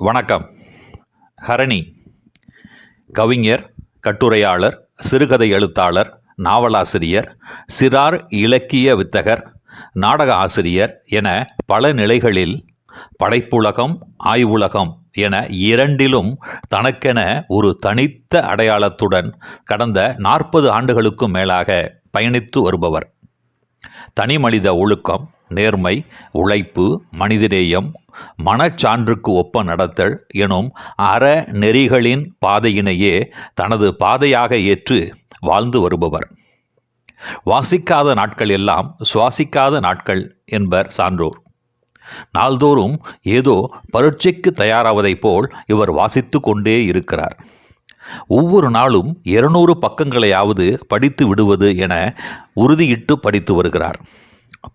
வணக்கம். ஹரணி கவிஞர், கட்டுரையாளர், சிறுகதை எழுத்தாளர், நாவலாசிரியர், சிறார் இலக்கிய வித்தகர், நாடக ஆசிரியர் என பல நிலைகளில் படைப்புலகம், ஆய்வுலகம் என இரண்டிலும் தனக்கென ஒரு தனித்த அடையாளத்துடன் கடந்த 40 ஆண்டுகளுக்கும் மேலாக பயணித்து வருபவர். தனிமனித ஒழுக்கம், நேர்மை, உழைப்பு, மனிதநேயம், மனச்சான்றுக்கு ஒப்ப நடத்தல் எனும் அற நெறிகளின் பாதையினையே தனது பாதையாக ஏற்று வாழ்ந்து வருபவர். வாசிக்காத நாட்கள் எல்லாம் சுவாசிக்காத நாட்கள் என்பர் சான்றோர். நாள்தோறும் ஏதோ பரீட்சைக்கு தயாராவதைப் போல் இவர் வாசித்து கொண்டே இருக்கிறார். ஒவ்வொரு நாளும் 200 பக்கங்களையாவது படித்து விடுவது என உறுதியிட்டு படித்து வருகிறார்.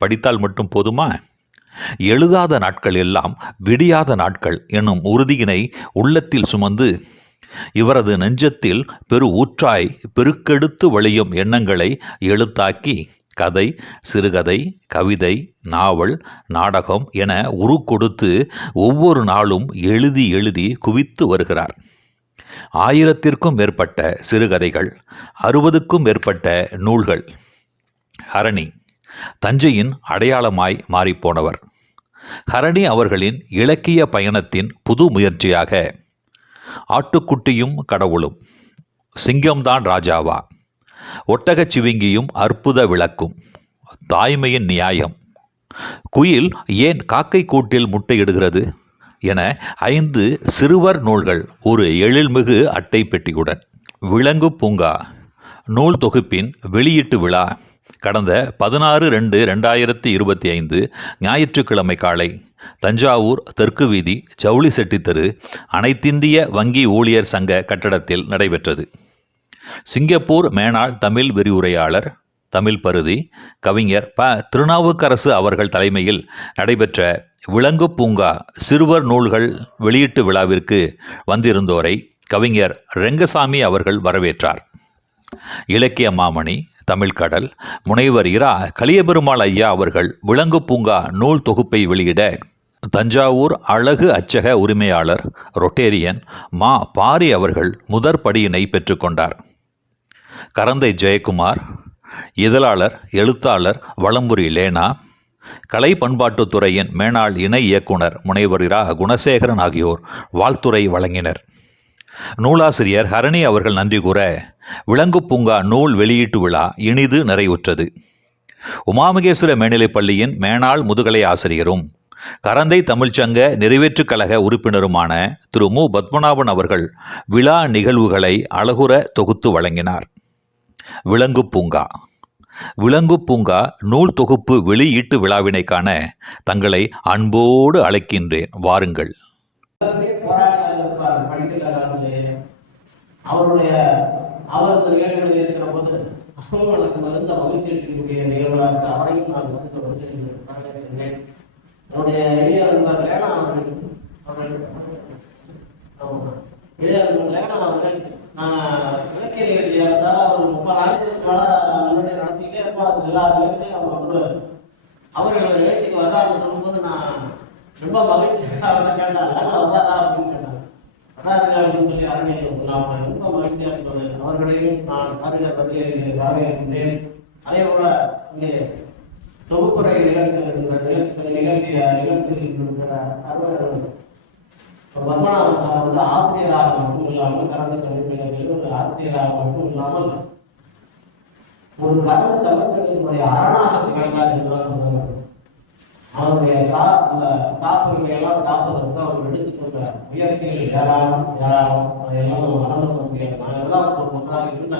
படித்தால் மட்டும் போதுமா? எழுதாத நாட்கள் எல்லாம் விடியாத நாட்கள் என்னும் உறுதியினை உள்ளத்தில் சுமந்து இவரது நெஞ்சத்தில் பெரு ஊற்றாய் பெருக்கெடுத்து வழியும் எண்ணங்களை எழுத்தாக்கி கதை, சிறுகதை, கவிதை, நாவல், நாடகம் என உரு கொடுத்து ஒவ்வொரு நாளும் எழுதி எழுதி குவித்து வருகிறார். 1000க்கும் மேற்பட்ட சிறுகதைகள், 60க்கும் மேற்பட்ட நூல்கள். ஹரணி தஞ்சையின் அடையாளமாய் மாறிப்போனவர். ஹரணி அவர்களின் இலக்கிய பயணத்தின் புது முயற்சியாக ஆட்டுக்குட்டியும் கடவுளும், சிங்கம்தான் ராஜாவா, ஒட்டகச் சிவிங்கியும் அற்புத விளக்கும், தாய்மையின் நியாயம், குயில் ஏன் காக்கை கூட்டில் முட்டையிடுகிறது என 5 சிறுவர் நூல்கள் ஒரு எழில்மிகு அட்டை பெட்டியுடன், விலங்கு பூங்கா நூல் தொகுப்பின் வெளியீட்டு விழா கடந்த 16/2/2025 ஞாயிற்றுக்கிழமை காலை தஞ்சாவூர் தெற்கு வீதி ஜவுளி செட்டி தெரு அனைத்திந்திய வங்கி ஊழியர் சங்க கட்டடத்தில் நடைபெற்றது. சிங்கப்பூர் மேனாள் தமிழ் விரிவுரையாளர், தமிழ் பருதி, கவிஞர் திருநாவுக்கரசு அவர்கள் தலைமையில் நடைபெற்ற விலங்கு பூங்கா சிறுவர் நூல்கள் வெளியீட்டு விழாவிற்கு வந்திருந்தோரை கவிஞர் ரெங்கசாமி அவர்கள் வரவேற்றார். இலக்கிய மாமணி, தமிழ்கடல், முனைவர் இரா கலியபெருமாள் ஐயா அவர்கள் விலங்கு பூங்கா நூல் தொகுப்பை வெளியிட தஞ்சாவூர் அழகு அச்சக உரிமையாளர் ரொட்டேரியன் மா பாரி அவர்கள் முதற்படியினை பெற்றுக்கொண்டார். கரந்தை ஜெயக்குமார், இதழாளர், எழுத்தாளர் வளம்புரி லேனா, கலை பண்பாட்டுத்துறையின் மேனாள் இணை இயக்குனர் முனைவர் இரா குணசேகரன் ஆகியோர் வாழ்த்துரை வழங்கினர். நூலாசிரியர் ஹரணி அவர்கள் நன்றி கூற விலங்கு பூங்கா நூல் வெளியீட்டு விழா இனிது நிறைவுற்றது. உமாமகேஸ்வர மேல்நிலைப் பள்ளியின் மேனாள் முதுகலை ஆசிரியரும் கரந்தை தமிழ்ச்சங்க நிறைவேற்றுக் கழக உறுப்பினருமான திரு மு பத்மநாபன் அவர்கள் விழா நிகழ்வுகளை அழகுற தொகுத்து வழங்கினார். விலங்கு பூங்கா நூல் தொகுப்பு வெளியீட்டு விழாவினை காண தங்களை அன்போடு அழைக்கின்றேன். வாருங்கள். அவரது நிகழ்வுகளை இருக்கிற போது அவர்களுக்கு மருந்த மகிழ்ச்சி இருக்கக்கூடிய நிகழ்வாக அவரையும் நான் வரவேற்கின்றேன். என்னுடைய இளைய நண்பர் லேனா அவர்கள் நான் இலக்கிய நிகழ்ச்சியாக இருந்தால் ஒரு 30 ஆண்டுகளுக்கு மேல முன்னாடி நடத்திக்கிட்டே இருப்போம். அது எல்லா நிகழ்ச்சியும் அவங்க வந்து அவர்கள் நிகழ்ச்சிக்கு வர்றாருன்னு சொல்லும்போது நான் ரொம்ப மகிழ்ச்சியாக அவரை கேட்டாங்க, நான் வர்றாரா அப்படின்னு கேட்டாங்க. அப்படின்னு சொல்லி அரங்கேற்றம் ரொம்ப மகிழ்ச்சியாக இருந்தது. அவர்களையும் நான் வரவேற்கின்றேன். அதே போல இங்கே தொகுப்புரை பத்மநாபன் சார் வந்து ஆசிரியராக மட்டும் இல்லாமல் கடந்த தமிழ்ச்சங்கத்தில் ஒரு ஆசிரியராக மட்டும் இல்லாமல் ஒரு கடந்த தமிழ்ச்சங்கத்தினுடைய அரணாக திகழ்ந்தார் என்றுதான் சொல்றாங்க. அவருடைய காப்புரிமையெல்லாம் காப்பதற்கு அவர் எடுத்துக்கொண்ட முயற்சிகள் ஏராளம் அதையெல்லாம் நம்ம மறந்து கொள்ள முடியாது. நாங்கள் எல்லாம் ஒரு ஒன்றாக இருந்த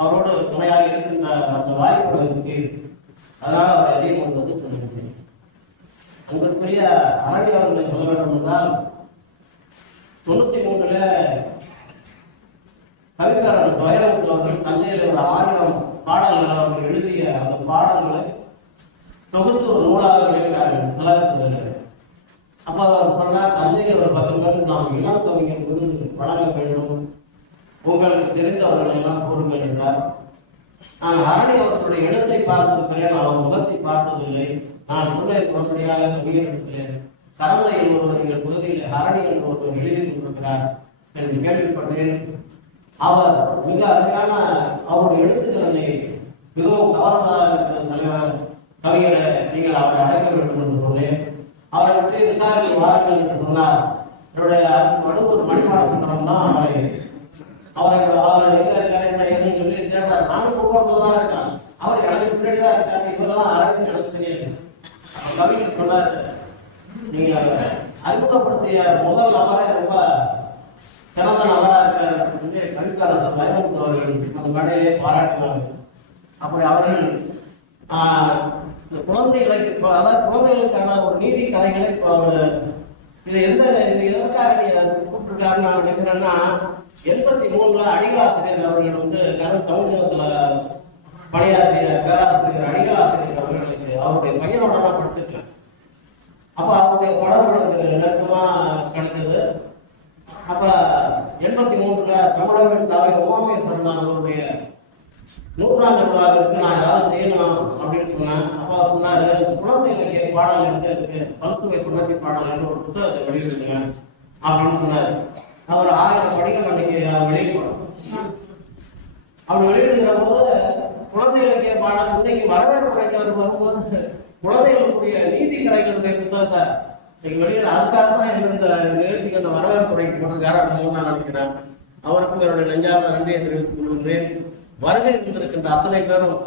அவரோடு துணையாக இருக்கின்ற அந்த வாய்ப்பு இருக்கு. அதனால அவர் எதையும் கொண்டு வந்து சொல்ல முடியும். அங்கிற்குரிய அழகி அவர்களை சொல்ல வேண்டும் என்றால் 93 கவிஞர் சுயரமுத்து அவர்கள் தஞ்சையில் ஒரு 1000 பாடல்கள் அவர்கள் எழுதிய அந்த பாடல்களை தொகுத்து ஒரு நூலாக வெளியிட்டார்கள். அப்ப அவர் சொன்னார், தஞ்சையில் ஒரு 10 பேருக்கு நாம் இளம் கவிஞர் விருது வழங்க வேண்டும், உங்களுக்கு தெரிந்தவர்கள் எல்லாம் கூறுங்கள் என்றார். நான் ஹரணி அவர்களுடைய இடத்தை பார்த்திருக்கிறேன், அவர் முகத்தை பார்த்ததில்லை. நான் சொல்ல உடனடியாக கவிஞர் கரந்தையில் ஒருவர் எங்கள் பகுதியில் ஹரணி என்று ஒருவர் எழுதி கொண்டிருக்கிறார் என்று கேள்விப்பட்டேன். அவர் மிக அருமையான அவருடைய எழுத்துக்களை மிகவும் கவர்ந்ததாக இருக்கிற தலைவர் கவிஞரை நீங்கள் அவரை அழைக்க வேண்டும் என்று சொன்னேன். அவரை பற்றி விசாரித்து வாருங்கள் என்று சொன்னார். என்னுடைய மனு ஒரு மணிப்பாளத்திடம் தான் அவரை எங்க இருக்காரு என்ன சொல்லி கேட்டார். நானும் கூப்பிட்டு தான் இருக்கான். அவர் எனக்கு பின்னாடி தான் இருக்காரு. இப்பதான் அழைப்பு எனக்கு தெரியாது. கவிஞர் சொன்னார், நீங்க அறிமுகப்படுத்திய முதல் நபரே ரொம்ப சிறந்த நபரா இருக்காரு. கவிதாரசர் வைரமுத்து அவர்கள் அந்த மேடையிலே பாராட்டினார்கள். அப்படி அவர்கள் குழந்தைகளுக்கு அதாவது குழந்தைகளுக்கான ஒரு நீதி கதைகளை இது எதற்காக கூப்பிட்டுருக்காருன்னு நான் நினைக்கிறேன்னா 83 அடிகளாசிரியர் அவர்கள் தமிழகத்துல பணியாற்றிய பேராசிரியர் அடிகளாசிரியர் அவர்களுக்கு அவருடைய பையனோட நான் படிச்சிருக்கேன். அப்ப அவருடைய தொடர்புகளுக்கு நெருக்கமா கிடைச்சது. அப்ப 83 தமிழர்கள் தலைவர் ஓமை சொன்னார் அவருடைய 100ஆண்டு விழாவிற்கு நான் ஏதாவது செய்யணும் அப்படின்னு சொன்னேன். அப்பா சொன்னாரு, குழந்தை இலக்கிய பாடல் இருக்கு, பல்சுவை குழந்தை பாடல் என்று ஒரு புத்தகத்தை வெளியிடுங்க அப்படின்னு சொன்னாரு. அவர் 1000 படிகள் அன்னைக்கு வெளியிடுவார். அப்படி வெளியிடுகிற போது குழந்தை இலக்கிய பாடல் இன்னைக்கு வரவேற்பு குறைக்க வரும்போது குழந்தைகளுக்குரிய நீதி கதைகளுடைய புத்தகத்தை இன்னைக்கு வெளியிட அதுக்காக தான் இந்த நிகழ்ச்சிக்கு அந்த வரவேற்பு குறைக்கு போட்டிருக்காரு நான் நினைக்கிறேன். அவருக்கும் என்னுடைய நெஞ்சார்ந்த நன்றியை தெரிவித்துக் கொள்கின்றேன். வருகை இருந்திருக்கின்ற அத்தனை பேரும்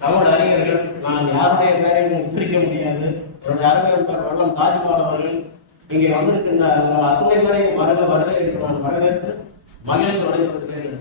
தமிழ் அறிஞர்கள். நான் யாருடைய பேரையும் உச்சரிக்க முடியாது. என்னுடைய அறிஞர் வல்லம் தாஜ்பால் அவர்கள் இங்கே வந்திருக்கின்ற அத்தனை பேரையும் வருகை என்று நான் வரவேற்று மகிழ்ச்சி வழங்கப்படுகிறேன்.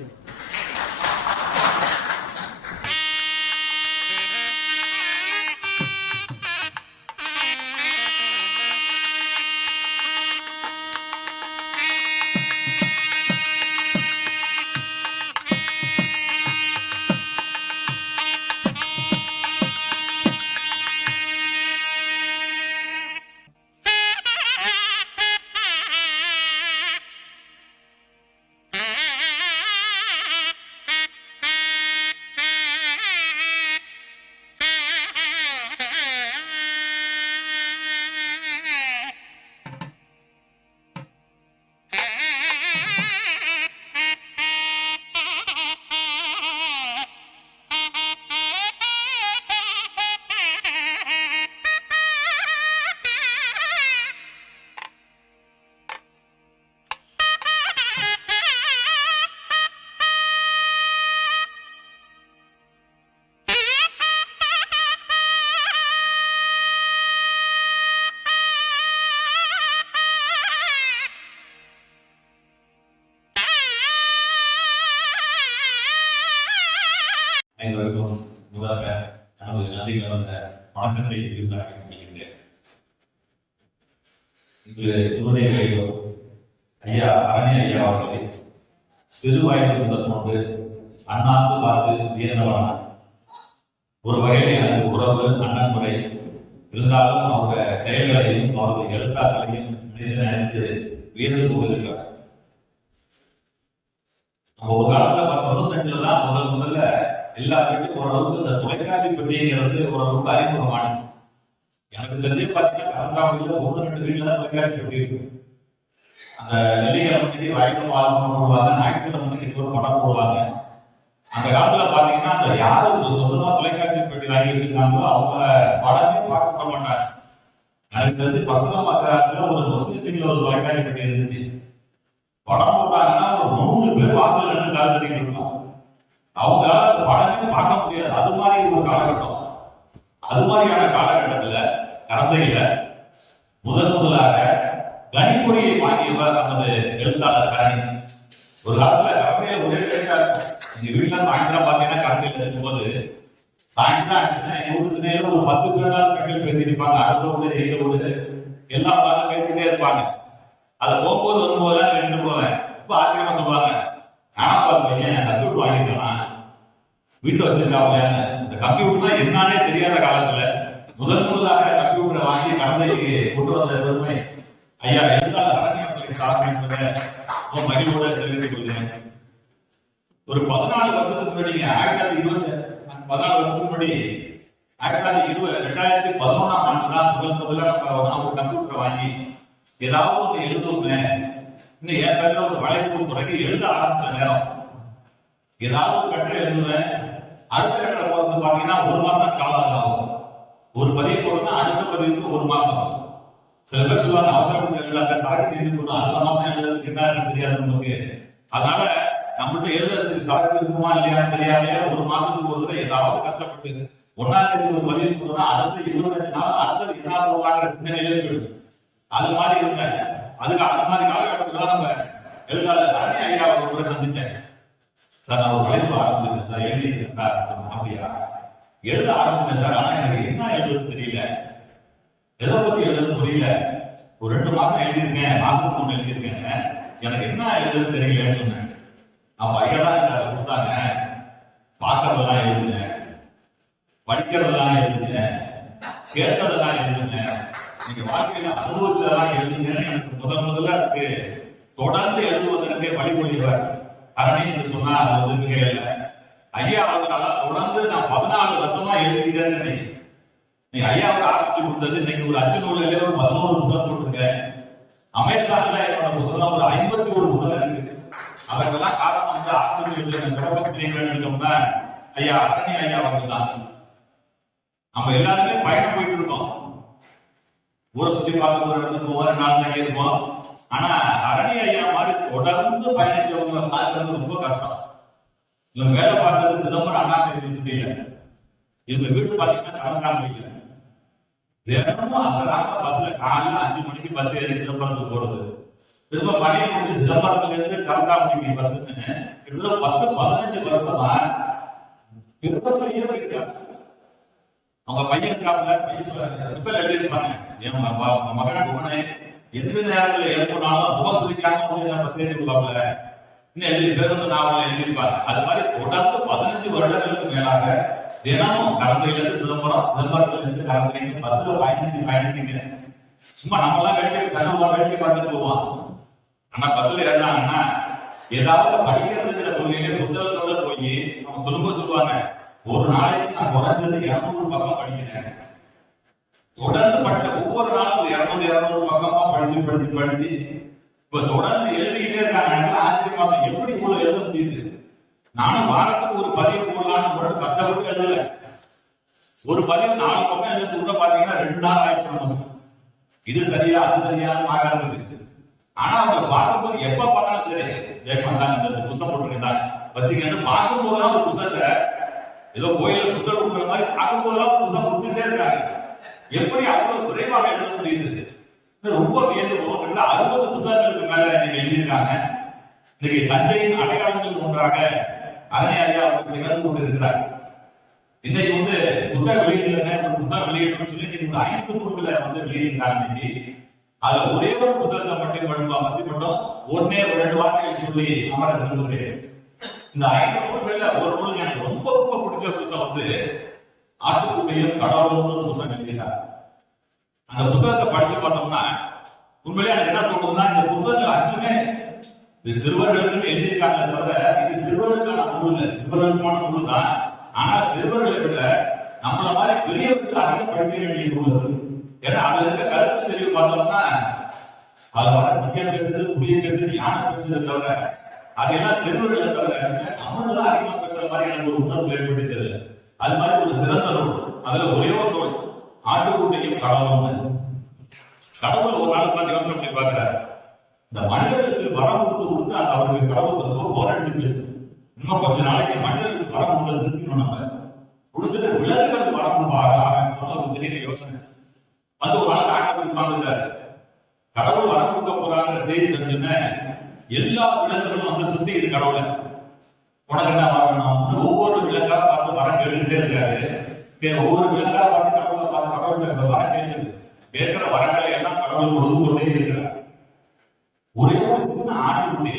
அனைவருக்கும் முதலாக நமது நன்றி கலந்த வணக்கத்தை தெரிவிக்கின்றேன். இன்று துணை வெளியிடும் ஐயா அரணி ஐயா அவர்களை சிறு வயது முதல் கொண்டு அண்ணாந்து பார்த்து தீர்ந்தவன ஒரு வகையில் எனக்கு உறவு அண்ணன் முறை இருந்தாலும் அவருடைய செயல்களையும் அவருடைய எழுத்தாக்களையும் நினைத்து வியந்து கொண்டிருக்கிறார். நம்ம ஒரு காலத்துல 95 தான் முதல்ல எல்லா வீட்டும் ஓரளவுக்கு இந்த தொலைக்காட்சி பெட்டிங்கிறது ஓரளவுக்கு அறிமுகமானது. எனக்கு தெரிஞ்சே பார்த்தீங்கன்னா கரங்காவடியில 1-2 வீட்டுல தான் தொலைக்காட்சி பெட்டி இருக்கு. அந்த வெள்ளிக்கிழமைக்கு வயலும் பாலம் போடுவாங்க, ஞாயிற்றுக்கிழமைக்கு இது ஒரு படம் போடுவாங்க. அந்த காலத்துல பாத்தீங்கன்னா அந்த யாரும் சொந்தமா தொலைக்காட்சி பெட்டி வாங்கி வச்சிருக்காங்களோ அவங்க படமே பார்க்க மாட்டாங்க. எனக்கு தெரிஞ்சு பசங்க மக்கள் ஒரு முஸ்லிம் வீட்டுல ஒரு தொலைக்காட்சி பெட்டி இருந்துச்சு. படம் போட்டாங்கன்னா ஒரு 100 பேர் வாசல் நின்று காது தட்டிட்டு இருக்கோம். அவங்களால படமே பார்க்க முடியாது. அது மாதிரி ஒரு காலகட்டம். அது மாதிரியான காலகட்டத்துல கரந்தையில முதலாக கணிப்பொறியை வாங்கியவர் நமது எழுத்தாளர் கரணி. ஒரு காலத்துல கரந்தையில ஒரே கிடைச்சா இருக்கும். எங்க வீட்டுல சாயந்தரம் பாத்தீங்கன்னா கரந்தையில இருக்கும்போது சாயந்தரம் ஆச்சுன்னா எங்க வீட்டுக்கு நேரம் ஒரு 10 பேரால் பெண்கள் பேசியிருப்பாங்க. அடுத்த வீடு எங்க வீடு எல்லாம் பார்த்து பேசிட்டே இருப்பாங்க. அதை போகும்போது வரும்போதெல்லாம் நின்று போவேன். ரொம்ப ஆச்சரியமா சொல்லுவாங்க, ஆனா பையன் கம்ப்யூட்டர் வாங்கியிருக்கான் வீட்டுல வச்சிருக்காங்க. இந்த கம்ப்யூட்டர் என்னன்னே தெரியாத காலத்துல முதலாக கம்ப்யூட்டரை வாங்கி கரந்தைக்கு கொண்டு வந்த பெருமை ஐயா எழுத்தாளர் அரணி அவர்களை சாதனை என்பதை மகிழ்வோட தெரிவித்துக் கொள்கிறேன். ஒரு 14 வருஷத்துக்கு முன்னாடி 14 வருஷத்துக்கு முன்னாடி 2011ஆம் ஆண்டு தான் முதல்ல நான் ஒரு கம்ப்யூட்டரை வாங்கி ஏதாவது ஒண்ணு எழுதுவோமே, இன்னும் என் பேர்ல ஒரு வளைப்பு தொடங்கி எழுத ஆரம்பிச்ச நேரம் ஏதாவது ஒரு கட்டுரை எழுதுவேன். அடுத்த கட்டுரை போறது பாத்தீங்கன்னா 1 மாசம் காலம் ஆகும். ஒரு பதிவு போறதுன்னா அடுத்த பதிவுக்கு 1 மாசம் ஆகும். சில பேர் சொல்லுவாங்க அவசரப்பட்டு எழுதாங்க, சரக்கு எழுதி போடும், அடுத்த மாசம் எழுதுறதுக்கு என்ன தெரியாது நமக்கு. அதனால நம்மள்ட்ட எழுதுறதுக்கு சரக்கு இருக்குமா இல்லையான்னு தெரியாமலே 1 மாசத்துக்கு ஒரு தடவை ஏதாவது கஷ்டப்பட்டு 1ஆம் தேதி ஒரு பதிவு போடுறோம்னா அடுத்த 25 நாள் அடுத்தது என்ன போடலாங்கிற சிந்தனையிலே போயிடுது. அது மாதிரி இருங்க. அதுக்கு அந்த மாதிரி காலகட்டத்துல தான் நம்ம எழுதாளர் தரணி ஐயா ஒரு முறை சந்திச்சேன். சார் நான் ஒரு வளைவு ஆரம்பிச்சிருக்கேன் சார், எழுதியிருக்கேன் சார். அப்படியா, எழுத ஆரம்பிச்சேன் சார், ஆனா எனக்கு என்ன எழுதுறது தெரியல, எதை பத்தி எழுதுறது புரியல. ஒரு 2 மாசம் எழுதியிருக்கேன், மாசத்துக்கு ஒண்ணு எழுதியிருக்கேன், எனக்கு என்ன எழுதுறது தெரியலன்னு சொன்னேன். அப்ப ஐயா தான் கொடுத்தாங்க, பார்க்கறதெல்லாம் எழுதுங்க, படிக்கிறதெல்லாம் எழுதுங்க, கேட்கறதெல்லாம் எழுதுங்க, நீங்க வாழ்க்கையில அனுபவிச்சதெல்லாம் எழுதுங்கன்னு எனக்கு முதல்ல அதுக்கு தொடர்ந்து எழுதுவதற்கு வழிமொழியவர் அரணி என்று சொன்னா அது வந்து மிக இல்லை. ஐயா அவர்களால தொடர்ந்து நான் 14 வருஷமா எழுதிக்கிட்டேன்னு நீ ஐயாவுக்கு ஆரம்பிச்சு கொடுத்தது. இன்னைக்கு ஒரு அச்சு நூலிலே ஒரு 11 புத்தகம் போட்டிருக்கேன். அமேசான்ல என்னோட புத்தகம் ஒரு 51 புத்தகம் இருக்கு. அதற்கெல்லாம் காரணம் வந்து ஆரம்பிச்சு ஐயா அரணி ஐயா அவர்கள் தான். நம்ம எல்லாருமே பயணம் போயிட்டு இருக்கோம், ஊரை சுத்தி பார்க்க ஒரு இடத்துக்கு ஒவ்வொரு நாள் தான் இருப்போம். ஆனா அரணி ஐயா மாதிரி தொடர்ந்து பயணிச்சவங்க பார்க்கறது ரொம்ப கஷ்டம். இவங்க வேலை பார்த்தது சிதம்பரம் அண்ணா யூனிவர்சிட்டியில, இவங்க வீடு பாத்தீங்கன்னா கலந்தாம தினமும் அசராம பஸ்ல காலையில 5 மணிக்கு பஸ் ஏறி சிதம்பரத்துக்கு போறது, திரும்ப பணியை முடிஞ்சு சிதம்பரத்துல இருந்து கலந்தாமணிக்கு பஸ் கிட்டத்தட்ட 10-15 வருஷமா திருப்பதிலேயே போயிருக்காங்க. அவங்க பையன் இருக்காங்க, பையன் எழுதியிருப்பாங்க, என் மகன் புவனை எந்த நேரத்துல எழுப்பினாலும் முகம் சுழிக்காம நம்ம சேர்த்து கொடுப்பாங்க, இன்னும் எழுதி பேருந்து நாவல எழுதியிருப்பாங்க. அது மாதிரி தொடர்ந்து 15 வருடங்களுக்கு மேலாக தினமும் கலந்தையில இருந்து சிதம்பரத்துல இருந்து கலந்தைக்கு பஸ்ல பயணிச்சிங்க. சும்மா நம்ம எல்லாம் வேடிக்கை பார்த்துட்டு போவோம். ஆனா பஸ்ல ஏறினாங்கன்னா ஏதாவது படிக்கிறதுங்கிற கொள்கையில புத்தகத்தோட போய் அவங்க சொல்லுவாங்க, ஒரு நாளைக்கு நான் குறைஞ்சது 200 பக்கம் படிக்கிறேன். தொடர்ந்து படிச்ச ஒவ்வொரு நாளும் 200 பக்கமா படிச்சு இப்ப தொடர்ந்து எழுதிக்கிட்டே இருக்காங்க. ஆச்சரியமா எப்படி இவ்வளவு எழுத முடியுது? நானும் வாரத்துக்கு ஒரு பதிவு போடலான்னு கஷ்டப்பட்டு எழுதல. ஒரு பதிவு 4 பக்கம் எழுத கூட பாத்தீங்கன்னா 2 நாள் ஆயிடுச்சு. இது சரியா அது சரியான்னு ஆகாது. ஆனா அவங்க பார்க்கும்போது எப்ப பார்த்தாலும் சரி, ஜெயமந்தான் இந்த புத்தகம் போட்டிருக்காங்க வச்சுக்கன்னு பார்க்கும் போதெல்லாம் ஒரு புத்தகத்தை ஏதோ கோயில சுத்தம் கொடுக்குற மாதிரி பார்க்கும் போதெல்லாம் புத்தகம் கொடுத்துட்டே இருக்காங்க. எப்படி அவ்வளவு விரைவாக எழுத முடியுது? ரொம்ப வியந்து போகிறது. 60 புத்தகங்களுக்கு மேல நீங்க எழுதியிருக்காங்க. இன்னைக்கு தஞ்சையின் அடையாளங்கள் ஒன்றாக அரணி ஐயா அவர்கள் நிகழ்ந்து கொண்டிருக்கிறார். இன்னைக்கு வந்து புத்தக வெளியிடுங்க, ஒரு புத்தகம் வெளியிடணும்னு சொல்லி இன்னைக்கு 5 நூல்களை வந்து வெளியிடுறாங்க. இன்னைக்கு அதுல ஒரே ஒரு புத்தகத்தை மட்டும் ஒன்னே ஒரு 2 வார்த்தைகள் சொல்லி அமர விரும்புகிறேன். இந்த 5 நூல்கள்ல ஒரு நூல் எனக்கு ரொம்ப ரொம்ப பிடிச்ச புத்தகம் வந்து ஆட்டுக்குட்டையும் கடவுளும் ஒரு புத்தகம் எழுதினார். அந்த புத்தகத்தை படிச்சு பார்த்தோம்னா உண்மையிலே எனக்கு என்ன தோணுதுன்னா, இந்த புத்தகங்கள் அச்சுமே இது சிறுவர்களுக்கு எழுதியிருக்காங்க தவிர இது சிறுவர்களுக்கான நூல் இல்லை, சிறுவர்களுக்கான நூல் தான். ஆனா சிறுவர்களை விட நம்மள மாதிரி பெரியவர்களுக்கு அதிகம் படிக்க வேண்டிய நூல். ஏன்னா அதுல இருக்க கருத்து செறிவு பார்த்தோம்னா அது வர சத்தியம் பேசுறது, புளிய பேசுறது, யானை பேசுறது தவிர அதெல்லாம் சிறுவர்களை தவிர நம்மளுக்கு தான் அதிகமா பேசுற மாதிரி எனக்கு ஒரு உணர்வு ஏற்பட்டுச்சது. அது மாதிரி ஒரு சிறந்த நூல். அதுல ஒரே ஒரு நூல் ஆட்டுக்குட்டையும் கடவுள். கடவுள் ஒரு நாள் பார்த்து யோசனை பண்ணி பார்க்கிறார், இந்த மனிதர்களுக்கு வரம் கொடுத்து அந்த அவருக்கு கடவுளுக்கு ரொம்ப போராடிட்டு இன்னும் கொஞ்ச நாளைக்கு மனிதர்களுக்கு வரம் கொடுத்து இருக்கணும், நம்ம கொடுத்துட்டு விலங்குகளுக்கு வரம் கொடுப்பாங்க ஒரு பெரிய யோசனை. அந்த ஒரு நாள் ஆட்டப்படி பார்க்கிறாரு, கடவுள் வரம் கொடுக்க போறாங்க செய்தி தெரிஞ்சுன்னு எல்லா விலங்குகளும் வந்து சுத்தி இது கடவுளை உனக்கு என்ன வரணும் ஒவ்வொரு விலங்கா பார்த்து வரம் கேட்டுக்கிட்டே இருக்காரு. ஒவ்வொரு விலங்கா பார்த்து கடவுளை பார்த்து கடவுள் வரம் கேட்குது. கேட்கிற வரங்களை எல்லாம் கடவுள் கொடுத்து கொண்டே இருக்கிறார். ஒரே ஒரு சின்ன ஆட்டுக்குட்டி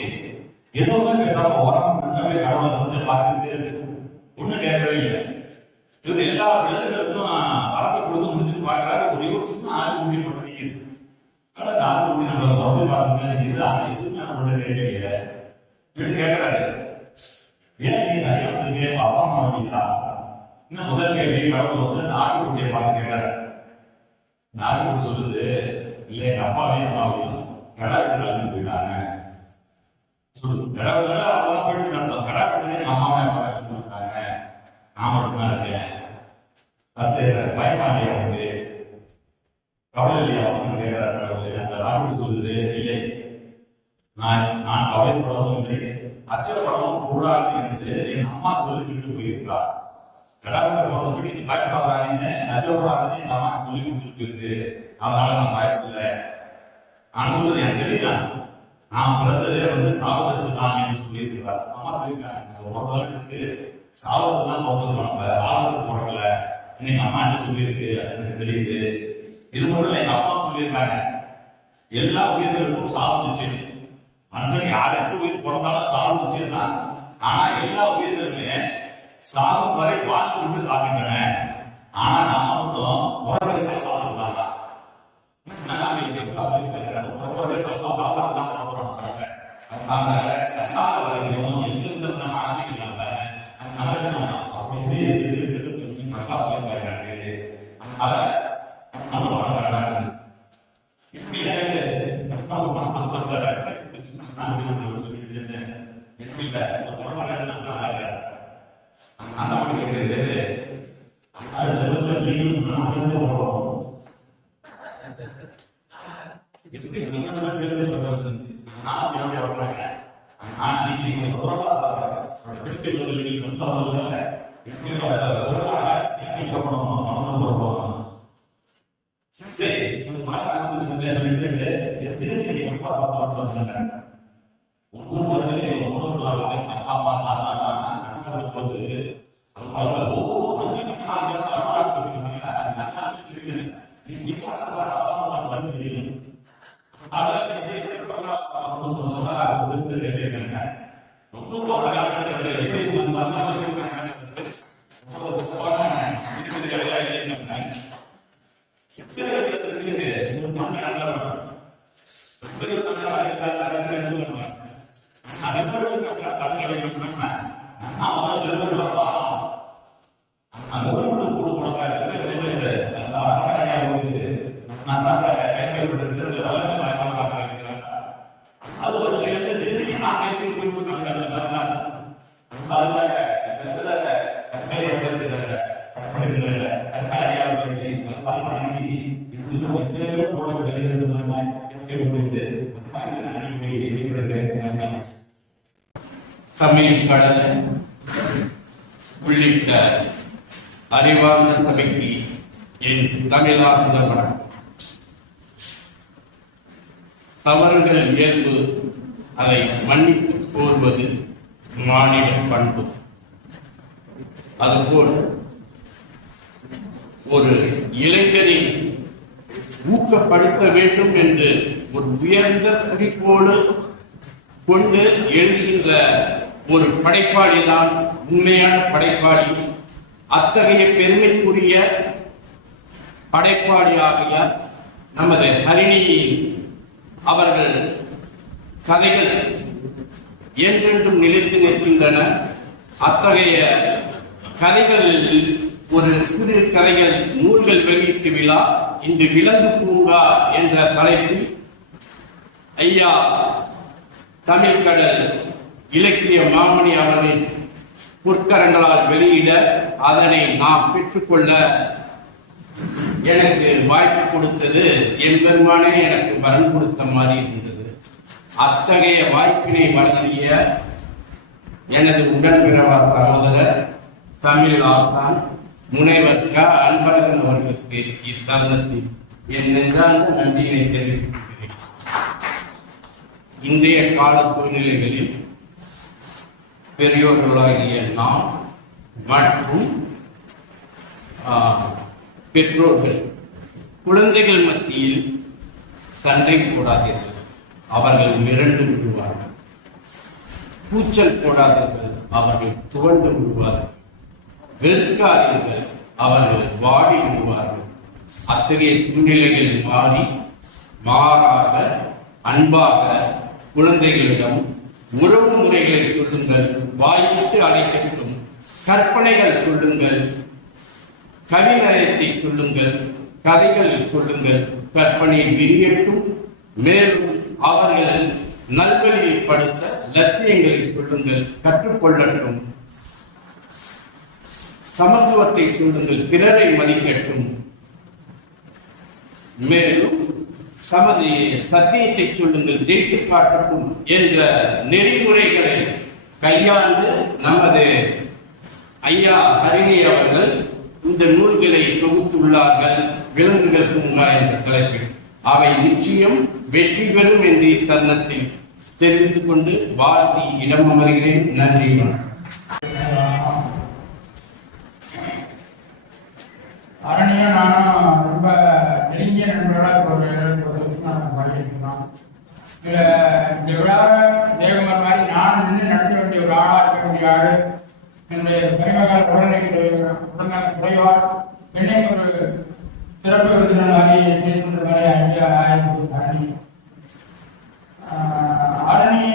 எதுவுமே பேசாம வரம் கடவுளை வந்து பார்த்துக்கிட்டே இருக்கு, ஒண்ணு கேட்கவே இல்லை. இவரு எல்லா விலங்குகளுக்கும் வரத்தை கொடுத்து முடிச்சுட்டு பார்க்கிறாரு. ஒரே ஒரு சின்ன ஆட்டுக்குட்டி மட்டும் நிற்குது. ஆனா அந்த ஆட்டுக்குட்டி நம்ம வந்து பார்த்துட்டு ஆனா எதுவுமே நம்மளோட கேட்கலையே வீட்டு கேட்கிறாரு, ஏன் நீ நிறைய வந்து அப்பா அம்மா வந்தீங்களா? இன்னும் முதல் கேள்வி கடவுள் வந்து நாட்டுக்குட்டியை பார்த்து கேட்கிறாரு. நாட்டுக்குட்டி சொல்லுது, இல்லை எங்க அப்பாவையும் அம்மாவையும் கடை வெட்டி அழைச்சிட்டு போயிட்டாங்க. கடை அவ்வளோதான் போயிட்டு நடந்தோம். கடை வெட்டி எங்க அம்மாவை அப்பா எடுத்துட்டு வந்தாங்க. நான் மட்டும்தான் இருக்கேன். அடுத்து பயமாளியா வந்து கவலை இல்லையா அப்படின்னு கேட்கிறார் கடவுள். அந்த ராகுல் சொல்லுது, இல்லை நான் கவலைப்படவும் இல்லை, அச்சப்படவும் கூடாது என்று என் அம்மா சொல்லிவிட்டு போயிருக்கிறார். கடவுளை போனபடி பயப்படாதாங்க, அச்சப்படாதே என் அம்மா சொல்லி கொடுத்துருக்கு, அதனால நான் பயப்படல. நான் சொல்றது எனக்கு தெரியும், நான் பிறந்ததே வந்து சாபத்திற்கு தான் என்று சொல்லியிருக்கிறார். அம்மா சொல்லியிருக்காங்க, சாபத்துக்கு தான் பிறந்தது, ஆபத்துக்கு பிறக்கல. இன்னைக்கு அம்மா என்ன சொல்லியிருக்கு எனக்கு தெரியுது. இது மட்டும் எங்க அப்பா சொல்லியிருக்காங்க, எல்லா உயிர்களுக்கும் சாபம் நிச்சயம். மனுஷன் யாருக்கு உயிர் பிறந்தாலும் சாபம் நிச்சயம் தான். ஆனா எல்லா உயிர்களுமே சாபம் வரை வாழ்ந்து விட்டு சாப்பிட்டன. ஆனா நாம மட்டும் உறவுகளை சாப்பிட்டுதான் தான். தமிழ் கடல் உள்ளிட்ட அறிவார்ந்த சபைக்கு என் தமிழார்ந்த வணக்கம். தவறுகள் இயல்பு, அதை மன்னிப்பு கோருவது மாநில பண்பு. அதுபோல் ஒரு இளைஞரை ஊக்கப்படுத்த வேண்டும் என்று ஒரு உயர்ந்த குறிக்கோடு கொண்டு எழுதுகின்ற ஒரு படைப்பாளி தான் உண்மையான படைப்பாளி. அத்தகைய பெருமைக்குரிய படைப்பாளியாகிய நமது ஹரிணி அவர்கள் கதைகள் என்றென்றும் நிலைத்து நிற்கின்றன. அத்தகைய கதைகளில் ஒரு சிறு கதைகள் நூல்கள் வெளியீட்டு விழா இன்று விலங்கு பூங்கா என்ற தலைப்பில் ஐயா தமிழ் கடல் இலக்கிய மாமணி அவர்களின் பொற்கரங்களால் வெளியிட அதனை நாம் பெற்றுக்கொள்ள எனக்கு வாய்ப்பு கொடுத்தது என் பெருமானே எனக்கு வரன் கொடுத்த மாதிரி இருந்தது. அத்தகைய வாய்ப்பினை வழங்கிய எனது உடன்பிறவா சகோதரர் தமிழ் ஆசான் முனைவர் க அன்பழகன் அவர்களுக்கு இத்தருணத்தில் என் நெஞ்சார்ந்த நன்றியை தெரிவித்துக் கொள்கிறேன். இன்றைய கால சூழ்நிலைகளில் பெரியோர்களாகிய நாம் மற்றும் பெற்றோர்கள் குழந்தைகள் மத்தியில் சண்டை போடாதீர்கள், அவர்கள் மிரண்டு விடுவார்கள். கூச்சல் போடாதீர்கள், அவர்கள் துவண்டு விடுவார்கள். வெறுக்காதீர்கள், அவர்கள் வாடி விடுவார்கள். அத்தகைய சூழ்நிலைகள் மாறாக அன்பாக குழந்தைகளிடம் உறவு முறைகளை சொல்லுங்கள், வாய்விட்டு அழைக்கப்படும் கற்பனைகள் சொல்லுங்கள், கவிநயத்தை சொல்லுங்கள், கதைகள் சொல்லுங்கள், கற்பனை விரியட்டும். மேலும் அவர்கள் நல்வழிப்படுத்த லட்சியங்களை சொல்லுங்கள், கற்றுக்கொள்ளட்டும். சமத்துவத்தை சொல்லுங்கள், பிறரை மதிக்கட்டும். மேலும் சத்தியத்தை சொல்லுங்கள், ஜெயித்து காட்டட்டும் என்ற நெறிமுறைகளை கையாண்டு நமது ஐயா ஹரிணி அவர்கள் இந்த நூல்களை தொகுத்துள்ளார்கள். விலங்குகள் பூங்கா என்ற தலைப்பில் அவை நிச்சயம் வெற்றி பெறும் என்று இத்தருணத்தில் தெரிவித்துக் கொண்டு வாழ்த்தி இடம் அமர்கிறேன். நன்றி. அரணியா நானும் ரொம்ப நெருங்கிய நண்பர்களாக பண்ணியிருக்கிறோம். இந்த விழாவை தேவகுமார் மாதிரி நானும் நின்று நடத்த வேண்டிய ஒரு ஆளாக இருக்க வேண்டிய ஆளு. என்னுடைய சமீபகால உடல்நல குறைவார் என்னை ஒரு சிறப்பு விருந்தினர் அரணி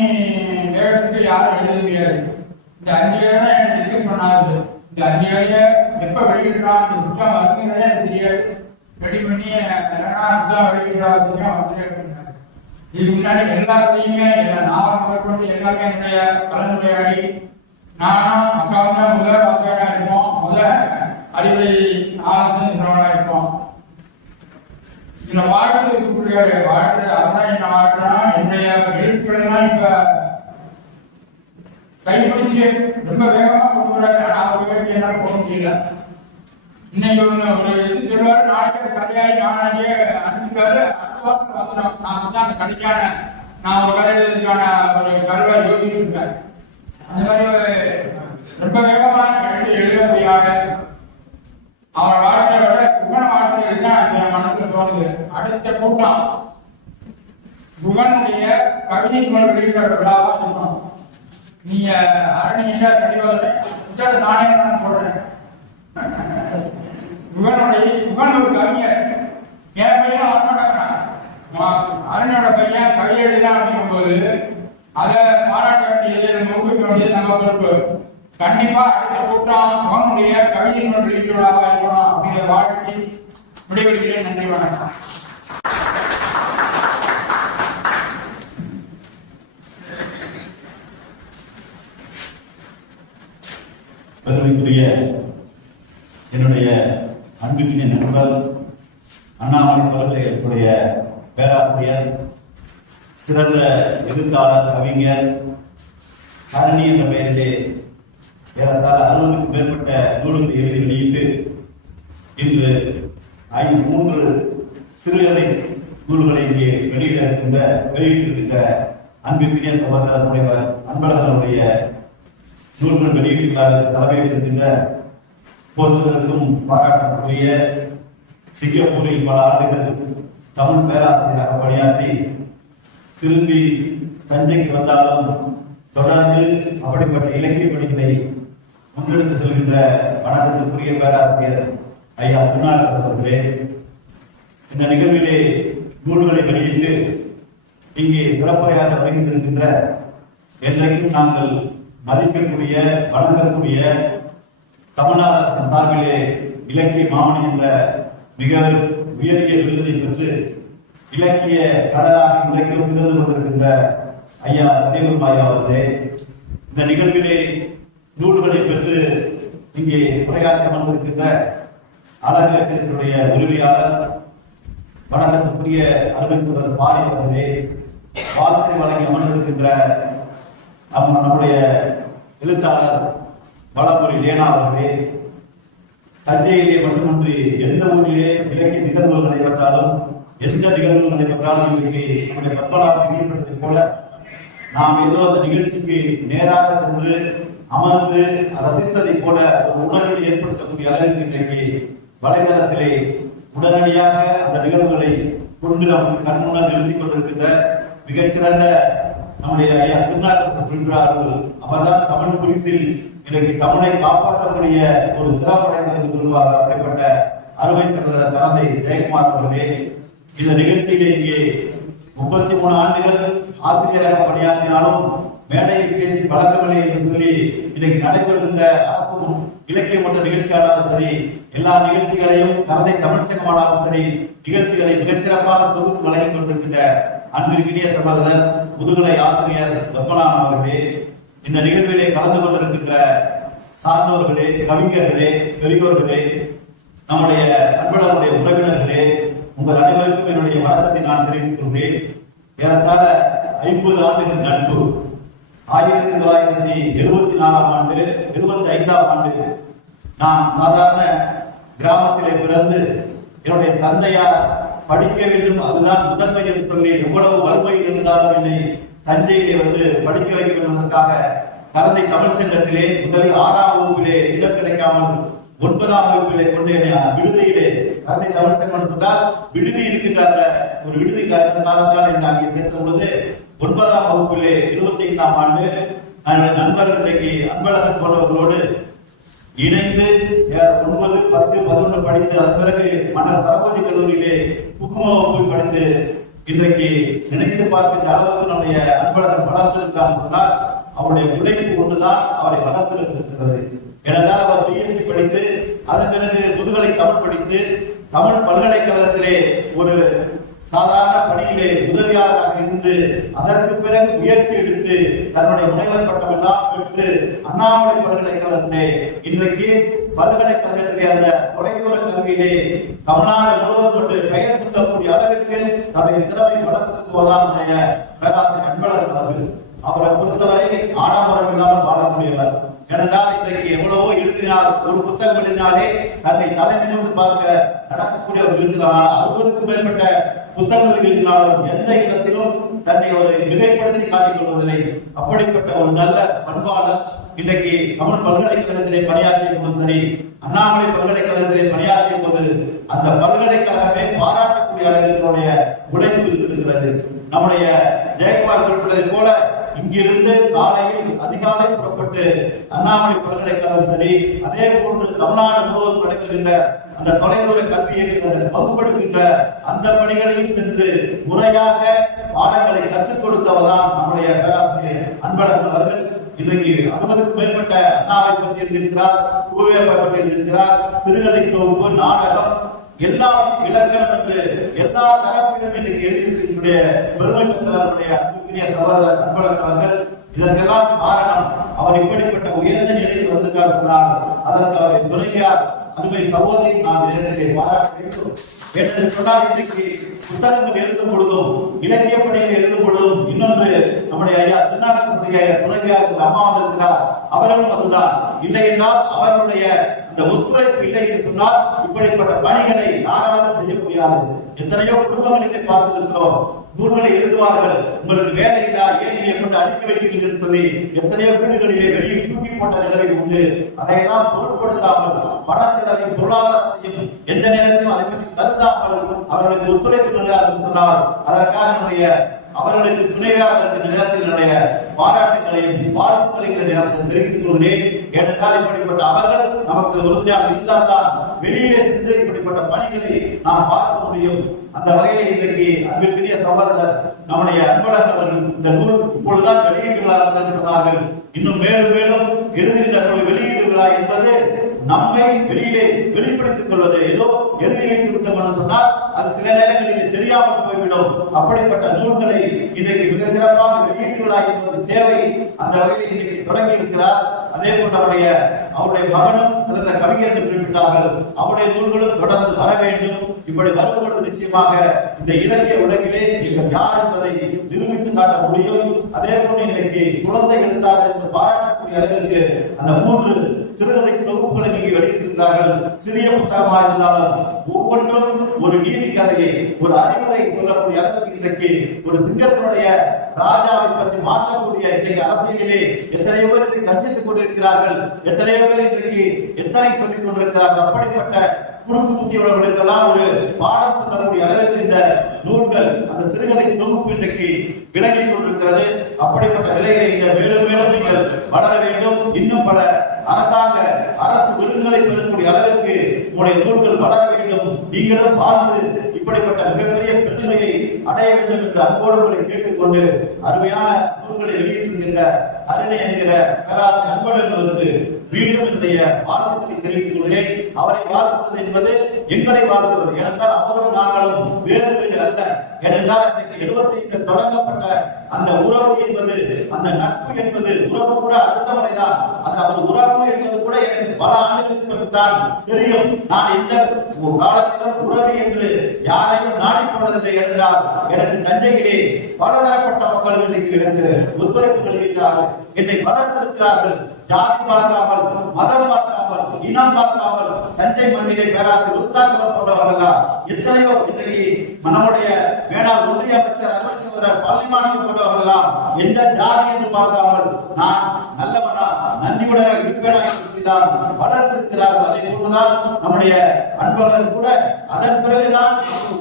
வேகத்துக்கு யாரும் எழுத முடியாது. இந்த 5 தான் எனக்கு டிஸ்கஸ் பண்ணாது. இந்த 5 எப்ப வெளியிடுறான், இந்த புத்தகம் வருங்கிறதே எனக்கு தெரியாது. ரெடி பண்ணி புத்தகம் வெளியிடுறாங்க. இதுக்கு முன்னாடி எல்லாத்தையுமே நாவல் முதற்கொண்டு எல்லாமே என்னுடைய கலந்துரையாடி நானும் அக்காவும் தான் முதல் ஆசிரியராக இருப்போம். அறிவுரை ஆலோசனை இருப்போம். இந்த வாழ்க்கை இருக்கக்கூடிய வாழ்க்கை அதான் என்ன வாழ்க்கைனா என்னுடைய எழுத்துக்களெல்லாம் இப்ப கைப்பிடிச்சு ரொம்ப வேகமா கொண்டு வராங்க. நான் என்னால போக முடியல. இன்னைக்கு ஒரு இது சொல்லுவாரு, நாளைக்கு கதையாகி நாளைக்கே அனுப்பிச்சுக்காரு. அடுத்த வாரத்தில் வந்துடும். நான் தான் கதைக்கான நான் ஒரு கதைக்கான ஒரு கருவை யோசிச்சுட்டு இருக்கேன். அந்த மாதிரி ரொம்ப வேகமா எழுதக்கூடியாக அவர் வாழ்க்கையை விட குகன வாழ்க்கையை தான் என் மனசுல தோணுது. அடுத்த கூட்டம் குகனுடைய கவிதை வெளியிட்ட விழாவா இருக்கணும். நீங்க அரணியா கடிவாத நானே நான் சொல்றேன். குகன் ஒரு கவிஞர். என் பையன் வரமாட்டாங்க. அரணியோட பையன் கவிதை எழுதான் அப்படிங்கும் போது அதை பாராட்ட வேண்டியது, ஊக்குவிக்க வேண்டியது நம்ம பொறுப்பு. கண்டிப்பா அடுத்த கூட்டம் அவனுடைய கவிதை வெளியீட்டு விழாவாக இருக்கணும் அப்படிங்கிற வாழ்க்கை விடைபெறுகிறேன். நன்றி, வணக்கம். பெருமைக்குரிய என்னுடைய அன்பிற்கிய நண்பர் அண்ணாமலை பல்கலைக்கழகத்துடைய பேராசிரியர், சிறந்த எழுத்தாளர், கவிஞர் ஹரிணி என்ற பெயரிலே ஏறத்தாழ 60க்கும் மேற்பட்ட நூல்களை எழுதி வெளியிட்டு இன்று 3 சிறுகதை நூல்களை இங்கே வெளியிட்டிருக்கின்ற அன்பிற்கிய சகோதரர் முனைவர் அன்பழகனுடைய நூல்கள் வெளியீட்டுகளாக தலைமையேற்றிருக்கின்ற போற்றுவதற்கும் பாராட்டக்கூடிய சிங்கப்பூரில் பல ஆண்டுகள் தமிழ் பேராசிரியராக பணியாற்றி திரும்பி தஞ்சைக்கு வந்தாலும் தொடர்ந்து அப்படிப்பட்ட இலக்கிய பணிகளை முன்னெடுத்து செல்கின்ற வணக்கத்திற்குரிய பேராசிரியர் ஐயா திருநாளரசு அவர்களே, இந்த நிகழ்விலே நூல்களை வெளியிட்டு இங்கே சிறப்புரையாக வருகின்றிருக்கின்ற என்றைக்கும் நாங்கள் மதிக்கக்கூடிய வணங்கக்கூடிய தமிழ்நாடு அரசின் சார்பிலே இலக்கிய மாமணி என்ற மிக உயரிய விருதை பெற்று இலக்கிய கடலாக இலக்கியம் திறந்து கொண்டிருக்கின்ற ஐயா தேவமாயா அவர்களே, இந்த நிகழ்விலே நூல்களை பெற்று இங்கே உரையாற்ற வந்திருக்கின்ற அழகத்தினுடைய உரிமையாளர் வணக்கத்துக்குரிய அருமைத்துவர் பாரி அவர்களே, வாழ்க்கை வழங்கி அமர்ந்திருக்கின்ற நம்முடைய எழுத்தாளர் வளமுறை லேனா அவர்களே, தஞ்சையிலே மட்டுமின்றி எந்த ஊரிலே இலக்கிய நிகழ்வுகள் நடைபெற்றாலும் எந்த நிகழ்வுகள் நடைபெற்றாலும் இன்றைக்கு நம்முடைய பத்மநாப ஈடுபடுத்தி போல நாம் ஏதோ அந்த நிகழ்ச்சிக்கு நேராக சென்று அமர்ந்து ரசித்ததை போல ஒரு உணர்வை ஏற்படுத்தக்கூடிய அளவிற்கு இன்றைக்கு வலைதளத்திலே உடனடியாக அந்த நிகழ்வுகளை கொண்டு நம் கண்முன்னால் எழுதிக் கொண்டிருக்கின்ற மிகச்சிறந்த நம்முடைய ஐயா திருநாளரசு குறிப்பிடார்கள். அவர்தான் தமிழ் குடிசில் இன்றைக்கு தமிழை காப்பாற்றக்கூடிய ஒரு திறப்படைந்தது என்று சொல்வார். அப்படிப்பட்ட அருமை சகோதரர் தந்தை ஜெயக்குமார் அவர்களே, இந்த நிகழ்ச்சியிலே இங்கே 33 ஆண்டுகள் ஆசிரியராக பணியாற்றினாலும் மேடையில் பேசி பழக்கமில்லை என்று சொல்லி இன்னைக்கு நடைபெறுகின்ற அரசும் இலக்கிய மன்ற நிகழ்ச்சியாளரும் சரி, எல்லா நிகழ்ச்சிகளையும் கதை தமிழ்ச்சங்கமானாலும் சரி, நிகழ்ச்சிகளை மிகச்சிறப்பாக தொகுத்து வழங்கிக் கொண்டிருக்கின்ற அன்பிற்கினிய சகோதரர் முதுகலை ஆசிரியர் பத்மநாபன் அவர்களே, இந்த நிகழ்விலே கலந்து கொண்டிருக்கின்ற சார்ந்தோர்களே, கவிஞர்களே, பெரியோர்களே, நம்முடைய அன்புடைய உறவினர்களே, உங்கள் அனைவருக்கும் என்னுடைய வணக்கத்தை நான் தெரிவித்துக் கொள்கிறேன். ஏறத்தாழ 50 ஆண்டுகள் நட்பு. 1974ஆம் ஆண்டு 75ஆம் ஆண்டு நான் சாதாரண கிராமத்திலே பிறந்து என்னுடைய தந்தையார் படிக்க வேண்டும், அதுதான் முதன்மை என்று சொல்லி எவ்வளவு வறுமையில் இருந்தாலும் என்னை தஞ்சையிலே வந்து படிக்க வைக்க வேண்டுவதற்காக கரந்தை தமிழ் சங்கத்திலே முதலில் 6ஆம் வகுப்பிலே இடம் கிடைக்காமல் 9ஆம் வகுப்பிலே கொண்டு என்னை விடுதியிலே, கரந்தை தமிழ் சங்கம் சொன்னால் விடுதி இருக்கின்ற அந்த ஒரு விடுதி காலத்தால் என்னை அங்கே சேர்த்த பொழுது 9ஆம் வகுப்பிலே 25ஆம் ஆண்டு என்னுடைய நண்பர்கள் இன்றைக்கு அன்பழகன் போன்றவர்களோடு இணைந்து 9, 10, 11 படித்து அதன் பிறகு மன்னர் சரபோஜி கல்லூரியிலே புகும வகுப்பு படித்து இன்றைக்கு நினைத்து பார்க்கின்ற அளவுக்கு நம்முடைய அன்பழகன் வளர்த்திருக்கிறார் சொன்னால் அவருடைய உழைப்பு ஒன்றுதான் அவரை வளர்த்திருக்கிறது. ஏனென்றால் அவர் பிஎஸ்சி படித்து அதன் பிறகு முதுகலை தமிழ் படித்து தமிழ் பல்கலைக்கழகத்திலே ஒரு சாதாரண பணியிலே உதவியாளராக இருந்து அதற்கு பிறகு முயற்சி எடுத்து தன்னுடைய முனைவர் பட்டம் எல்லாம் பெற்று அண்ணாமலை பல்கலைக்கழகத்திலே இன்றைக்கு பல்கலைக்கழகத்திலே அந்த தொலைதூர கல்வியிலே தமிழ்நாடு முழுவதும் கொண்டு பெயர் சொல்லக்கூடிய அளவிற்கு தன்னுடைய திறமை வளர்த்திருப்பதுதான் பேராசிரியர் அன்பழகன் அவர்கள். அவரை பொறுத்தவரை ஆடம்பரம் இல்லாமல் வாழக்கூடியவர். ஏனென்றால் இன்றைக்கு எவ்வளவோ எழுதினால் ஒரு புத்தகம் எழுதினாலே தன்னை தலைமையிலிருந்து பார்க்க நடக்கக்கூடியவர் எழுதினால் 60க்கும் மேற்பட்ட புத்தகங்கள் எழுதினாலும் எந்த இடத்திலும் தன்னை ஒரு மிகைப்படுத்தி காட்டிக் கொள்வதில்லை. அப்படிப்பட்ட ஒரு நல்ல பண்பாளர் இன்றைக்கு தமிழ் பல்கலைக்கழகத்திலே பணியாற்றிய போது சரி, அண்ணாமலை பல்கலைக்கழகத்திலே பணியாற்றிய போது அந்த பல்கலைக்கழகமே பாராட்டக்கூடிய அளவிற்கு உழைப்பு இருக்கிறது. நம்முடைய ஜெயக்குமார் குறிப்பிட்டதை போல இங்கிருந்து காலையில் அதிகாலை புறப்பட்டு அண்ணாமலை பல்கலைக்கழகம் சரி, அதே போன்று தமிழ்நாடு முழுவதும் நடைபெறுகின்ற அந்த தொலைதூர கல்வியை வகுப்படுகின்ற அந்த பணிகளிலும் சென்று முறையாக பாடங்களை கற்றுக் கொடுத்தவர்தான் நம்முடைய பேராசிரியர் அன்பழகன் அவர்கள். இன்றைக்கு 60க்கும் மேற்பட்ட அண்ணாவை பற்றி எழுதியிருக்கிறார், பூவேப்பை பற்றி எழுதியிருக்கிறார், சிறுகதை தொகுப்பு, நாடகம், எல்லாரும் இலக்கணம் என்று எல்லா தரப்பிலும் இன்றைக்கு எழுதியிருக்கிற பெருமை பெற்றவர்களுடைய அன்புக்குரிய சகோதரர் அன்பழகன் அவர்கள். இதற்கெல்லாம் காரணம் அவர் இப்படிப்பட்ட உயர்ந்த நிலையில் வந்திருக்கார் சொன்னால் அதற்கு அவரை துணையார் அருமை சகோதரி நாம் பாராட்ட வேண்டும். என்று சொன்னால் இன்றைக்கு புத்தகங்கள் எழுதும் பொழுதும் இலக்கிய பணியில் எழுதும் பொழுதும் இன்னொன்று நம்முடைய ஐயா திருநாவுக்கரசுடைய துணைவியார் அம்மா வந்திருக்கிறார், அவர்களும் அதுதான். இல்லை என்றால் அவர்களுடைய இந்த ஒத்துழைப்பு இல்லை என்று சொன்னால் இப்படிப்பட்ட பணிகளை யாராலும் செய்ய முடியாது. எத்தனையோ குடும்பங்களை பார்த்திருக்கிறோம். நூல்களை எழுதுவார்கள், உங்களுக்கு வேலை இல்லா, ஏன் நீங்க கொண்டு அடிக்க வைக்கிறீர்கள் என்று சொல்லி எத்தனையோ வீடுகளிலே வெளியே தூக்கி போட்ட நிலைமை உண்டு. அதையெல்லாம் பொருட்படுத்தாமல் பணச்செலவையும் பொருளாதாரத்தையும் எந்த நேரத்திலும் அதை பற்றி கருதாமல் அவர்களுக்கு ஒத்துழைப்பு நல்காது சொன்னால் அதற்காக அவர்களுக்கு துணையாக இந்த நேரத்தில் என்னுடைய பாராட்டுகளையும் வாழ்த்துக்களையும் நேரத்தில் தெரிவித்துக் கொள்கிறேன். ஏனென்றால் இப்படிப்பட்ட அவர்கள் நமக்கு உறுதியாக இருந்தால்தான் வெளியிலே சென்று இப்படிப்பட்ட பணிகளை நாம் பார்க்க முடியும். அந்த வகையில் இன்றைக்கு அன்பிற்குரிய சகோதரர் நம்முடைய அன்பழகன் இந்த நூல் இப்பொழுதுதான் வெளியீட்டுள்ளார்கள் என்று சொன்னார்கள். இன்னும் மேலும் மேலும் எழுதுகின்ற வெளியீடுகிறார் என்பது நம்மை வெளியிலே வெளிப்படுத்திக் கொள்வது. ஏதோ எழுதி வைத்து விட்டோம் என்று சொன்னால் அது சில நேரங்களில் தெரியாமல் போய்விடும். அப்படிப்பட்ட நூல்களை இன்றைக்கு மிக சிறப்பாக வெளியீட்டுள்ளார் என்பது தேவை. அந்த வகையில் இன்றைக்கு தொடங்கி இருக்கிறார். அதே போன்று அவருடைய மகனும் சிறந்த கவிஞர் என்று குறிப்பிட்டார்கள். அவருடைய நூல்களும் தொடர்ந்து வர வேண்டும். இப்படி வரும்பொழுது நிச்சயமாக இந்த இலக்கிய உலகிலே நீங்கள் யார் என்பதை நிரூபித்து காட்ட முடியும். அதே போன்று இன்றைக்கு குழந்தை எழுத்தாளர் என்று பாராட்டக்கூடிய அளவிற்கு அந்த 3 சிறுகதை தொகுப்புகளை நீங்க வெளியிட்டிருக்கிறார்கள். சிறிய புத்தகமாக இருந்தாலும் ஒவ்வொன்றும் ஒரு நீதி கதையை, ஒரு அறிவுரை சொல்லக்கூடிய அளவுக்கு இன்றைக்கு ஒரு சிங்கத்தினுடைய ராஜாவை பற்றி மாற்றக்கூடிய இன்றைக்கு அரசியலிலே எத்தனையோ பேர் இன்றைக்கு கட்சித்துக் கொண்டிருக்கிறார்கள், எத்தனையோ பேர் இன்றைக்கு எத்தனை சொல்லிக் கொண்டிருக்கிறார்கள். அப்படிப்பட்ட குறுக்கு புத்தியவர்களுக்கெல்லாம் ஒரு பாடம் சொல்லக்கூடிய அளவிற்கு இந்த நூல்கள், அந்த சிறுகதை தொகுப்பு இன்றைக்கு விளங்கிக் கொண்டிருக்கிறது. அப்படிப்பட்ட நிலையை மேலும் மேலும் நீங்கள் வளர வேண்டும். இன்னும் பல அரசு விருதுகளை பெறக்கூடிய அளவிற்கு உங்களுடைய நூல்கள் வளர வேண்டும். நீங்களும் வாழ்ந்து இப்படிப்பட்ட மிகப்பெரிய பெருமையை அடைய வேண்டும் என்று அன்போடு உங்களை கேட்டுக்கொண்டு அருமையான நூல்களை வெளியிட்டிருக்கின்ற அருணை என்கிற பேராசிரியர் அன்பழகன் மீண்டும் என்னுடைய வாழ்த்துக்களை தெரிவித்துக் கொள்கிறேன். அவரை வாழ்த்துவது என்பது எங்களை வாழ்த்துவது. ஏனென்றால் அவரும் நாங்களும் வேறு வேறு அல்ல. ஏனென்றால் இன்றைக்கு 75 தொடங்கப்பட்ட அந்த உறவு என்பது, அந்த நட்பு என்பது உறவு கூட அடுத்த முறைதான். அது அவர் உறவு என்பது கூட எனக்கு பல ஆண்டுகளுக்கு தான் தெரியும். நான் எந்த காலத்திலும் உறவு என்று யாரையும் நாடி போனதில்லை. என்றால் எனக்கு தஞ்சையிலே பலதரப்பட்ட மக்கள் இன்றைக்கு எனக்கு ஒத்துழைப்பு வருகிறார்கள், என்னை வளர்த்திருக்கிறார்கள். ஜாதி பார்க்காமல், மதம் பார்க்காமல், இனம் பார்க்காமல் தஞ்சை மண்ணிலே பேராது விருத்தாசலம் போன்றவர்களா எத்தனையோ இன்றைக்கு நம்முடைய மேலாள் ஒன்றிய அமைச்சர் அலுவலர் பழனிமாணிக்கம் போன்றவர்களாம் எந்த ஜாதி என்று பார்க்காமல் நான் நல்லவனா நன்றியுடனாக இருப்பேனா என்றுதான் வளர்த்திருக்கிறார்கள். அதை போன்றுதான் நம்முடைய அன்பர்கள் கூட அதன் பிறகுதான்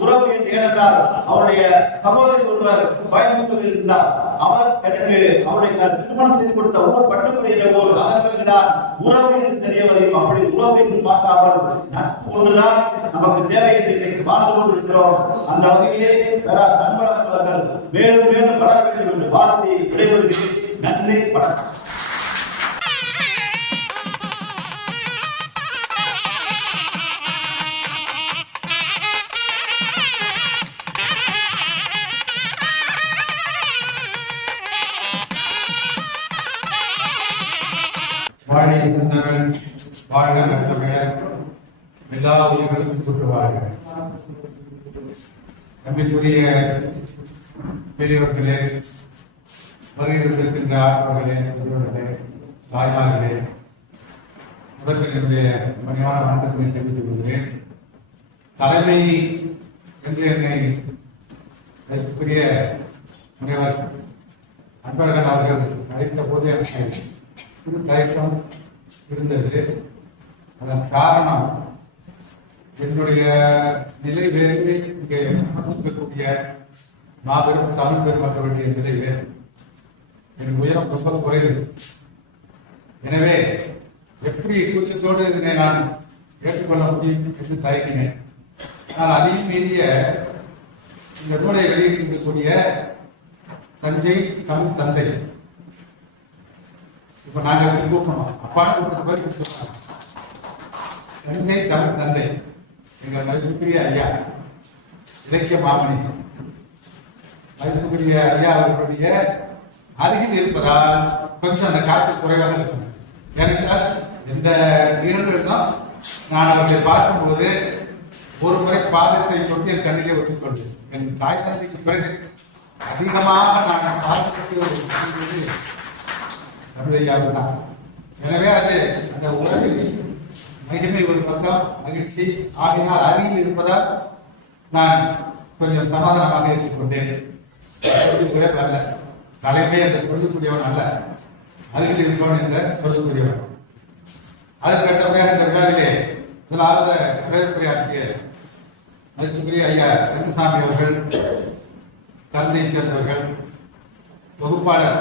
உறவு என்று. ஏனென்றால் அவருடைய சகோதரி ஒருவர் கோயம்புத்தூரில் இருந்தார். அவர் எனக்கு அவருடைய திருமணம் செய்து கொடுத்த ஊர் பட்டுக்குடியில ஊர். அதன் பிறகுதான் உறவு என்று தெரிய வரையும். அப்படி உறவு என்று பார்க்காமல் நட்பு ஒன்றுதான் நமக்கு தேவை என்று இன்றைக்கு வாழ்ந்து கொண்டிருக்கிறோம். அந்த வகையிலே அன்பழகன் அவர்கள் மேலும் மேலும் வளர வேண்டும் என்று வாழ்த்தி விடைபெறுகிறேன். நன்றி, வணக்கம். வாழை சொந்தங்கள் வாழ்க நண்பர்கள, எல்லா உயிர்களுக்கும் சுற்றுவார்கள். நம்பிக்குரிய பெரியவர்களே, வருகிறதற்கின்ற ஆற்றவர்களே, பெரியவர்களே, தாய்மார்களே, முதலில் என்னுடைய பணியான வணக்கத்தினை தெரிவித்துக் கொள்கிறேன். தலைமை என்று என்னை அதற்குரிய முனைவர் அன்பழகன் அவர்கள் அழைத்த போது எனக்கு சிறு தயக்கம் இருந்தது. அதன் காரணம் என்னுடைய நிலை வேறு, இங்கே இருக்கக்கூடிய மாபெரும் தமிழ் பெருமக்களுடைய நிலை வேறு. என் உயரம் ரொம்ப குறைவு. எனவே எப்படி கூச்சத்தோடு இதனை நான் ஏற்றுக்கொள்ள முடியும் என்று தயங்கினேன். ஆனால் அதையும் மீறிய இந்த நூலை வெளியிட்டிருக்கக்கூடிய தஞ்சை தமிழ் தந்தை, இப்ப நாங்க எப்படி கூப்பிடணும், அப்பான்னு கூப்பிட்ட மாதிரி சொல்றாங்க. தஞ்சை தமிழ் தந்தை எங்கள் மதிப்புக்குரிய ஐயா இலக்கிய மாமணி மதிப்புக்குரிய ஐயா அவர்களுடைய அருகில் இருப்பதால் கொஞ்சம் அந்த காற்று குறைவாக இருக்கும். ஏனென்றால் இந்த வீரர்களும் நான் அவர்களை பார்க்கும்போது ஒரு முறை பாதத்தை தொட்டு என் கண்ணிலே ஒட்டிக்கொள்வேன். என் தாய் தந்தைக்கு பிறகு அதிகமாக நான் பார்த்து தமிழையாவது தான். எனவே அது அந்த உலகில் மகிமை ஒரு பக்கம், மகிழ்ச்சி ஆகினால் அருகில் இருப்பதால் நான் கொஞ்சம் சமாதானமாக ஏற்றுக்கொண்டேன். அல்ல தலைமை என்று சொல்லக்கூடியவன் அல்ல, அருகில் இருப்பவன் என்ற சொல்லக்கூடியவன். அதற்கு அடுத்தபடியாக இந்த விழாவிலே முதலாவது வரவேற்புரையாற்றிய அதற்குரிய ஐயா ரங்கசாமி அவர்கள், கருந்தையைச் சேர்ந்தவர்கள், தொகுப்பாளர்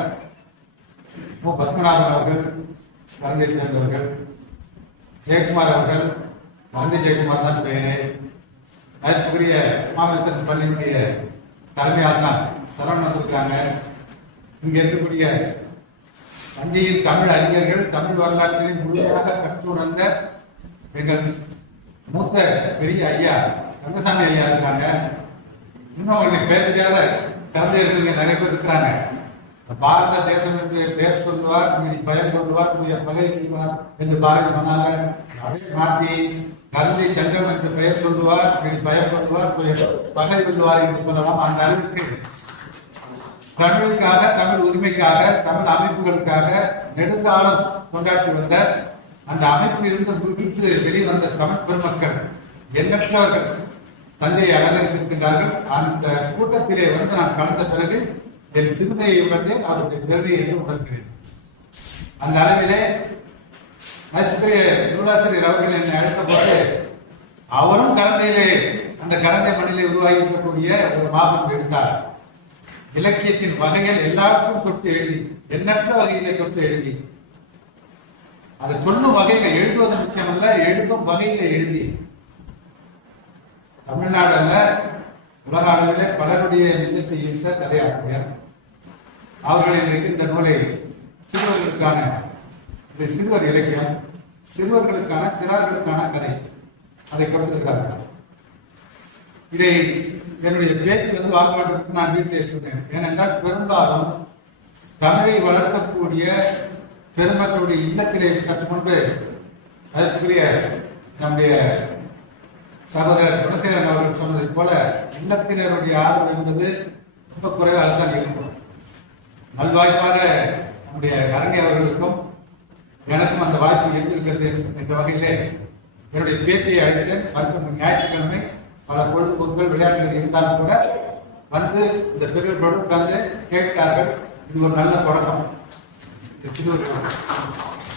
மு. பத்மநாபன் அவர்கள், கருந்தையைச் சேர்ந்தவர்கள், ஜெயக்குமார் அவர்கள், கருந்தை ஜெயக்குமார் தான் பெயரே, அதற்குரிய மாமேஸ்வரன் பள்ளியினுடைய தலைமை ஆசான் சரவணன் வந்திருக்காங்க. இங்க இருக்கக்கூடிய தஞ்சையின் தமிழ் அறிஞர்கள், தமிழ் வரலாற்றினை முழுமையாக கற்றுணர்ந்த எங்கள் மூத்த பெரிய ஐயா ரங்கசாமி ஐயா இருக்காங்க. இன்னும் அவங்களுக்கு பேர் தெரியாத கருந்தையர்கள் நிறைய பேர் இருக்கிறாங்க. பாரத தேசம் என்று பெயர் சொல்லுவார், பயன் கொள்வார், பகை செய்வார் என்று பாரதி சொன்னாங்க. அப்படியே மாற்றி கருந்தை சங்கம் என்று பெயர் சொல்லுவார், பயம் கொள்வார், பகை கொள்வார் என்று சொல்லலாம். அந்த அளவுக்கு தமிழுக்காக, தமிழ் உரிமைக்காக, தமிழ் அமைப்புகளுக்காக நெடுங்காலம் கொண்டாடி வந்த அந்த அமைப்பில் இருந்து விட்டு வெளிவந்த தமிழ் பெருமக்கள் எண்ணற்றவர்கள் தஞ்சையை அலங்கரித்திருக்கின்றார்கள். அந்த கூட்டத்திலே வந்து நான் கலந்த பிறகு என் சிந்தனையை உணர்ந்தே அவருடைய திறமையை என்று உணர்கிறேன். அந்த அளவிலே நூலாசிரியர் அவர்கள் என்னை அழைத்த போது அவரும் கலந்தையிலே, அந்த கலந்தை மண்ணிலே உருவாகி இருக்கக்கூடிய ஒரு மாபெரும் எழுத்தார். இலக்கியத்தின் வகைகள் எல்லாருக்கும் தொட்டு எழுதி, எண்ணற்ற வகையிலே தொட்டு எழுதி, அதை சொல்லும் வகையில எழுதுவது முக்கியமல்ல, எழுதும் வகையில எழுதி தமிழ்நாடு அல்ல உலக அளவிலே பலருடைய நெஞ்சத்தை ஈர்த்த கதையாசிரியர். அவர்கள் இன்றைக்கு இந்த நூலை சிறுவர்களுக்கான சிறுவர் இலக்கியம், சிறார்களுக்கான கதை அதை கொடுத்திருக்கிறார்கள். இதை என்னுடைய பேச்சு வாங்க வேண்டும் நான் வீட்டிலே சொன்னேன். ஏனென்றால் பெரும்பாலும் தமிழை வளர்க்கக்கூடிய பெருமக்களுடைய இல்லத்திலே சற்று முன்பு அதற்குரிய நம்முடைய சகோதரர் குணசேகரன் அவர்கள் சொன்னதை போல இல்லத்தினருடைய ஆதரவு என்பது ரொம்ப குறைவாக தான் இருக்கும். நல்வாய்ப்பாக நம்முடைய கரண்டி அவர்களுக்கும் எனக்கும் அந்த வாய்ப்பு இருந்திருக்கிறது என்ற வகையிலே என்னுடைய பேட்டியை அழைத்தேன். மறுக்கும் ஞாயிற்றுக்கிழமை பல பொழுதுபோக்குகள் விளையாட்டுகள் இருந்தாலும் கூட வந்து இந்த பெரியவர்களோடு உட்கார்ந்து கேட்டார்கள். இது ஒரு நல்ல தொடக்கம்.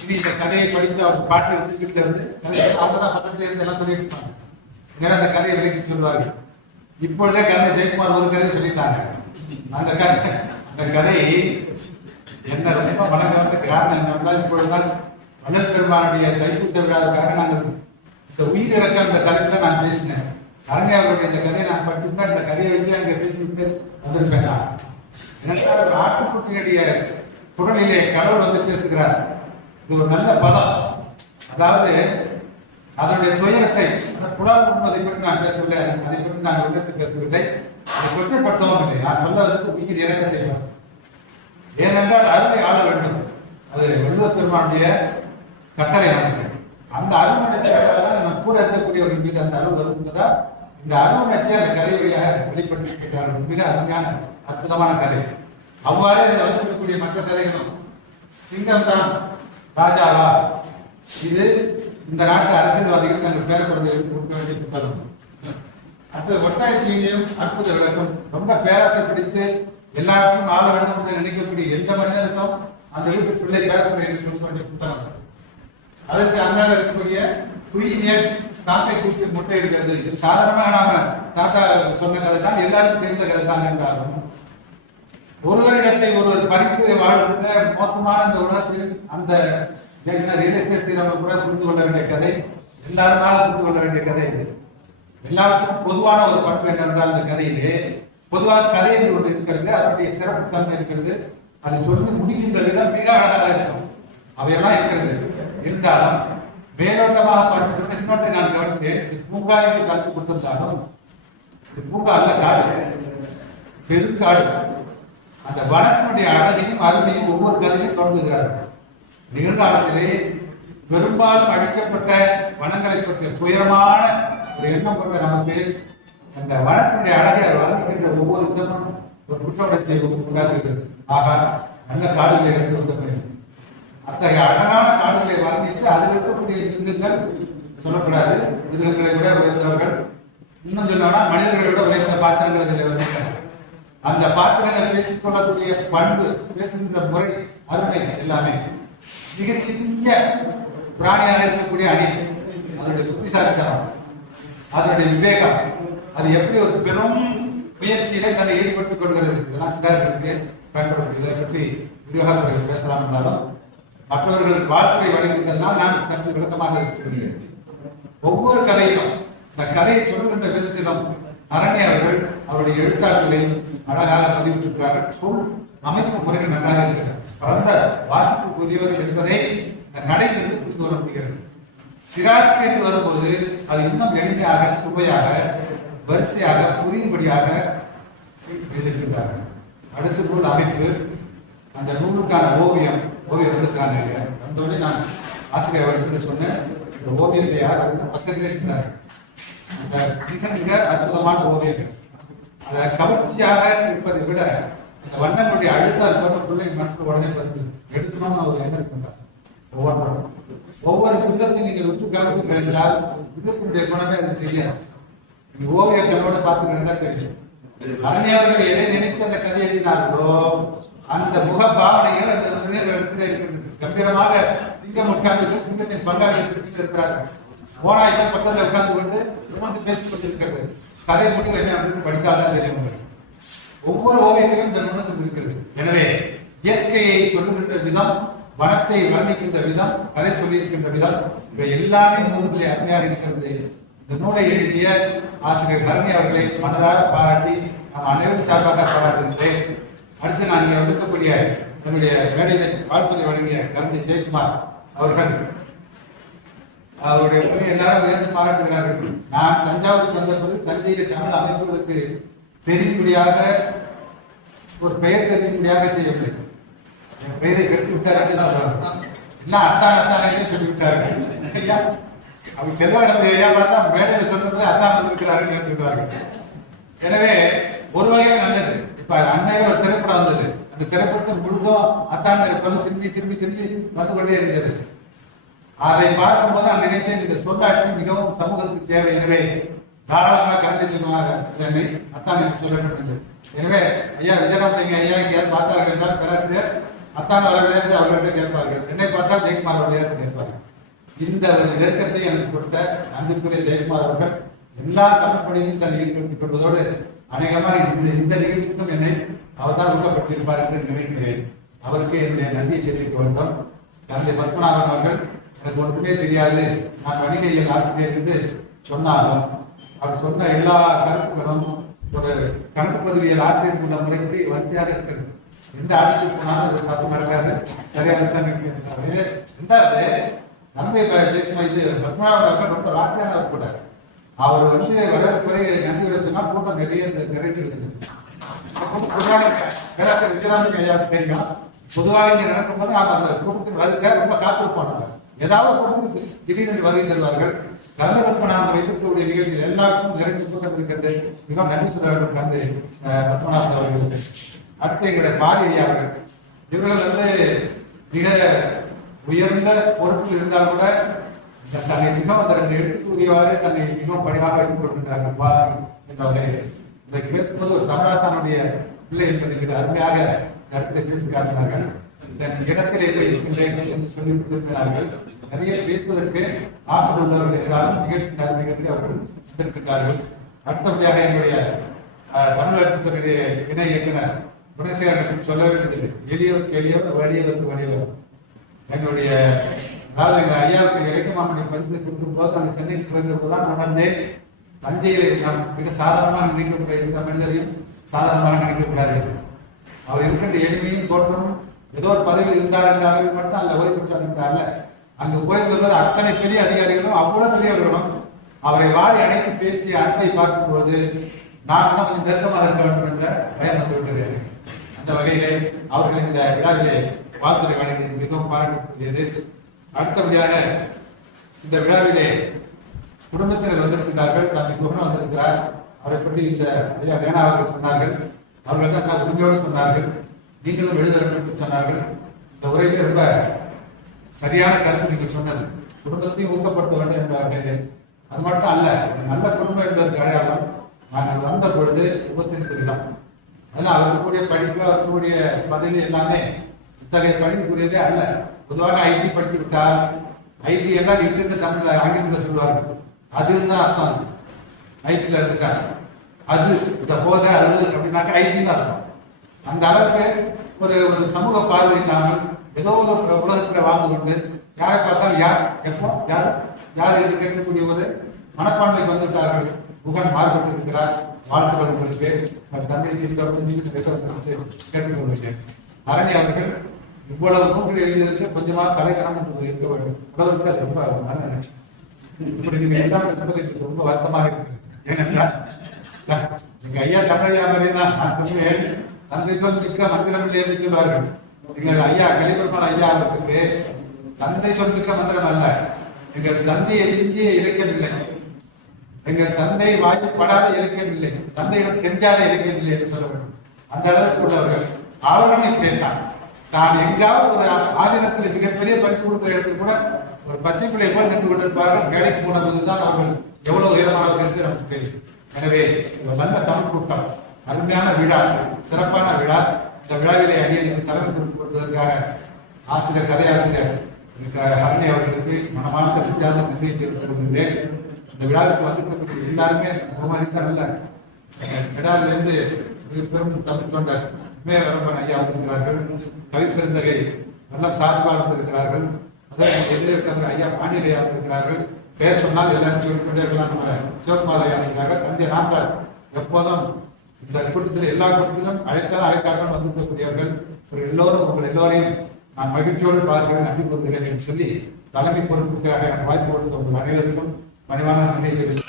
இனி இந்த கதையை படித்து அவர் பாட்டு எடுத்துக்கிட்டு வந்து அவங்க தான் பக்கத்துல இருந்து எல்லாம் சொல்லிட்டு இருப்பாங்க. நேரம் அந்த கதையை விளக்கி சொல்லுவார்கள். இப்பொழுதே கதை ஜெயக்குமார் ஒரு கதையை சொல்லிட்டாங்க. அந்த கதை என்ன ரொம்ப மனக்கவர்ந்த காரணம் என்னன்னா, இப்பொழுதுதான் வள்ளல் பெருமானுடைய தைப்பூச விழாவுக்காக நாங்கள் இந்த உயிரிழக்க அந்த தலைப்புல நான் பேசினேன். கரண்டி அவர்களுடைய இந்த கதையை நான் படிச்சுதான் இந்த கதையை வச்சு அங்கே பேசிவிட்டு வந்திருப்பேன். நான் என்னென்றால் ஆட்டுக்குட்டியுடைய குரலிலே கடவுள் வந்து பேசுகிறார். இது ஒரு நல்ல பதம். அதாவது அதனுடைய துயரத்தை குடால் உண்பதை பற்றி நான் பேசவில்லை, அதை பற்றி நான் விதத்து பேசவில்லை, அதை கொச்சைப்படுத்தவும் இல்லை. நான் சொல்ல வந்து உயிர் இறக்கத்தை பற்றி. ஏனென்றால் அருளை ஆள வேண்டும். அது வள்ளுவர் பெருமானுடைய கட்டளை நமக்கு. அந்த அருமணச்சியாக நம்ம கூட இருக்கக்கூடியவர்கள் மீது அந்த அருள் வருவதா இந்த அருமணச்சி அந்த கதை வழியாக வெளிப்படுத்தியிருக்கிறார்கள். மிக அருமையான அற்புதமான கதை. அவ்வாறே வந்திருக்கக்கூடிய மற்ற கதைகளும் சிங்கம் தான் ராஜாவா, இது இந்த நாட்டு அரசியல்வாதிகள் தங்கள் பேரக்குழந்தைகளுக்கு கொடுக்க வேண்டிய புத்தகம். அடுத்தது ஒட்டாட்சியிலையும் அற்புத விளக்கம். ரொம்ப பேராசை பிடித்து எல்லாருக்கும் ஆள வேண்டும் என்று நினைக்கக்கூடிய எந்த மனிதனுக்கும் அந்த வீட்டு பிள்ளை பேரக்குழந்தைகளுக்கு கொடுக்க வேண்டிய புத்தகம். அதற்கு அன்றாட இருக்கக்கூடிய குயிலியல் காக்கை கூட்டி முட்டை எடுக்கிறது. இது சாதாரணமாக நாம தாத்தா சொன்ன கதை தான், எல்லாருக்கும் தெரிந்த கதை தான் என்றாலும் ஒருவரிடத்தை ஒருவர் பறித்து வாழ்கின்ற மோசமான இந்த உலகத்தில் அந்த ரியல் எஸ்டேட் செய்யறவங்க கூட புரிந்து கொள்ள வேண்டிய கதை, எல்லாருமாக புரிந்து கொள்ள வேண்டிய கதை இது. எல்லாருக்கும் பொதுவான ஒரு பண்பு என்னென்றால் அந்த கதையிலே பொதுவாக கதை என்று ஒன்று இருக்கிறது. அதனுடைய சிறப்பு தன்மை இருக்கிறது. அதை சொல்லி முடிக்கின்ற விதம் மிக அழகாக இருக்கும். அவையெல்லாம் இருக்கிறது. இருந்தாலும் மேலோட்டமாக பார்க்கிறது இன்னொன்றை நான் கவனித்தேன். பூங்கா என்று கருத்து கொடுத்திருந்தாலும் இது பூங்கா அல்ல, காடு, பெருங்காடு. அந்த வனத்தினுடைய அழகையும் அருமையும் ஒவ்வொரு கதையிலும் தொடங்குகிறார்கள். நிகழ்காலத்திலே பெரும்பாலும் அழிக்கப்பட்ட வனங்களை பற்றிய துயரமான ஒரு எண்ணம் கொண்ட நமக்கு அந்த வனத்தினுடைய அழகை வர்ணிக்கின்ற ஒவ்வொரு விதமும் ஒரு குற்ற உணர்ச்சியை உண்டாக்குகிறது. ஆகா, நல்ல காடுகளை எடுத்து வந்த அத்தகைய அழகான காடுகளை வர்ணித்து அதில் இருக்கக்கூடிய மிருகங்கள் சொல்லக்கூடாது. மிருகங்களை விட உயர்ந்தவர்கள், இன்னும் சொல்லணும்னா மனிதர்களை விட உயர்ந்த பாத்திரங்கள் இதில் வர்ணிக்கிறார். அந்த பாத்திரங்கள் பேசிக் கொள்ளக்கூடிய பண்பு, பேசுகின்ற முறை, அருமை எல்லாமே மிக சிறிய பிராணியாக இருக்கக்கூடிய அணி, அதனுடைய புத்திசாலித்தனம், அதனுடைய விவேகம், அது எப்படி ஒரு பெரும் முயற்சியில தன்னை ஈடுபடுத்திக் கொள்கிறது. இதெல்லாம் சிலருக்கு பயன்படுகிறது. இதை பற்றி விரிவாக பேசலாம் என்றாலும் மற்றவர்கள் வாழ்த்துறை வழங்கிவிட்டதுனால் நான் சற்று விளக்கமாக இருக்கிறேன். ஒவ்வொரு கதையிலும் இந்த கதையை சொல்கின்ற விதத்திலும் அரண்ய அவர்கள் அவருடைய எழுத்தாற்றலை அழகாக பதிவிட்டிருக்கிறார்கள். சொல் அமைப்பு முறைகள் நன்றாக இருக்கிறது. பரந்த வாசிப்புக்குரியவர்கள் என்பதை நடையிலிருந்து புரிந்து கொள்ள முடிகிறது. சிறாருக்கு என்று வரும்போது அது இன்னும் எளிமையாக, சுவையாக, வரிசையாக, புரியும்படியாக எழுதியிருக்கிறார்கள். அடுத்த நூல் அமைப்பு, அந்த நூலுக்கான ஓவியம் வந்ததுக்கான வந்தோடனே நான் ஆசிரியர் அவர்களுக்கு சொன்னேன், இந்த ஓவியத்தை யார் பக்கத்திலே சொன்னார். அந்த மிக மிக அற்புதமான ஓவியங்கள். அதை கவர்ச்சியாக இருப்பதை விட இந்த வண்ணங்களுடைய அழுத்தம் இருப்பதை பிள்ளை மனசுல உடனே பதிவு எடுக்கணும்னு ஒரு எண்ணம் இருக்கின்றார். ஒவ்வொரு புத்தகத்தையும் நீங்கள் உற்று கவனிப்பீர்கள் என்றால் புத்தகத்தினுடைய குணமே அது தெரியாது. நீங்க ஓவியங்களோட பார்த்துக்கிறதா தெரியும். அரணியவர்கள் எதை நினைத்து அந்த கதை எழுதினார்களோ அந்த முக பாவனைகள் அந்த இடத்துல இருக்கின்றது. கம்பீரமாக சிங்கம் உட்கார்ந்து சிங்கத்தின் பங்காளி இருக்கிறார்கள். ஓராய்கள் பக்கத்தில் உட்கார்ந்து கொண்டு வந்து பேசிக் கொண்டிருக்கிறது. கதை முடிவு என்ன அப்படின்னு படித்தால்தான் தெரியும் உங்களுக்கு. ஒவ்வொரு ஓவியத்திலும் இந்த நுணுக்கம் இருக்கிறது. எனவே இயற்கையை சொல்லுகின்ற விதம், வனத்தை வர்ணிக்கின்ற விதம், கதை சொல்லியிருக்கின்ற விதம், இவை எல்லாமே நூல்களை அருமையாக இருக்கிறது. இந்த நூலை எழுதிய ஆசிரியர் தரணி அவர்களை மனதார பாராட்டி நாம் அனைவரும் சார்பாக பாராட்டுகின்றேன். அடுத்து நான் இங்கே வந்திருக்கக்கூடிய என்னுடைய வேலையை வாழ்த்துறை வழங்கிய கரந்தை ஜெயக்குமார் அவர்கள் அவருடைய பணி எல்லாரும் உயர்ந்து பாராட்டுகிறார்கள். நான் தஞ்சாவூருக்கு வந்த பிறகு தஞ்சையை தமிழ் அமைப்புகளுக்கு தெரியும்படியாக ஒரு பெயர் தெரியும்படியாக செய்யவில்லை. என் பெயரை கெடுத்து விட்டார்கள் சொல்றாங்க. எல்லாம் அத்தானே சொல்லிவிட்டார்கள். ஐயா அவங்க செல்வானது ஐயா பார்த்தா மேடையில் சொல்றது அத்தான் இருக்கிறார்கள் சொல்றார்கள். எனவே ஒரு வகையில் நல்லது. இப்ப அண்மையில ஒரு திரைப்படம் வந்தது. அந்த திரைப்படத்தில் முழுதும் அத்தான் சொல்ல திரும்பி வந்து கொண்டே இருந்தது. அதை பார்க்கும்போது நான் நினைத்தேன், இந்த சொல்லாட்சி மிகவும் சமூகத்துக்கு தேவை. எனவே தாராளமாக கலந்து சொன்னார் அத்தான் என்று சொல்ல வேண்டும் என்று. எனவே ஐயா விஜயராமலிங்க ஐயா எங்கேயாவது பார்த்தார்கள் என்றால் பேராசிரியர் அத்தான் அவர்களே அவர்களிடம் கேட்பார்கள். என்னை பார்த்தால் ஜெயக்குமார் அவர்களே கேட்பார்கள். இந்த ஒரு நெருக்கத்தை எனக்கு கொடுத்த அன்புக்குரிய ஜெயக்குமார் அவர்கள் எல்லா தமிழ் பணியிலும் தன்னை ஈடுபடுத்திக் கொள்வதோடு அநேகமாக இந்த நிகழ்ச்சிக்கும் என்னை அவர் தான் ஊக்கப்பட்டிருப்பார் என்று நினைக்கிறேன். அவருக்கு என்னுடைய நன்றியை தெரிவிக்க வேண்டும். தந்தை பத்மநாபன் அவர்கள் எனக்கு ஒன்றுமே தெரியாது, நான் வணிகையில் ஆசிரியர் என்று சொன்னாலும் அவர் சொன்ன எல்லா கருத்துக்களும் ஒரு கணக்கு பதிவியல் ஆசிரியர் உள்ள முறைப்படி வரிசையாக இருக்கிறது. எந்த ஆட்சிக்கு போனாலும் அது தப்பு நடக்காது, சரியாகத்தான் இருந்தாரு. தந்தை இது பத்மநாபன் அவர்கள் ரொம்ப ராசியானவர் கூட. அவர் வரக்குறை நன்றி விட சொன்னா கூட்டம் நிறைந்திருக்குது. பேராசிரியர் விஜயராமலிங்க ஐயா தெரியும். பொதுவாக இங்க நடக்கும் போது அந்த கூட்டத்துக்கு வருக ரொம்ப காத்திருப்பாங்க. ஏதாவது கூட்டத்துக்கு திடீரென்று வருகை தருவார்கள். கலந்த பத்மநாபன் வைத்திருக்கக்கூடிய நிகழ்ச்சியில் எல்லாருக்கும் நிறைந்து கூட்டத்திற்கு மிகவும் நன்றி சொல்ல வேண்டும். கலந்து பத்மநாபன் அவர்களுக்கு அடுத்து எங்களுடைய பாலியா அவர்கள் இவர்கள் மிக உயர்ந்த பொறுப்பு இருந்தால் கூட தன்னை மிகவும் அதற்கு எடுத்துக்கூடியவாறு தன்னை மிகவும் பணிவாக வைத்துக் கொண்டிருக்கிறார்கள் என்ற வகையில் இன்றைக்கு பேசும்போது ஒரு தமிழாசானுடைய பிள்ளை என்பதை அருமையாக இந்த இடத்துல பேசி காட்டினார்கள். தன் இடத்திலே இருக்கின்றேன் என்று சொல்லி விரும்பினார்கள். நிறைய பேசுவதற்கு ஆற்றல் உள்ளவர்கள் என்றாலும் நிகழ்ச்சி நிகழ்ச்சி அவர்கள் வந்திருக்கின்றார்கள். அடுத்தபடியாக எங்களுடைய தமிழகத்தினுடைய இணை இயக்குனர் குணசேகரனுக்கு சொல்ல வேண்டியதில்லை. எளியவருக்கு எளியவர், வலியவருக்கு வலியவர். எங்களுடைய அதாவது எங்கள் ஐயாவுக்கு இலக்கியமாமணி பரிசு கொடுக்கும் போது நாங்கள் சென்னைக்கு போயிருந்தபோதுதான் உணர்ந்தேன், தஞ்சையில் நாம் மிக சாதாரணமாக நினைக்கக்கூடிய இந்த மனிதரையும் சாதாரணமாக நினைக்கக்கூடாது. அவர் இருக்கின்ற எளிமையும் தோற்றமும் ஏதோ ஒரு பதவியில் இருந்தார் என்றார்கள் மட்டும் அந்த ஓய்வு பெற்றார் என்றார்ல, அங்கு போயிருந்தபோது அத்தனை பெரிய அதிகாரிகளும் அவ்வளவு பெரியவர்களும் அவரை வாரி அணைத்து பேசி அன்பை பார்க்கும்போது நான் தான் கொஞ்சம் நெருக்கமாக இருக்க வேண்டும் என்ற பயம் வந்து விட்டது. அந்த வகையிலே அவர்கள் இந்த விழாவிலே வாழ்த்துறை வழங்கியது மிகவும் பாராட்டக்கூடியது. அடுத்தபடியாக இந்த விழாவிலே குடும்பத்தினர் வந்திருக்கிறார்கள். தந்தை குருணம் வந்திருக்கிறார். அவரை பற்றி இந்த ஐயா வேணா அவர்கள் சொன்னார்கள். அவர்கள் தான் உண்மையோடு சொன்னார்கள். நீங்களும் எழுத வேண்டும் என்று சொன்னார்கள். இந்த உரையிலே ரொம்ப சரியான கருத்து நீங்கள் சொன்னது. குடும்பத்தையும் ஊக்கப்படுத்த வேண்டும் என்ற வகையிலே அது மட்டும் அல்ல, நல்ல குடும்பம் என்பதற்கு அடையாளம் நாங்கள் வந்த பொழுது உபசரித்திருக்கிறோம். அதனால் அவர்களுடைய படிப்பு அவர்களுடைய பதவி எல்லாமே இத்தகைய படிப்புக்குரியதே அல்ல. பொதுவாக ஐடி படித்து விட்டார், ஐடி எல்லாம் இங்கிருந்து தமிழ்ல ஆங்கிலத்தில் சொல்லுவார்கள். அது இருந்தால் அர்த்தம் அது ஐடியில் இருக்கார், அது இதை போத அது அப்படின்னாக்கா ஐடின்னு அர்த்தம். அந்த அளவுக்கு ஒரு ஒரு சமூக பார்வை இல்லாமல் ஏதோ ஒரு உலகத்தில் வாழ்ந்து கொண்டு யாரை பார்த்தாலும் யார் எப்போ யார் யார் என்று கேட்கக்கூடிய ஒரு மனப்பான்மைக்கு வந்துவிட்டார்கள். புகழ் மாறுபட்டு இருக்கிறார். வாழ்த்துக்கள் உங்களுக்கு தந்தை கேட்டுக்கொள்கிறேன். அரணி அவர்கள் இவ்வளவு நூல்கள் எழுதியதற்கு கொஞ்சமாக தலைகரம் இருக்க வேண்டும். உலகத்துக்கு அது ரொம்ப இப்படி நீங்க எல்லாம் இருப்பது ரொம்ப வருத்தமாக இருக்கு. ஏனென்றால் எங்க ஐயா தமிழையாமலே தான் நான் சொல்லுவேன், தந்தை சொல் மிக்க மந்திரம் இல்லை என்று சொல்வார்கள். எங்கள் ஐயா கலிபெருமான் ஐயா அவர்களுக்கு தந்தை சொல் மிக்க மந்திரம் அல்ல, எங்கள் தந்தையை எஞ்சிய இலக்கியம் இல்லை, எங்கள் தந்தை வாய்ப்படாத இலக்கியம் இல்லை, தந்தையிடம் தெரிஞ்சாத இலக்கியம் இல்லை என்று சொல்ல வேண்டும். அந்த அளவுக்கு உள்ளவர்கள் அவர்களும் இப்படித்தான். நான் எங்காவது ஒரு ஆதீனத்தில் மிகப்பெரிய பரிசு கொடுக்கிற இடத்தில் கூட ஒரு பச்சை பிள்ளை போல் நின்று கொண்டிருப்பார்கள். வேலைக்கு போன போதுதான் அவர்கள் எவ்வளவு உயரமானவர்கள் என்று நமக்கு தெரியும். எனவே நல்ல தமிழ் கூட்டம், அருமையான விழா, சிறப்பான விழா. இந்த விழாவிலே அடியனுக்கு தலைமை கொடுப்பதற்காக ஆசிரியர் கதையாசிரியர் ஹரணி அவர்களுக்கு மனமார்ந்த வித்தியாசம் நன்றியை தெரிவித்துக் கொள்கிறேன். இந்த விழாவுக்கு வந்திருக்கக்கூடிய எல்லாருமே முகமதித்தான் அல்ல, விழாவிலிருந்து பெரும் தமிழ் தொண்டர் மேவரம்பன் ஐயா வந்திருக்கிறார்கள், கவிப்பெருந்தகை நல்ல தாஜ்பால் வந்திருக்கிறார்கள், அதற்கு எதிர்க்கிறார்கள் ஐயா பாண்டியன் ஐயா வந்திருக்கிறார்கள். பெயர் சொன்னால் எல்லாரும் சொல்லிக்கொண்டே இருக்கலாம். நம்ம சிவகுமார் ஐயா இருக்கிறார்கள். தந்தை ராமராஜ் எப்போதும் இந்த கூட்டத்தில் எல்லா கூட்டத்திலும் அழைத்தாலும் அழைக்காமல் வந்திருக்கக்கூடியவர்கள். எல்லோரும் உங்கள் எல்லோரையும் நான் மகிழ்ச்சியோடு பார்க்கிறேன், நன்றி கூறுகிறேன் என்று சொல்லி தலைமை பொறுப்புக்காக வாய்ப்பு கொடுத்த உங்கள் அனைவருக்கும் பணிவான நன்றி தெரிவித்து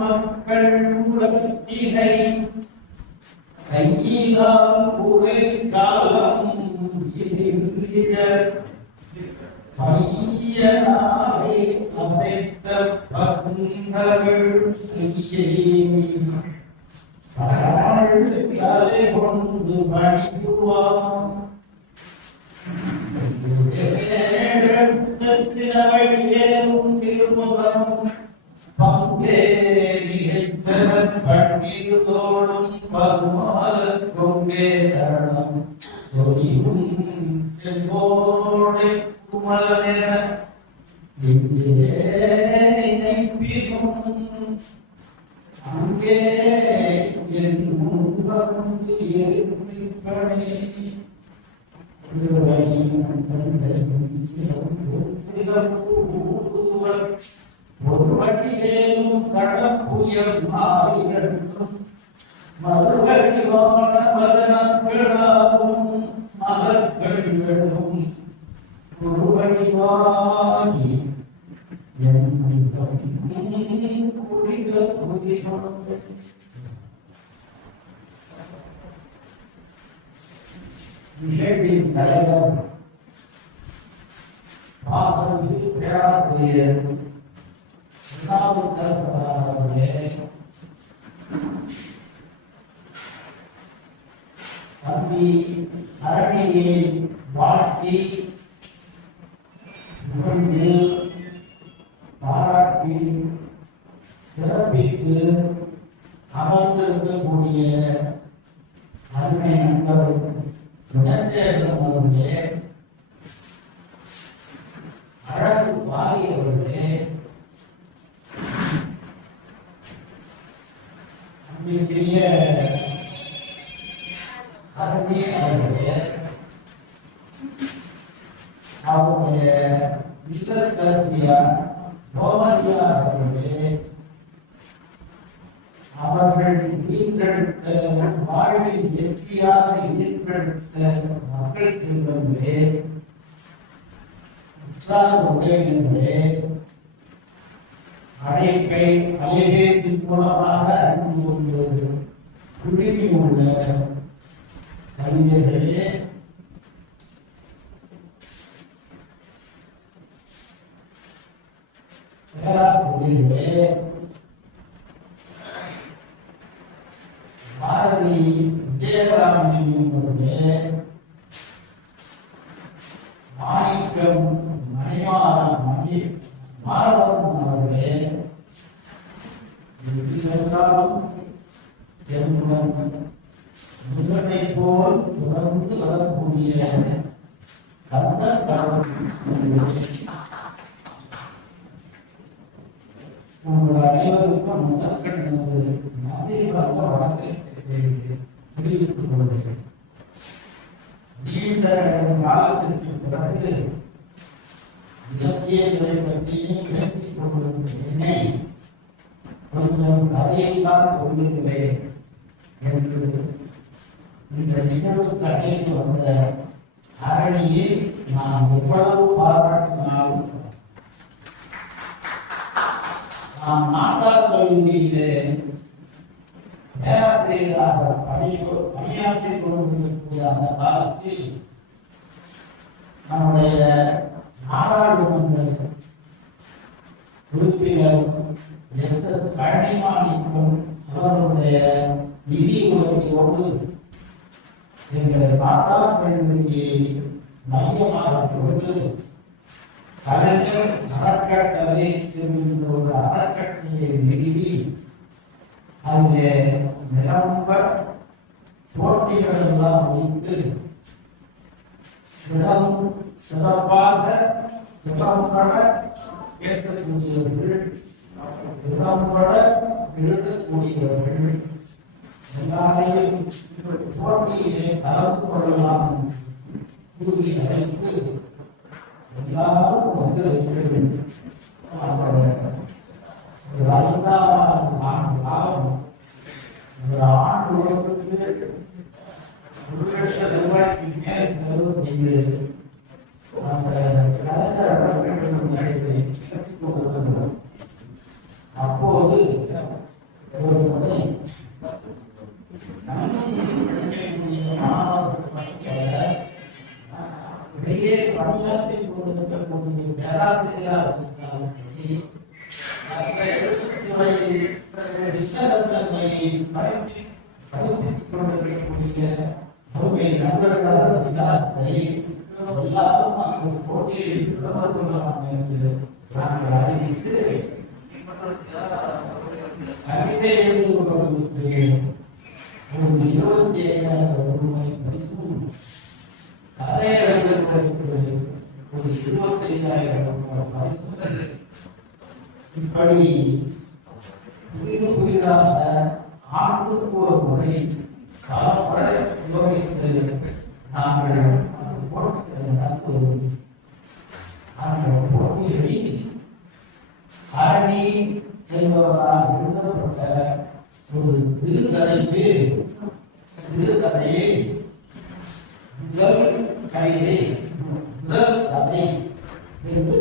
மக்கள் உலகினை கையிலால் புகை காலம் மையனாரை அசைத்த பசுங்கள் கலை கொண்டு மணிக்குவான் சிறவை சேரும் திருமுகம் பங்கே நிகழ்த்தவர் பன்னீர் தோடும் பருமாறக் கொண்டே தரணம் சொரியும் செல்வோடை குமலனென எங்கே நினைப்பினும் அங்கே என் முன்பம் ஏற்படே ஒருவடியேனும் கடப்புயர் மாறியும் மறுவடிவான மதனங்களாகும் மலர்களும் ஒருவடிவாகி நிகழ்வின் தலைவர் வாசல் பேராசிரியர் தம்பி அரணியை வாழ்த்தி பாராட்டி சிறப்பித்து அமர்ந்திருக்கக்கூடிய அருமை நண்பர் குணசேகரன் அவர்களே, அழகு வாரி அவர்களே, அன்பிற்குரிய அரசியல் அவர்களே, அவருடைய இல்லத்தரசியார் கோமதியா அவர்களே, அவர்கள் ஈன்றெடுத்த வாழ்வில் வெற்றியாக ஈன்றெடுத்த மக்கள் செல்வங்களே, உற்சாக உதவிகளே, அழைப்பை அலைபேசி மூலமாக அறிந்து கொண்டு குழுமி உள்ள கவிஞர்களே, பேராசிரியர்களே, பாரதி விஜயராமன் அவர்களே, மாணிக்கம் மணிமாறன் மாறவன் அவர்களே, முருகனை போல் தொடர்ந்து வரக்கூடிய கந்த உங்கள் அனைவருக்கும் முதற்கண் வணக்கத்தை தெரிவித்துக் கொள்கிறேன். நீண்ட காலத்திற்கு பிறகு இலக்கியங்களை பற்றியும் பேசிக் கொண்டிருந்த என்னை கொஞ்சம் கதையைத்தான் சொல்லுகிறேன் என்று இந்த நிகழ்வுக்கு அழைத்து வந்த அரணியை நான் எவ்வளவு பாராட்டினாலும் நான் நாட்டார் கல்லூரியிலே பேராசிரியர் பேராசிரியராக பணியாற்றிக் கொண்டிருக்கக்கூடிய அந்த காலத்தில் நம்முடைய நாடாளுமன்ற உறுப்பினர் எஸ்.எஸ். பழனிமாணிக்கம் அவர்களுடைய நிதி உதவியோடு எங்கள் மாதா பெண்மணியை மையமாக கொண்டு கலைஞர் அறக்கட்டளை என்கின்ற ஒரு அறக்கட்டளையை நிறுவி அதிலே நிரம்ப போட்டிகள் எல்லாம் வைத்து சிறப்பாக திறம்பட பேசக்கூடியவர்கள், திறம்பட எழுதக்கூடியவர்கள் எல்லாரையும் போட்டியிலே கலந்து கொள்ளலாம் கூறி அழைத்து எல்லாரும் வந்து ஒரு 5ஆம் ஆண்டு காலம் ஒரு ஆண்டு உழைப்புக்கு 1,00,000 ரூபாய்க்கு மேல் செலவு செய்து அந்த அப்போது ஒரு முறை இடையே பணியாற்றிக் கொண்டிருக்கக்கூடிய பேராசிரியராக படித்துக் கொண்டிருக்கக்கூடிய நண்பர்களாக எல்லாரும் அந்த போட்டியில் கலந்து கொள்ளலாம் என்று நாங்கள் அறிவித்து கவிதை எழுதி கொண்டிருக்கிறேன். ஒரு 25,000 ரூபாய் பரிசும் கலைஞர்களுக்கு ஒரு 25,000 ரூபாய் பரிசுகள் இப்படி புதிதாக ஆண்டுக்கு ஒரு முறை காலப்பட யோகித்து நாங்கள் அந்த போட்டியில் ஹரணி என்பவரால் எழுதப்பட்ட ஒரு சிறுகதையை முதல் கதை என்று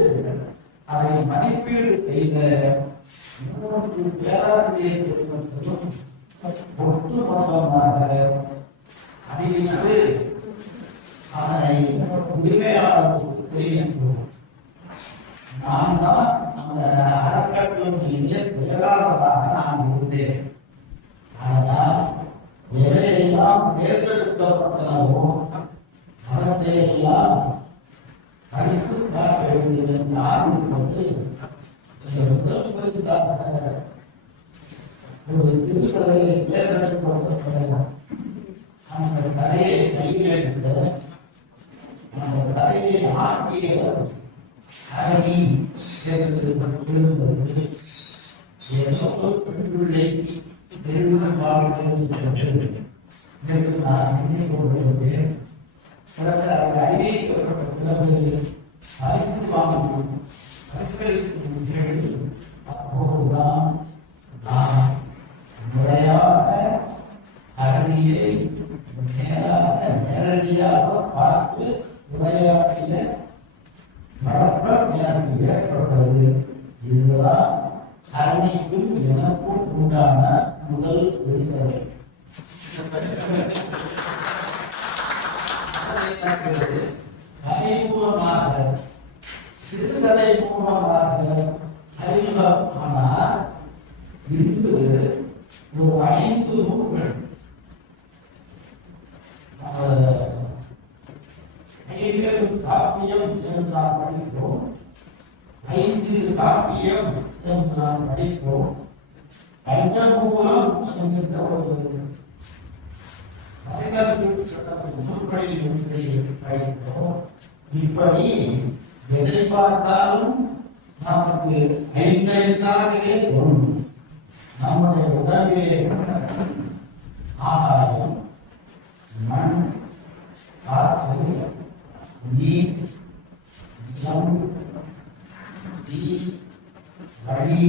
அதை மதிப்பீடு செய்த 3 பேராசிரியர்களும் ஒட்டுமொத்தமாக அறிவித்து அதனை உரிமையாளர்களுக்கு தெரிவித்தோம். நான் தான் அந்த அறக்கட்டளையினுடைய செயலாளராக நான் இருந்தேன். அதனால் எவையெல்லாம் தேர்ந்தெடுக்கப்பட்டனவோ அவற்றை எல்லாம் பரிசு காட்ட வேண்டும் என்று ஆரம்பிப்பது முதல் பரிசாக ஒரு சிறுகதையை தேர்ந்தெடுக்கப்பட்ட அந்த கதையை கையில் எடுத்த அந்த கதையை ஆக்கியவர் ஹரணி தேர்ந்தெடுக்கப்பட்டிருந்தது. ஏதோ பெண்பிள்ளைக்கு பெரிதும் வாழ்க்கை நான் எண்ணிக் கொண்டிருந்தேன். அதை அறிவிக்கப்பட்ட பிறகு பரிசு வாங்கும் பரிசுகளுக்கு அப்போதுதான் நான் முறையாக ஹரணியை நேரடியாக பார்த்து உரையாற்றிய வழக்கம் எனக்கு ஏற்பட்டது. இதுதான் ஹரணிக்கும் எனக்கும் உண்டான முதல் விரிவுரை. அறிமுகமாக சிறுகதை மூலமாக அறிமுகமானார். இன்று ஒரு 5 நூல்கள் காப்பியம் என்று நாம் படிக்கிறோம், 5 காப்பியம் என்று நாம் படிக்கிறோம், பஞ்சமூலம் என்கின்ற ஒரு படிக்கிறோம். இப்படி எதை பார்த்தாலும் நமக்கு 5 தோன்றும். நம்முடைய உடலிலே ஆகாயம், மண், காற்று, நீர், நிலம், தீ, வழி,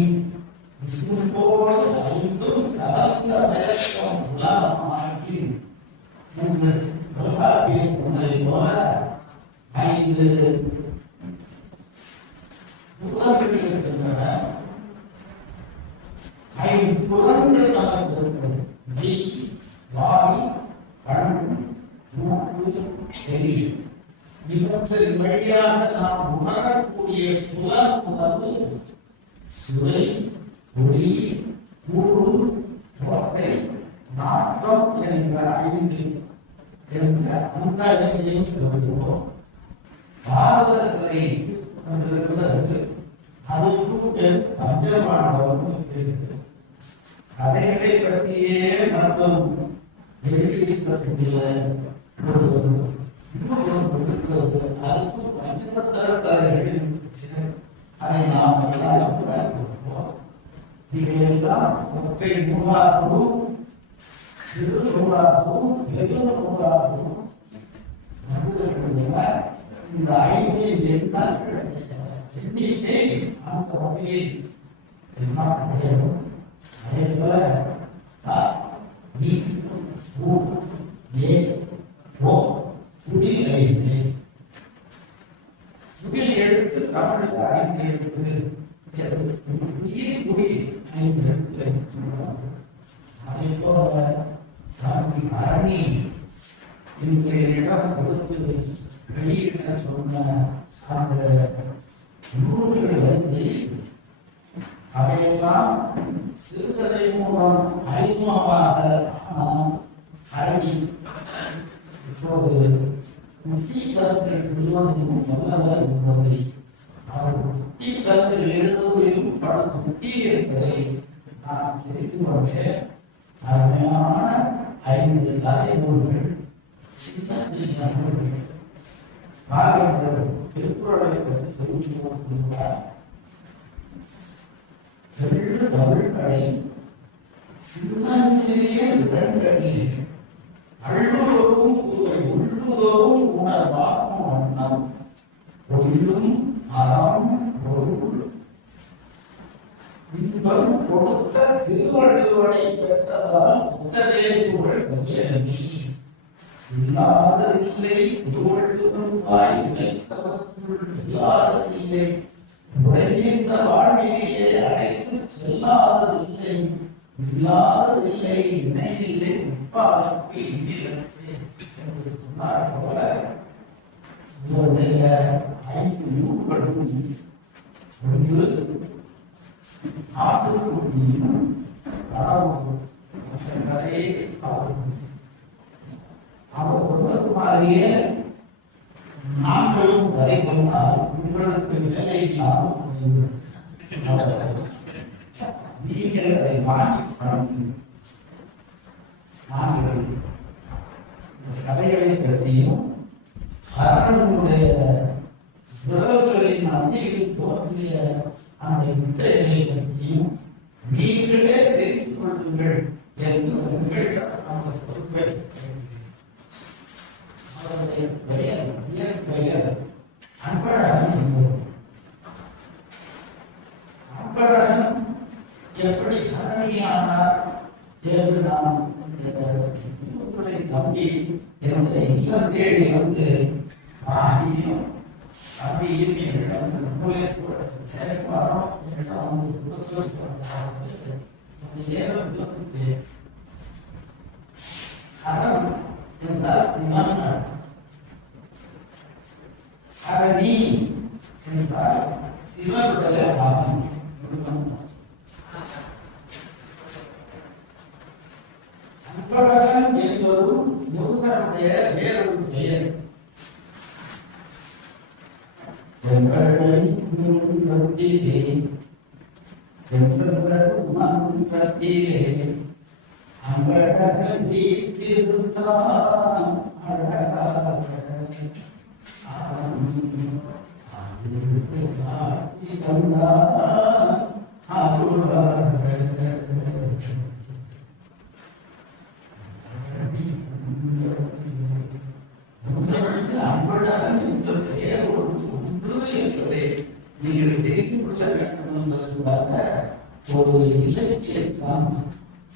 போல 5 கலந்த விளக்கம் உலகமாக்கி தொல்காப்பியை சொன்னதை போல 5 புறங்கள் இருக்கின்றன. 5 புறங்கள் நமக்கு இருக்கிறது. வாய், கண், மூக்கு, செவி இவற்றின் வழியாக நாம் உணரக்கூடிய புலன் உணர்வு சுவை, ஒளி, கூறு, ஓசை, நாற்றம் என்ற 5 என்ற அந்த அறிவையும் சொல்லுவோம். பாரதத்தை கொண்டிருக்கிறது அதுக்கு பஞ்சமானவரும் இருக்கிறது. அவைகளை பற்றியே மட்டும் எழுதியிருக்கக்கூடிய அதுக்கு பஞ்சபத்திரத்தை எழுதி அதை நாம் எல்லாரும் பார்க்கிறோம். இவையெல்லாம் ஒற்றை நூலாகவும் சிறு நூலாகவும் பெரிய நூலாகவும் இந்த 5 எண்ணிக்கை அந்த வகையை எல்லாம் அடையணும். அதே போல சுடில் 5 சுடில் எழுத்து தமிழில் 5 எழுத்து குடி 5 எழுத்து. அதே போல அரணி இன்றைய இடம் கொடுத்து வெளியிட சொன்ன அந்த நூல்கள் வந்து அவையெல்லாம் சிறுகதை மூலம் அறிமுகமாக அரணி இப்போது முக்கிய கருத்துக்கள் சொல்வதையும் வல்லவர் என்பதை அவர் முக்கிய கருத்துக்கள் எழுதுவதையும் படம் முக்கிய என்பதை நாம் தெரிந்து கொள்ள அருமையான 5 கதை நூல்கள், சின்ன சின்ன நூல்கள். பாரதியார் திருக்குறளை பற்றி சொல்லுவார். தமிழ்களை சின்னஞ்சிறிய 2 அடி அள்ளுவதும் உள்ளுவதும் உணர்வாகும் வண்ணம் ஒன்றும் அறம் பொருள் இன்பம் கொடுத்த திருவள்ளுவனை பெற்றதால் உதவேதுகள் கையறி இல்லாததில்லை திருவள்ளுவன் வாய் வைத்தவற்றுள் இல்லாததில்லை உடைந்த வாழ்விலேயே அழைத்து செல்லாததில்லை இல்லாததில்லை இணையில்லை உட்பாதற்கு இங்கிலத்தை என்று சொன்னார் போல இவருடைய 5 நூல்களும் ஒன்று ஆற்றுக்குடியும் கதையை அவர் சொன்னது மாதிரியே நாட்களும் கதை பண்ணால் உங்களுக்கு வேலை இல்லாமல் நீங்கள் அதை வாங்கி நாங்கள் கதைகளை பற்றியும் அவர்களுடைய விரல்களின் அந்நியில் தோன்றிய அந்த வித்தைகளை பற்றியும் நீங்களே தெரிந்து கொள்ளுங்கள் என்று உங்களிடம் அந்த பொறுப்பை அவருடைய பெயர் அன்பழகன் என்பது. அன்பழகன் எப்படி தரணியானார் என்று நாம் தம்பி என்னுடைய இல்லம் தேடி வந்து ஆகியும் தம்பியும் என்னிடம் கேட்பாரோ என்னிடம் ஏறம் யோசித்தேன். அறம் என்றால் சிவன், அரணி என்றால் சிவனுடைய பாவம். அன்பழகன் என்பதும் முருகனுடைய வேறொரு பெயர். அன்பழகன் வீட்டிருந்தான் அழகாக காட்சி தந்தான் அருளாக. அன்பழகன் என்ற பெயர் ஒன்று என்பதை நீங்கள் தெரிந்து கொள்ள வேண்டும் என்பதற்காக ஒரு இலக்கிய சார்ந்த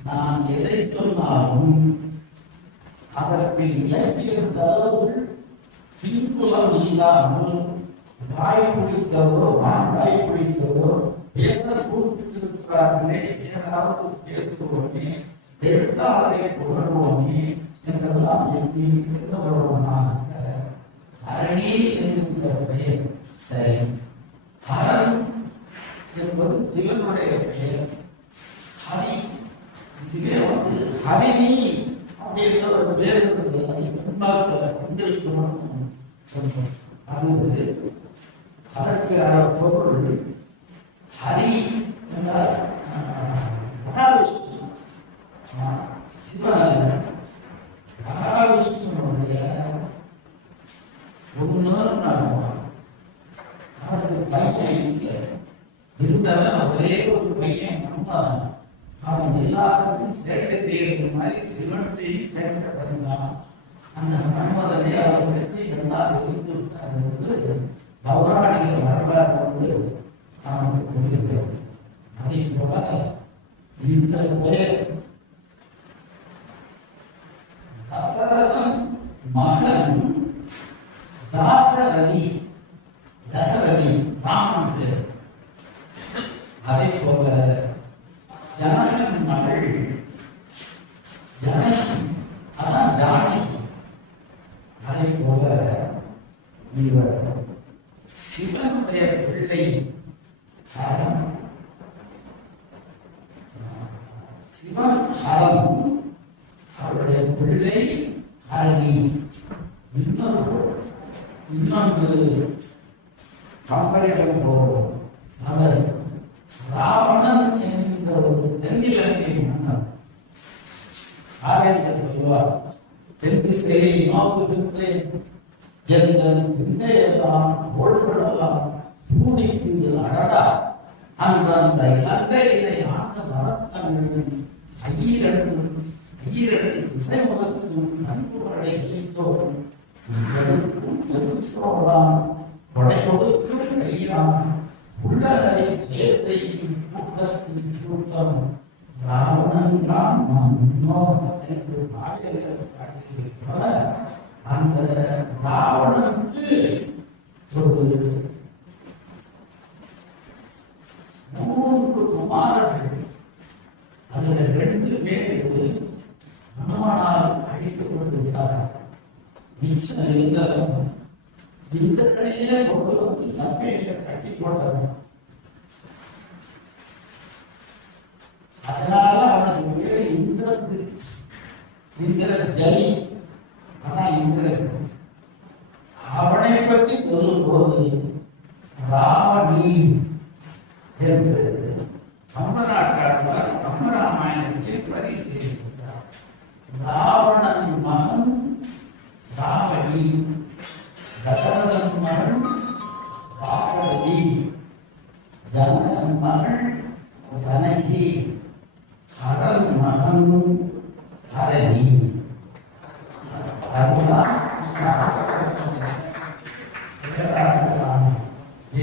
நான் எதை சொன்னாலும் அதற்கு இலக்கிய தரவுகள் பின்புலம் இல்லாமல் வாய் பிடித்ததோ வாய் பிடித்ததோ பேச கூப்பிட்டிருக்கிறார்களே ஏதாவது பேசுவோமே எழுத்தாளரை புகழ்வோமே என்றெல்லாம் எண்ணி வருவனாக அரணி என்கின்ற பெயர். சரி, ஹரன் என்பது சிவனுடைய பெயர். ஹரி, இதுவே ஹரிணி அப்படின்ற ஒரு பேர் இருக்குது. அது அது அதற்கான பொருள் ஹரி என்றால் மகாவிஷ்ணு, சிவன் மகாவிஷ்ணுடைய அவருக்கு பையன் இல்லை. இருந்தாலும் ஒரே ஒரு பையன் அவன் எல்லாருக்கும் சேட்டை செய்யறது மாதிரி சிவன்கிட்டையும் சேட்டை செய்தான். அந்த மன்மதனை அவர்களுக்கு எல்லாரும் இருந்து விட்டார்கள். பௌராணிக வரலாறு வந்து அவனுக்கு சொல்லியிருக்கிறது. அதே போல இந்த பெயர் தசரதன் மகன் தாசரதி, தசரதி ராமன் பேர். அதே போல ஜனகன் மகள் ஜனகி, அதான் ஜானகி. அதே போல இவர் சிவனுடைய பிள்ளை ஹரன், சிவன் ஹரன், அவருடைய பிள்ளை ஹரணி. இன்னொன்று கம்பரிடம் போவோம். அவர் ராவணன் என்கின்ற ஒரு தென்னிலங்கை மன்னர். ஆகவே சொல்வார், தென்திசையை நோக்குகின்றேன் எங்கள் சிந்தையெல்லாம் பொழுதெல்லாம் பூடிக்கு அடடா அந்த இலங்கையினை ஆண்ட மரத்தங்கள் ஐயிரண்டு திசை முதலும் நன்குவடை இழைத்தோடும் கொடையொடுக்கு கையிலான் உள்ளதை சேர்த்தை கூட்டத்தின் கூட்டம் ராவணன் என்று காட்டியிருப்ப அந்த ராவணனுக்கு ஒரு 3 குமாரர்கள், அதுல 2 பேர் ஹனுமானால் அழிக்கப்பட்டு விட்டார்கள். மிச்சம் இருந்தாலும் இந்திரனையே கொண்டு வந்து லங்கையில கட்டி போட்டவன். அதனால அவனுக்கு பேர் இந்திரன் ஜலி. அதான் இந்திரன். அவனை பற்றி சொல்லும் போது ராவணி என்று கம்பநாட்டாழ்வார் கம்பராமாயணத்தில் பதிவு செய்திருக்கிறார். ராவணன் மகன் ராவணி, தசரதன் மகன் வாசரதி, ஜனகன் மகன் ஜனகி, ஹரன் மகன் ஹரணி.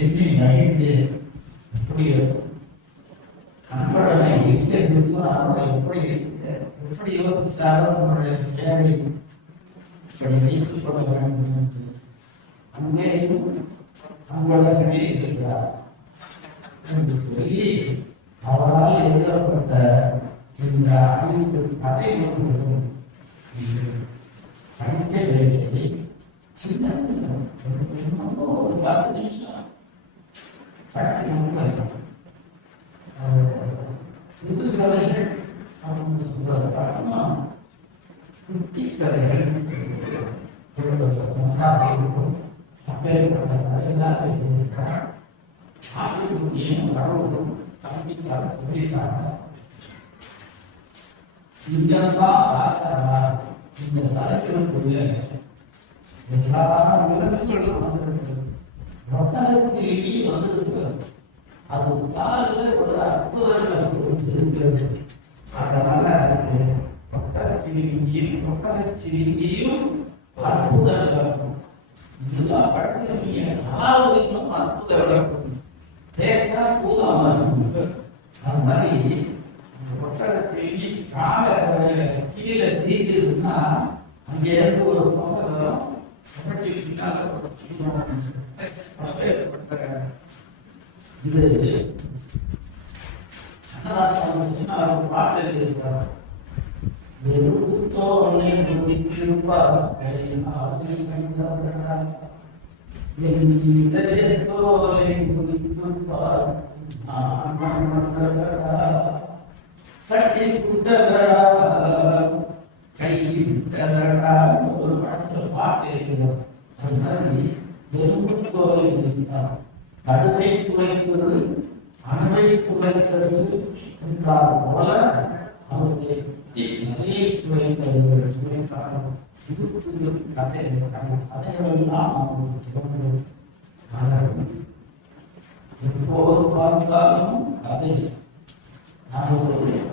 எண்ணி மகிழ்ந்து எப்படி அன்புடனை எங்கே செலுத்தும் அவனை எப்படி யோசிச்சாலும் அவனுடைய பெயரை இப்படி வைத்துக் கொள்ள வேண்டும் என்று அங்கேயும் அன்புடனே இருக்கிறார் என்று சொல்லி அவரால் எழுதப்பட்ட இந்த 5 கதை நூல்களும் படிக்க வேண்டியதை சின்ன ஒரு 10 நிமிஷம் படித்து சிறு கதைகள் அவங்க சொல்றது பாட்டமா குட்டி கதைகள் சொல்றது அப்பேற்பட்ட கதையெல்லாம் எழுதியிருக்கிறார். ஆப்பிரிக்கும் கடவுளும் தம்பிக்காக சொல்லிட்டாங்க. சிங்கந்தா ராஜாவா இந்த தலைவருக்குள்ள எல்லா விலங்குகளும் வந்திருக்கிறது. ஒட்டகத்திலேயே வந்திருக்கிறது. அது காலில் ஒரு அற்புதங்கள் இருக்கிறது. அதனால அதுக்கு ஒட்டகச்சிவிங்கியும் அற்புதங்கள் எல்லா படத்திலும் அற்புத விளக்கம் பேசா பூதாம அது மாதிரி ஒட்டகச்சிவிங்கி காலை கீழே செய்திருந்தா அங்கே இருந்து ஒரு பசங்க வரும். பின்னால இது அன்னதாசன் பாட்டு எழுதியிருக்கிறார். எழுத்தோலை முடித்திருப்பார் ஆசிரியர் கண்டார். தோலை முடித்திருப்பார் சட்டி சுட்டதடா கை விட்டதடா ஒரு படத்துல பாட்டு இருக்கிறோம். அது மாதிரி எறும்பு தோலை முடித்தார். கடுவை துளைப்பது அணுவை துளைத்தது என்றார் போல அவருடைய நிறைய துளைத்தார். இது புது கதை கதைகளெல்லாம் எப்போது பார்த்தாலும் கதை நான் சொல்றேன்.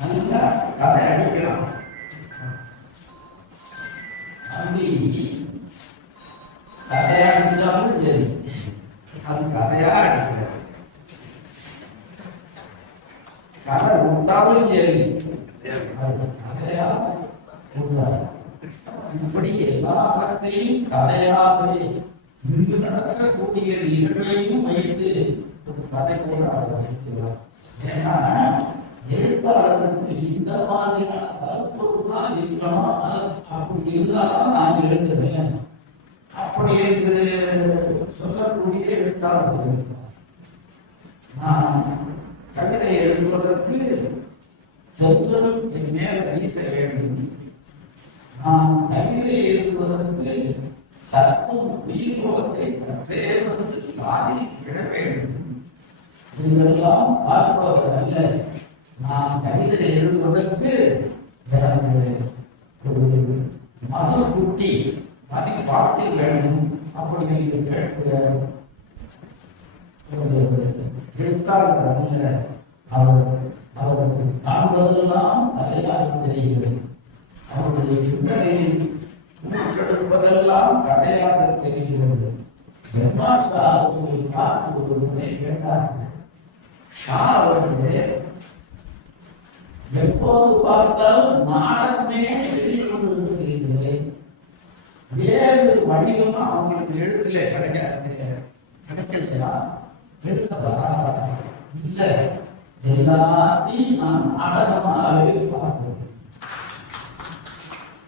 நல்லா கதை அடிக்கலாம். அப்படி கதையா அடிச்சாலும் சரி, அது கதையா அடிக்கிறது. கதை விட்டாலும் சரி, அது கதையா விட்டாரு. இப்படி எல்லாவற்றையும் கதையாகவே இங்கு நடக்கக்கூடிய நிகழ்வையும் வைத்து ஒரு கதை கூட அவர் வைக்கிறார். ஏன்னா எழுத்தாளருக்கு இந்த மாதிரியான கருத்தோடு தான் இருக்கணும். அப்படி இருந்தாலும் நான் எழுதுவேன் அப்படி என்று சொல்லக்கூடிய எழுத்தாளர்கள் இருக்கிறார். நான் கவிதை எழுதுவதற்கு செல்வல் என் மேல் வீச வேண்டும். நான் கவிதை எழுதுவதற்கு தத்துவம் உயிரோசை சற்றே வந்து சாதி விழ வேண்டும். இதெல்லாம் பார்ப்பவர் அல்ல. நான் கவிதை எழுதுவதற்கு ஒரு மது குட்டி மதி பாட்டில் வேண்டும் அப்படி என்று கேட்கிற எழுத்தாளர் அல்ல. அவருக்கு காண்பதெல்லாம் கதையாக தெரிகிறது. அவருடைய சிந்தனையில் மூச்செடுப்பதெல்லாம் கதையாக தெரிகிறது. பார்த்து ஒரு முறை கேட்டார்கள். ஷா அவர்களே, எப்போது பார்த்தாலும் நாடகமே வெளியிடுவதில்லை, வேறு வடிவமா அவங்களுக்கு எழுத்துல கிடைக்கலையா? எழுத்தவா? இல்ல, எல்லாத்தையும் நான் நாடகமாகவே பார்க்கிறேன்.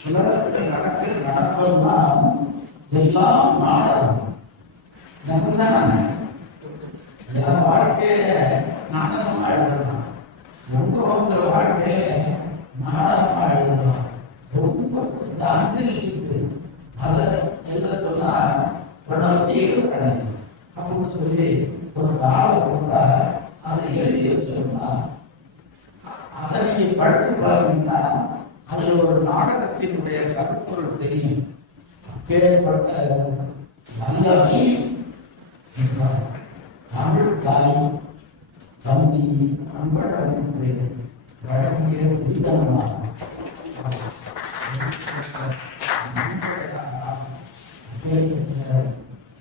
உலகத்தில் நடப்பதுதான் எல்லாம் நாடகம். என் வாழ்க்கைய நாடகமா எழுதலாம். உங்க வாழ்க்கைய நாடகமா எழுதலாம். ரொம்ப அன்பில் இருக்கு. அதை எழுத சொன்னா எழுத கிடைக்கும் அப்படின்னு சொல்லி ஒரு கால கொடுத்தா அதை எழுதி வச்சோம்னா அதை நீங்க படிச்சு பாருங்கன்னா அதுல ஒரு நாடகத்தினுடைய கருப்பொருள் தெரியும். அப்பேற்பட்ட நல்லவை தமிழ் தாய் தம்பி அன்பழகனுடைய வழங்கிய சீதனமாக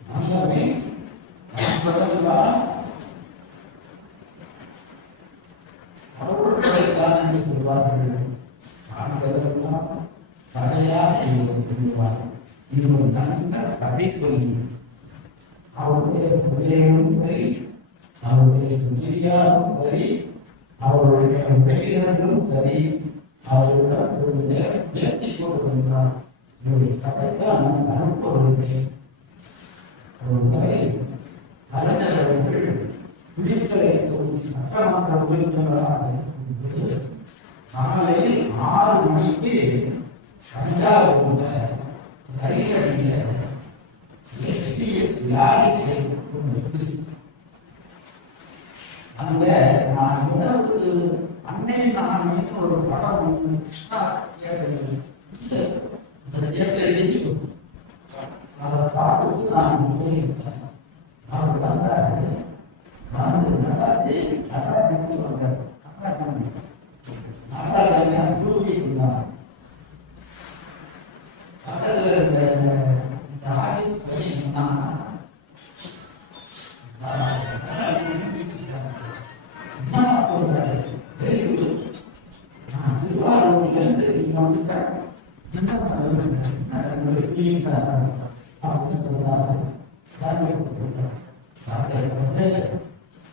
நல்லவே அவர்களுடையதான் என்று சொல்வார்கள். காண்பதெல்லாம் கதையாக சொல்லுவார். இது ஒரு நல்ல கதை சொல்லி அவருடைய தொழிலும் சரி, அவருடைய தொழிலாலும் சரி, அவருடைய உடையினர்களும் சரி, அவருடைய பேசி கொண்டிருந்தார். என்னுடைய கதைக்கான அனுப்பொருளை ஒரு முறை கலைஞர் அவர்கள் விழித்தலை தொகுதி சட்டமன்ற உறுப்பினராக காலையில் 6 மணிக்கு தஞ்சாவூர்ல ரயிலடியில எஸ்பிஎஸ் லாரி அங்க நான் உணவு அன்னை நானேன்னு ஒரு படம் ஒன்று கிருஷ்ணா தியேட்டரில் அதை பார்த்துட்டு நான் போயிருக்கேன். அவர் வந்தாரு, வந்து நடராஜனுக்கு வந்தார். நடராஜன் தூக்கிட்டு இருந்தார். பக்கத்தில் இருந்த இந்த ஆயுஷ் பையன் நான் திருவாரூரிலிருந்து இங்க வந்துட்டேன். என்ன அப்படின்னு சொல்றாரு.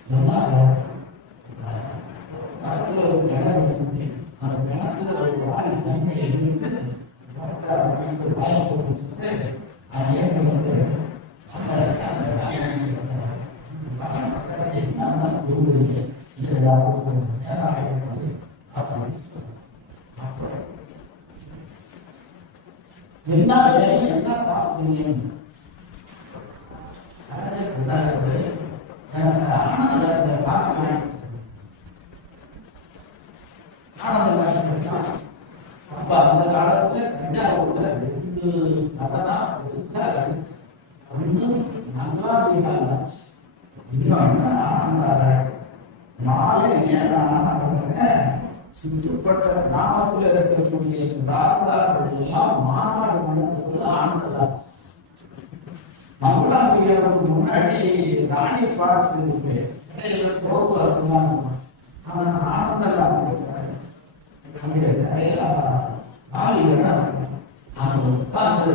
சொன்னாங்க பக்கத்துல ஒரு கிணறு இருந்துச்சு. அந்த கிணத்துல ஒரு வாய் தண்ணியை எடுத்து வாயை போட்டு வச்சுட்டு அதை ஏற்றி வந்து அந்த வாயை என்ன தூங்குறீங்க இல்லை ஏதாவது கொஞ்சம் நேரம் ஆகிடுச்சு அப்படின்னு சொல்லுவாங்க. என்ன வேணும் என்ன சாப்பிடுறீங்க சொன்னாரு. ஆனந்த பார்க்க அப்ப அந்த காலத்துல தஞ்சாவூர்ல 2 கதைதான் பெருசா ஒன்னும் நல்லா இன்னொன்னு மாலை நேரம் சுற்றுப்பட்ட கிராமத்தில் இருக்கக்கூடிய ராஜாக்கள் எல்லாம் மாநாடு நடத்துவது ஆனந்தராஜ். மங்களாம்பிகைக்கு முன்னாடி ராணி பார்த்து இருக்கு, இடையில தோப்பு அப்படிலாம். ஆனா ஆனந்தராஜ் அங்கே நிறைய அங்க உட்கார்ந்து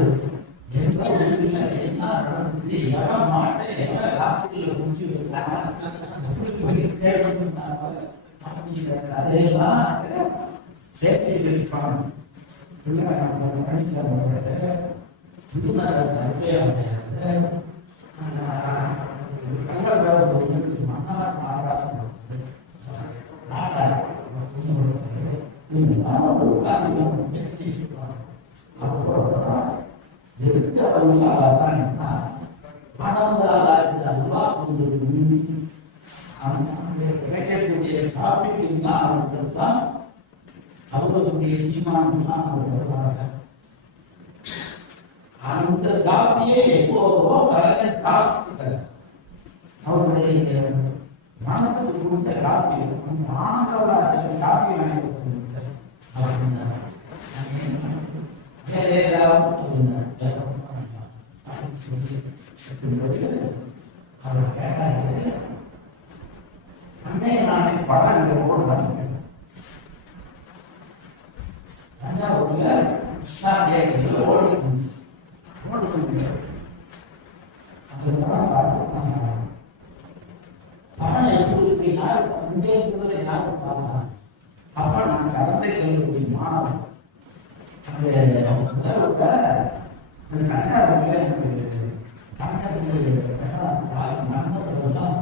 எந்த ஊர்ல என்ன நடந்துச்சு, எவன் மாட்டேன் எவன் ராத்திரியில குடிச்சு அதையெல்லாம் சேர்த்து பழனிசாமி புதுநகர் கிடைக்கக்கூடிய டாபிக் தான் அவர்களுடைய சீமானெல்லாம் அவர் வருவாங்க. அந்த காப்பியை எப்போதோ கலைஞர் சாப்பிட்டார். அவருடைய மனசுக்கு கொடுத்த காப்பி அந்த ஆனந்தராஜ காப்பி வாங்கி சொல்லிட்டார். அவர் கேட்டாரு, அன்னை நானே படம் இந்த ஓடுதான் கேட்டேன். தஞ்சாவூர்ல கிருஷ்ணா தேவியில் ஓடுது. அந்த படம் பார்த்து படம் எப்படி இருக்கு, யாரு இங்கே இருக்கிறதுல யாரு பார்க்கலாம். அப்ப நான் கலந்தை கல்லூரி மாணவன். அந்த தஞ்சாவூர்ல நண்பர்கள்லாம்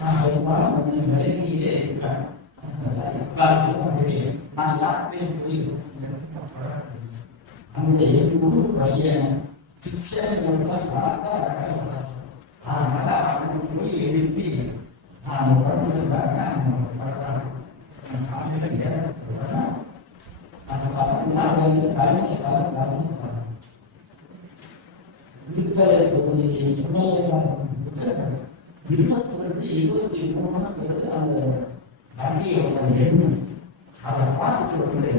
நான் ஒரு படம் கொஞ்சம் விலகியே இருப்பேன். நான் யாருக்கையும் போய் அந்த எவ்வளவு பையன் பிச்சை அதனால அவனை போய் எழுப்பி அந்த காலையில ஏற சொல்றேன். அந்த பசங்களாம் கலைஞரை காலம் $22, $23 அந்த வண்டியோட எண்ணம் அதை பார்த்துட்டு வந்து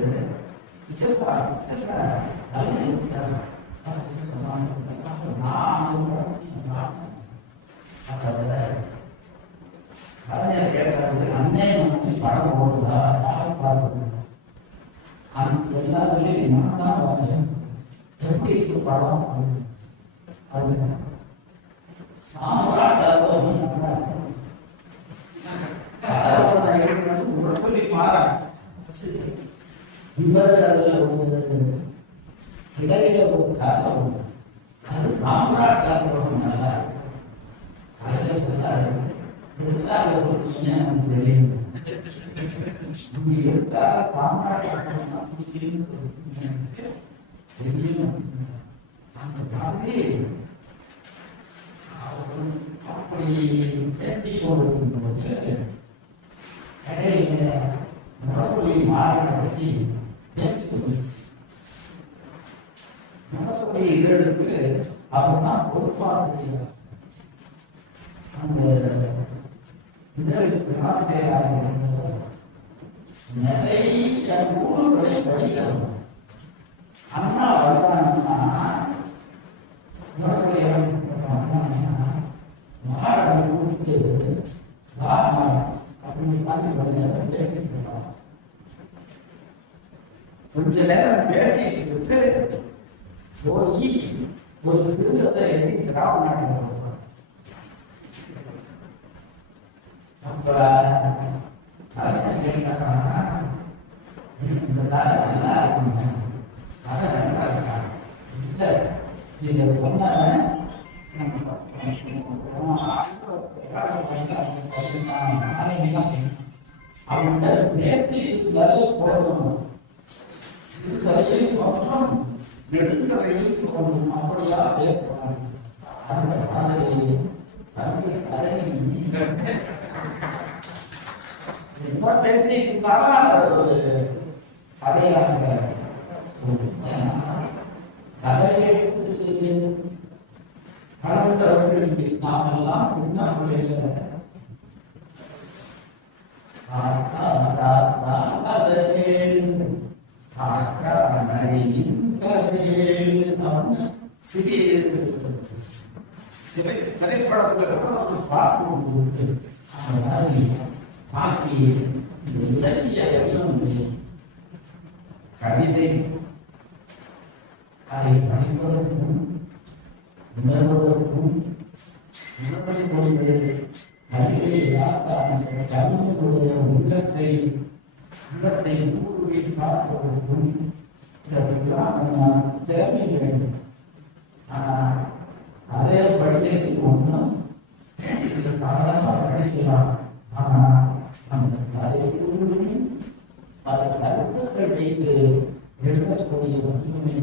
கலைஞர் கேட்டாரு, அண்ணே மனசில் படம் போடுதா யாரும் பார்த்து அந்த எல்லாருமே நான் தான் வரேன். எப்படி இருக்கு படம் அப்படின்னு அது சாம்ராட் சொல்லி மாறா இவர் அதுல இடையில ஒரு காலம் உண்டு. அது சாம்ராட் நல்லா அதுல சொல்லாரு, எதுக்காக சொல்றீங்க தெரியும். நீங்க எதுக்காக சாம்ராட் தெரியும். அந்த மாதிரி அப்படி பேசி கொண்டிருக்கும்போது இடையில முரசொலி மாறனை பற்றி பேச்சு வந்துச்சு. முரசொலி இதழுக்கு அவர் தான் பொறுப்பாசிரியர். அந்த இதழுக்கு ஆசிரியராக நிறைய நூல்களை படிக்கிறார். அண்ணா வருவாங்கன்னா முரசொலி மாறனை கூப்பிட்டு அப்படின்னு கொஞ்ச நேரம் பேசிட்டு போய் ஒரு சிறுகதை எழுதி திராவிட நாட்டில் அப்ப கதை கேட்டாங்கன்னா இந்த கதை நல்லா இருக்குங்க, கதை நல்லா இருக்கா இல்லை இதை சொன்னாங்க அவங்கள்ட்ட பேசி நிறைய சொல்லணும், சிறு கதையில் சொல்லணும், நெடுங்கதையில் சொல்லணும், அப்படியா பேசணும். அந்த மாதிரி தம்பி கதை என்ன பேசிக்கிட்டாலும் ஒரு கதையாக கதை எடுத்து வளர்ந்தவர்களுக்கு நாமெல்லாம் சின்ன பிள்ளையில திரைப்படத்துல ஒரு பாட்டு உண்டு. அந்த மாதிரி பாக்கி இலக்கிய கவிதை அதை படிப்பதற்கும் உணர்வதற்கும் உணர்வை கொண்டு கவிதையை கவிஞருடைய உள்ளத்தை ஊருவை பார்ப்பதற்கும் இதற்கெல்லாம் நாம் திறமை வேண்டும். ஆனால் அதே படிக்கிறதுக்கு ஒன்றும் இதில் சாதாரணமாக படிக்கலாம். ஆனால் அந்த கதையும் பல கருத்துக்கள் வைத்து எழுதக்கூடிய ஒன்றுமே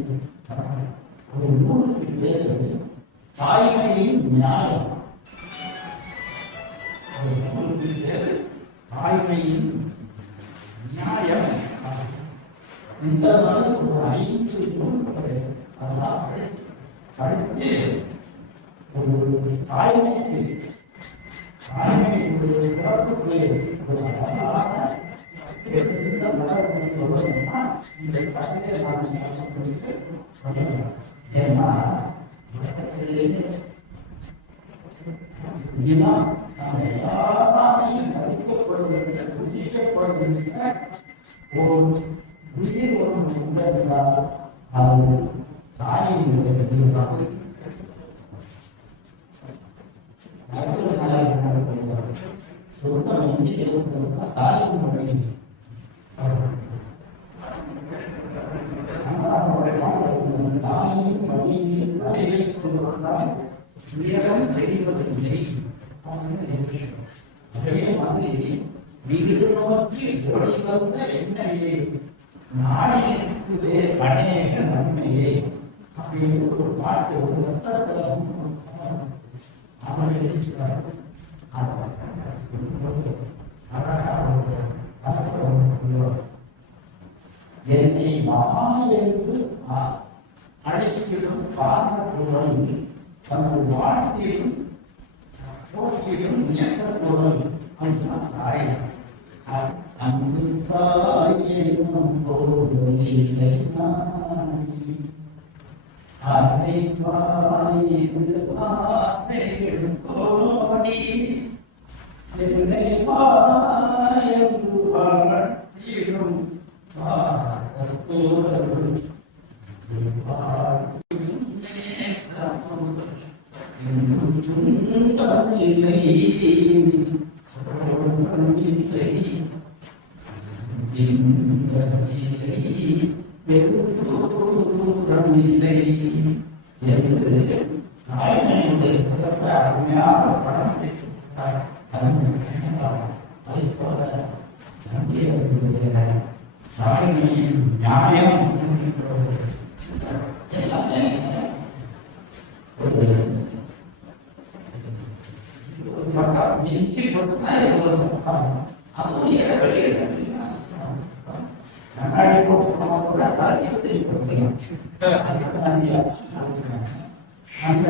ஒரு நூலுக்கு பேரு தாய்மையின் நியாயம். ஒரு நூலுக்கு பேரு தாய்மையின் நியாயம். இந்த மாதிரி ஒரு 5 நூல்களை அதெல்லாம் படித்து ஒரு தாய்மைக்கு தாய்மையுடைய சிறப்புக்கு ஒரு அழகான சின்ன மலர்களை சொல்லணும்னா இந்த கவிதை நான் சொல்லணும். ஏன்னா உலகத்திலேயே தினம் நாம் எல்லாரையும் மதிக்கப்படுவதில்லை, துதிக்கப்படுவதில்லை. ஒரு உயிர் ஒன்று உண்டால் அது தாயினுடைய நிர்வாகம். சொந்தம் எங்கே தாயினுடைய தாயின் வழியில் தலை வைத்து வந்தால் துயரம் தெரிவதில்லை. அதே மாதிரி வீடு நோக்கி ஓடி வந்த என்னையே நாளைக்குதே அநேக நன்மையே அப்படின்னு ஒரு பாட்டு ஒரு ரத்தத்தில் அவர் எழுதினார். என்னை மகா என்று அழைத்திடும் பாசக்குரல் தனது வாழ்த்திலும் போற்றிடும் நெசக்குரல் அதுதான் தாய். அன்பு தாயே போதில்லை நாடி அதை தாய்ந்து ஆசைகள் கோடி என்னை மாயங்கு வளர்த்திடும் பாசக்குரல் துன்பமில்லை சோகமில்லை இன்பமில்லை வெறுப்புறமில்லை என்று தாய்மையுடைய சிறப்பை அருமையாக படம் பிடித்திருக்கிறார். அதை போல நம்பியவர்களுடைய தாய்மையின் நியாயம் எல்லாமே ஒரு பக்கம் நெஞ்சி போட்டுனா எவ்வளவு பக்கம் அதுவும் இடைவெளி கண்ணாடி போட்டுக்கோமா கூட ராஜ்யத்தை அந்த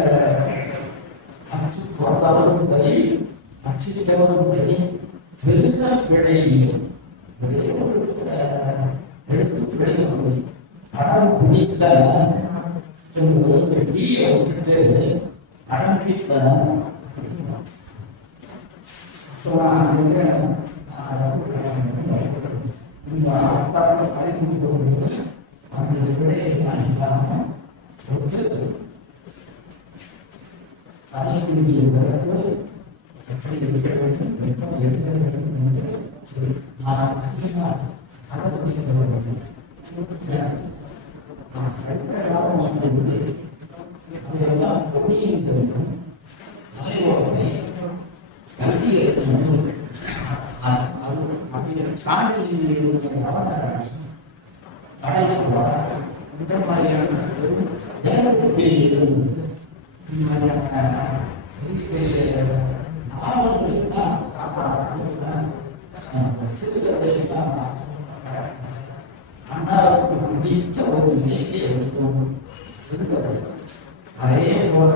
அச்சு போட்டாலும் சரி அச்சுக்கிட்டவரும் சரி பெருசா பிழை எடுத்து பிழையும் படம் பிடித்த டீயை விட்டுட்டு படம் பிடித்த இந்த ஆத்தாரோட பழகி போகும்போது அந்த விடையை நான் இல்லாமல் ஒட்டு அதற்குரிய சிறப்பு எப்படி இருக்க வேண்டும் எப்படி எடுக்க வேண்டும் என்று சரி, நான் அதிகமாக அதை பற்றி சொல்ல மாட்டேன். நான் கடைசியாக லாபம் வாங்கினது அதையெல்லாம் பொன்னியின் செல்வன் அதையோட கல்வி எழுதும் சான்றிதழ் எழுதுகிற அவதாரணி கடலுக்கு இந்த மாதிரியான தேசத்துக்கு எழுதுவது இந்த மாதிரியான பெரிய பெரிய நாவல்களுக்கு தான் சிறுகதைகள் அண்ணாவுக்கு பிடித்த ஒரு நிலையை எடுக்கும் சிறுகதை. அதே போல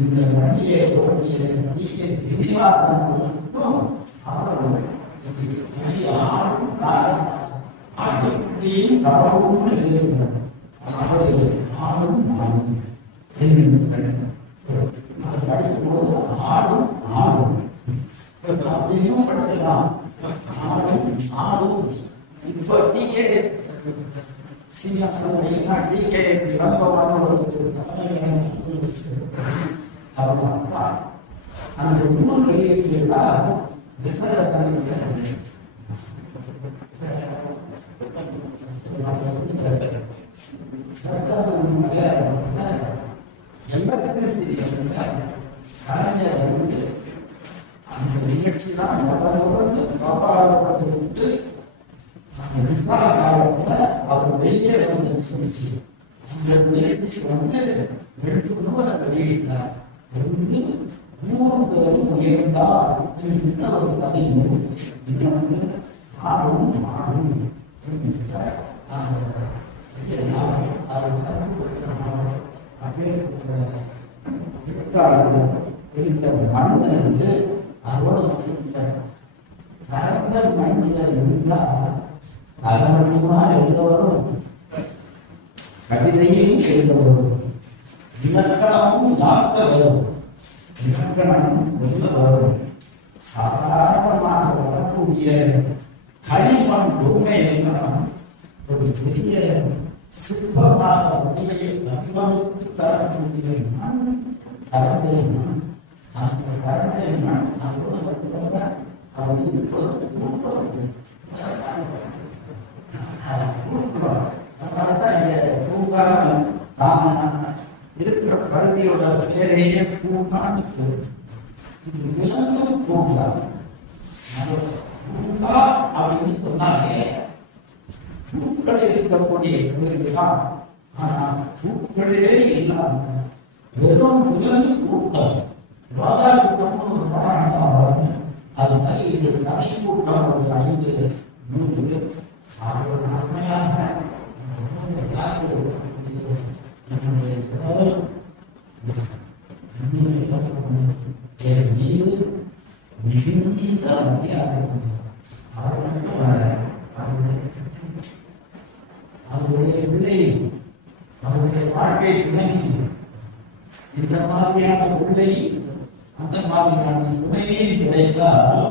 இந்த வழியை தோண்டிய டி.கே. சீனிவாசன் அவர்களுக்கும் அவர்கள் ஆட்டுக்குட்டியும் கடவுளும் எழுதுகிறார். அதாவது ஆடும் ஆடும் அது படிக்கும்போது ஆடும் ஆடும் அப்படியும் படிக்கலாம். ஆடும் ஆடும். இப்போ டி.கே. சீனிவாசன் டி.கே. அந்த நூல் வெளியீட்டுகளா கலைஞர் வந்து அந்த நிகழ்ச்சி தான் விட்டு அந்த விசாரணை காலத்தில் அவர் வெளியே வந்து சொல்லிச்சு. அந்த நிகழ்ச்சிக்கு வந்து 2 நூலை வெளியிட்டார். ஒன்று 3 உயர்ந்தார் ஒரு கதை நூல், இன்னொன்று ஆடும் ஆடும். தெரிந்த மனிதன் என்று அதோடு கலந்த மனிதர் இருந்தால் அதை மட்டுமா எழுதவரும் கவிதையும் எழுதவரும் இலக்கணமும் யாக்க வரும். இலக்கணம் சொல்ல வரும். சாதாரணமாக வரக்கூடிய களிமண் பொறுமையெல்லாம் ஒரு பெரிய சிற்பமாக வடிவமைத்து தரக்கூடிய மண் கரந்தை மண். அந்த கரந்தை மண் அதோடு மட்டுமல்ல அவர் இருக்கிற பகுதியோட பேரையே பூங்கான்னு பேரு. இது விலங்கு பூங்கா. பூங்கா அப்படின்னு சொன்னாலே பூக்கள் இருக்கக்கூடிய பகுதிதான். ஆனா பூக்களே இல்லாம வெறும் விலங்கு கூட்டம் ராதா கூட்டம்னு ஒரு படம் வரும். அது மாதிரி இது கதை கூட்டம் ஒரு 5 நூறு அவர்கள் அருமையாக மீது மிகுந்த அவருடைய பிள்ளை அவருடைய வாழ்க்கை துணை இந்த மாதிரியான பிள்ளை அந்த மாதிரியான துணையை கிடைத்தால்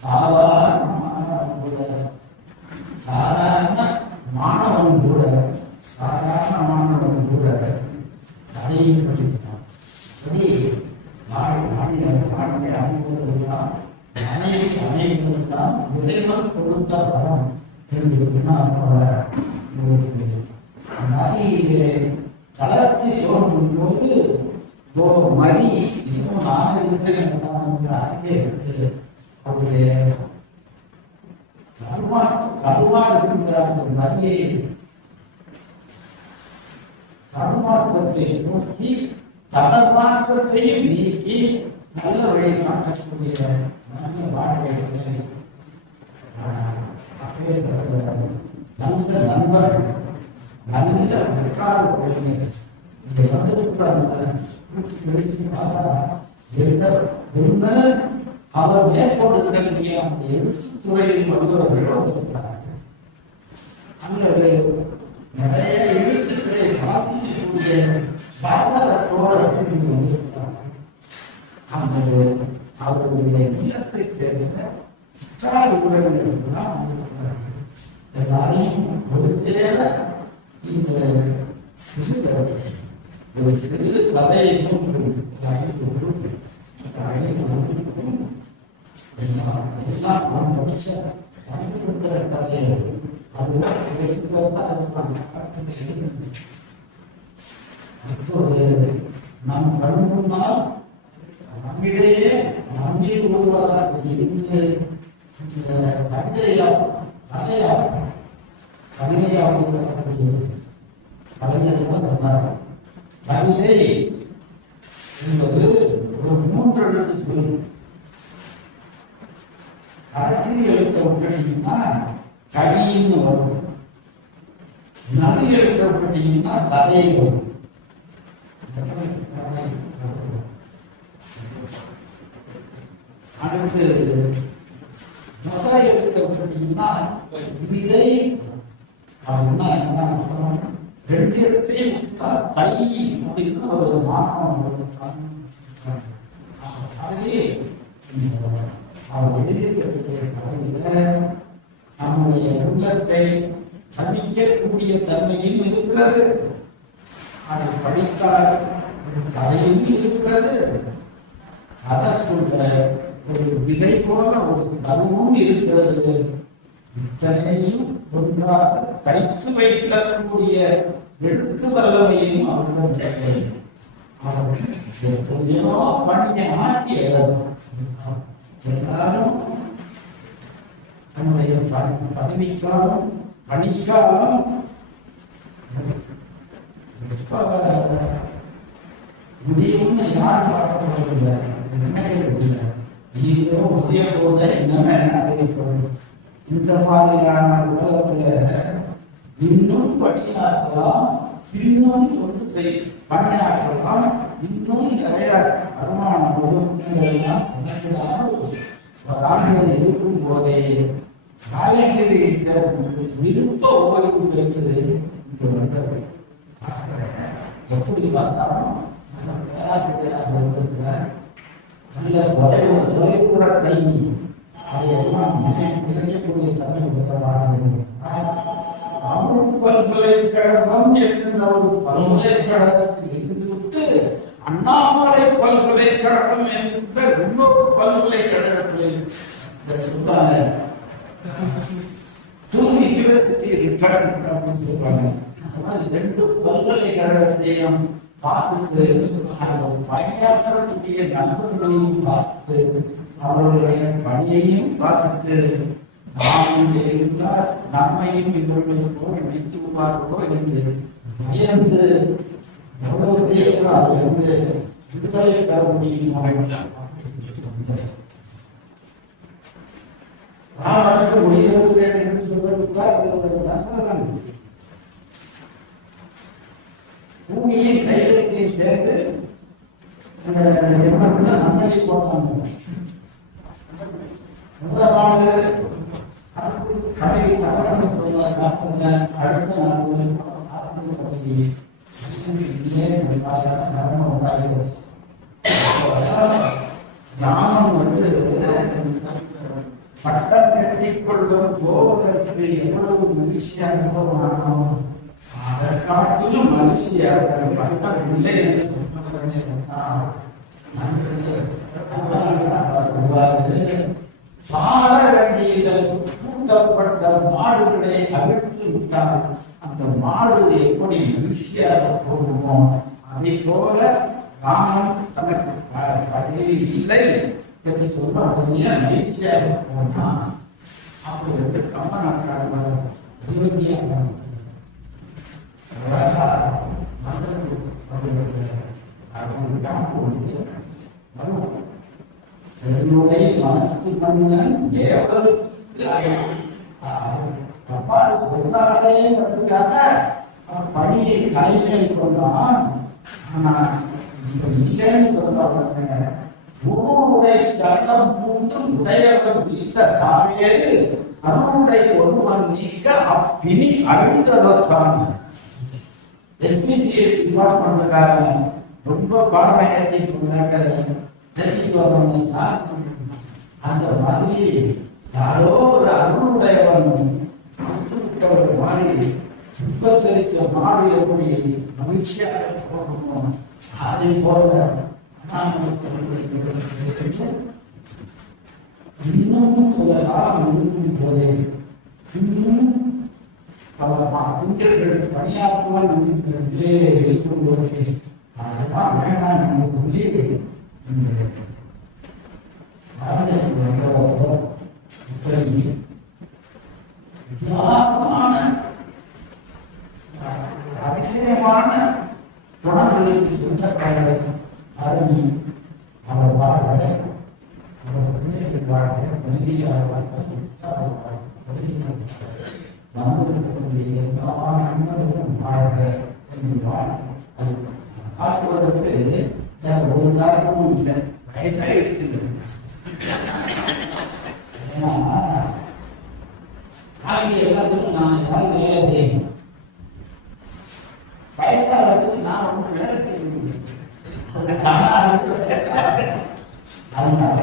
சாதாரண மாணவன் கூட கதையை படித்தான். அனைவருதான் இறைவன் கொடுத்த படம் என்று நதியிலே வளர்ச்சி தோன்றும் போது மதி இன்னும் நான் இருக்கிறேன் அவருடைய கடுவா இருக்கின்ற அந்த மதியை தடுமாற்றத்தை நோக்கி தடமாற்றத்தையும் நீக்கி நல்ல வழி மாற்றக்கூடிய நல்ல வாழ்க்கை நல்ல நண்பர் நல்ல உற்றார் உறவினர் இந்த அவர் மேற்கொண்டிருக்கக்கூடிய அந்த எழுத்துத்துறையில் வந்தவர்களோடு இருக்கிறார்கள். அல்லது நிறைய எழுத்துக்களை வாசிக்கக்கூடிய பாசகத்தோடு வந்திருக்கிறார்கள். அந்த அவருடைய இல்லத்தை சேர்ந்த உற்றார் உறவினர்கள்தான் வந்திருக்கிறார்கள். எல்லாரையும் ஒரு சேர இந்த சிறு கதை ஒரு சிறு கதையை எல்லாம் நான் படிச்ச பஞ்சதந்திர கதைகள் அதுதான் இப்போது நம் கண் முன்னால் நம்மிடையே நம்பி உருவாக இருந்து கவிதை என்பது ஒரு 3 எழுத்து சொல். கடைசி எழுத்த விட்டுட்டீங்கன்னா கவின்னு வரும், நடு எழுத்த விட்டுட்டீங்கன்னா கதை வரும். அடுத்து முதல் எழுத்த விட்டுட்டீங்கன்னா விதை அப்படின்னா என்ன, 2 எழுத்தையும் விட்டா தை அப்படின்னு ஒரு மாசம். அதுலேயே அவர் எழுதியிருக்கிற கதையில நம்முடைய உள்ளத்தை கணிக்கக்கூடிய தன்மையும் இருக்கிறது, அதை படித்தால் கதையும் இருக்கிறது, அதற்குள்ள ஒரு விதை போல ஒரு கருவும் இருக்கிறது. இத்தனையும் ஒன்றாக தைத்து வைக்கக்கூடிய எழுத்து வல்லமையும் அவர்கள் எத்தனையோ பணியை ஆக்கி எல்லாரும் தன்னுடைய பதவிக்காலம் பணிக்காலம் முடியும்னு யாரும் பார்க்கப்படுவதில்லை, நினைக்கிறதில்லை. ஐயோ உதய போத இன்னமே என்ன அறிவிப்போம். இந்த மாதிரியான உலகத்துல இன்னும் பணியாற்றலாம், இன்னும் தொண்டு பணியாற்றலாம், இன்னும் நிறைய வருமான ஒழுங்குகள்லாம் இருக்கும் போதே விருப்ப ஓய்வு பெற்று இங்கு வந்தது. எப்படி பார்த்தாலும் பேராசிரியராக வந்திருக்கிறார். அந்த தொலைதூர கல்வி அதையெல்லாம் நினைக்கக்கூடிய தமிழ் விதமாக தமிழ் பல்கலைக்கழகம் என்கின்ற ஒரு பல்கலைக்கழகத்தில் இருந்துவிட்டு அண்ணாமலை பல்கலைக்கழகம் என்கின்ற இன்னொரு பல்கலைக்கழகத்தில் சொல்றாங்க, யூனிவர்சிட்டி ரிட்டர்ன் அப்படின்னு சொல்றாங்க. அந்த மாதிரி 2 பல்கலைக்கழகத்தையும் பார்த்துட்டு அந்த பணியாற்றக்கூடிய நண்பர்களையும் பார்த்து அவர்களுடைய பணியையும் பார்த்துட்டு நாம் இருந்தால் நம்மையும் இவர்களுக்கு போல் நினைத்துவார்களோ என்று வியந்து எவ்வளவு செய்யக்கூடாது அது வந்து விடுதலை பெற முடியும். நான் அரசு முடியாது என்று சொல்வதற்குதான் பூமியை கையெழுத்தை சேர்ந்து நன்னடி போட்டாங்க. முதலாவது அரசு பதவி தவறு சொல்வதற்காக அடுத்த நாடு அரசியல் பதவி நடனம் உண்டாகிறது. ஞானம் வந்து பட்டம் கட்டிக்கொள்ளும் போவதற்கு எவ்வளவு மகிழ்ச்சியாக அனுபவம், அதற்காட்டிலும் மகிழ்ச்சியாக பட்டம் இல்லை என்று சொல்லுவதே பாரவண்டியில் கூட்டப்பட்ட மாடுகளை அகற்றி விட்டால் அந்த மாடு எப்படி மகிழ்ச்சியாக போகுமோ அதை போல ராமன் தனக்கு பதவி இல்லை என்று சொல்ல உடனே மகிழ்ச்சியாக போனான். அப்படி என்று கம்பநாட்டாளர் என்னுடைய மனத்து மன்னன் அப்பாடு சொன்னாரே பணியை கைகளை கொண்டான். ஆனா இப்ப இல்லைன்னு சொல்றாங்க. ஊருடைய சரணம் பூண்டு உடையவர் வீட்ட தாயேது அருளுடைய ஒருவன் நீக்க அப்பினி அழுந்ததற்கான எஸ்பிசி டிபார்ட்மெண்ட்டுக்காக ரொம்ப பார்வையாற்றி கொண்டாங்க. அந்த மாதிரி யாரோ ஒரு அருளுடையவன் விட்டவர் மாதிரி துன்பத்தரிச்ச மாடு எப்படி மகிழ்ச்சியாக போகணும் அதை போல இன்னும் சில காலம் இருக்கும் போதே இன்னும் பல திட்டங்களுக்கு பணியாற்றுவான் என்கிற நிலையிலே இருக்கும் போதே அதுதான் வேண்டாம் என்று சொல்லி இப்படி வித்தியாசமான அதிசயமான குணங்களுக்கு சொந்தக்காரர் அருணி அவர் வாழ்க, அவர் பிள்ளைகள் வாழ்க, மனைவியார் வாழ்க, வந்திருக்கக்கூடிய எல்லா நண்பர்களும் வாழ்க என்பார். அது ஆக்குவதற்கு ஒரு காரணமும் இல்லை, வயசாயிடுச்சு. ஏன்னா ஆகிய எல்லாத்துக்கும் நான் ஏதாவது வேலை செய்யணும், வயசாகிறதுக்கு நான் ஒன்றும் வேலை செய்ய முடியும். அதனால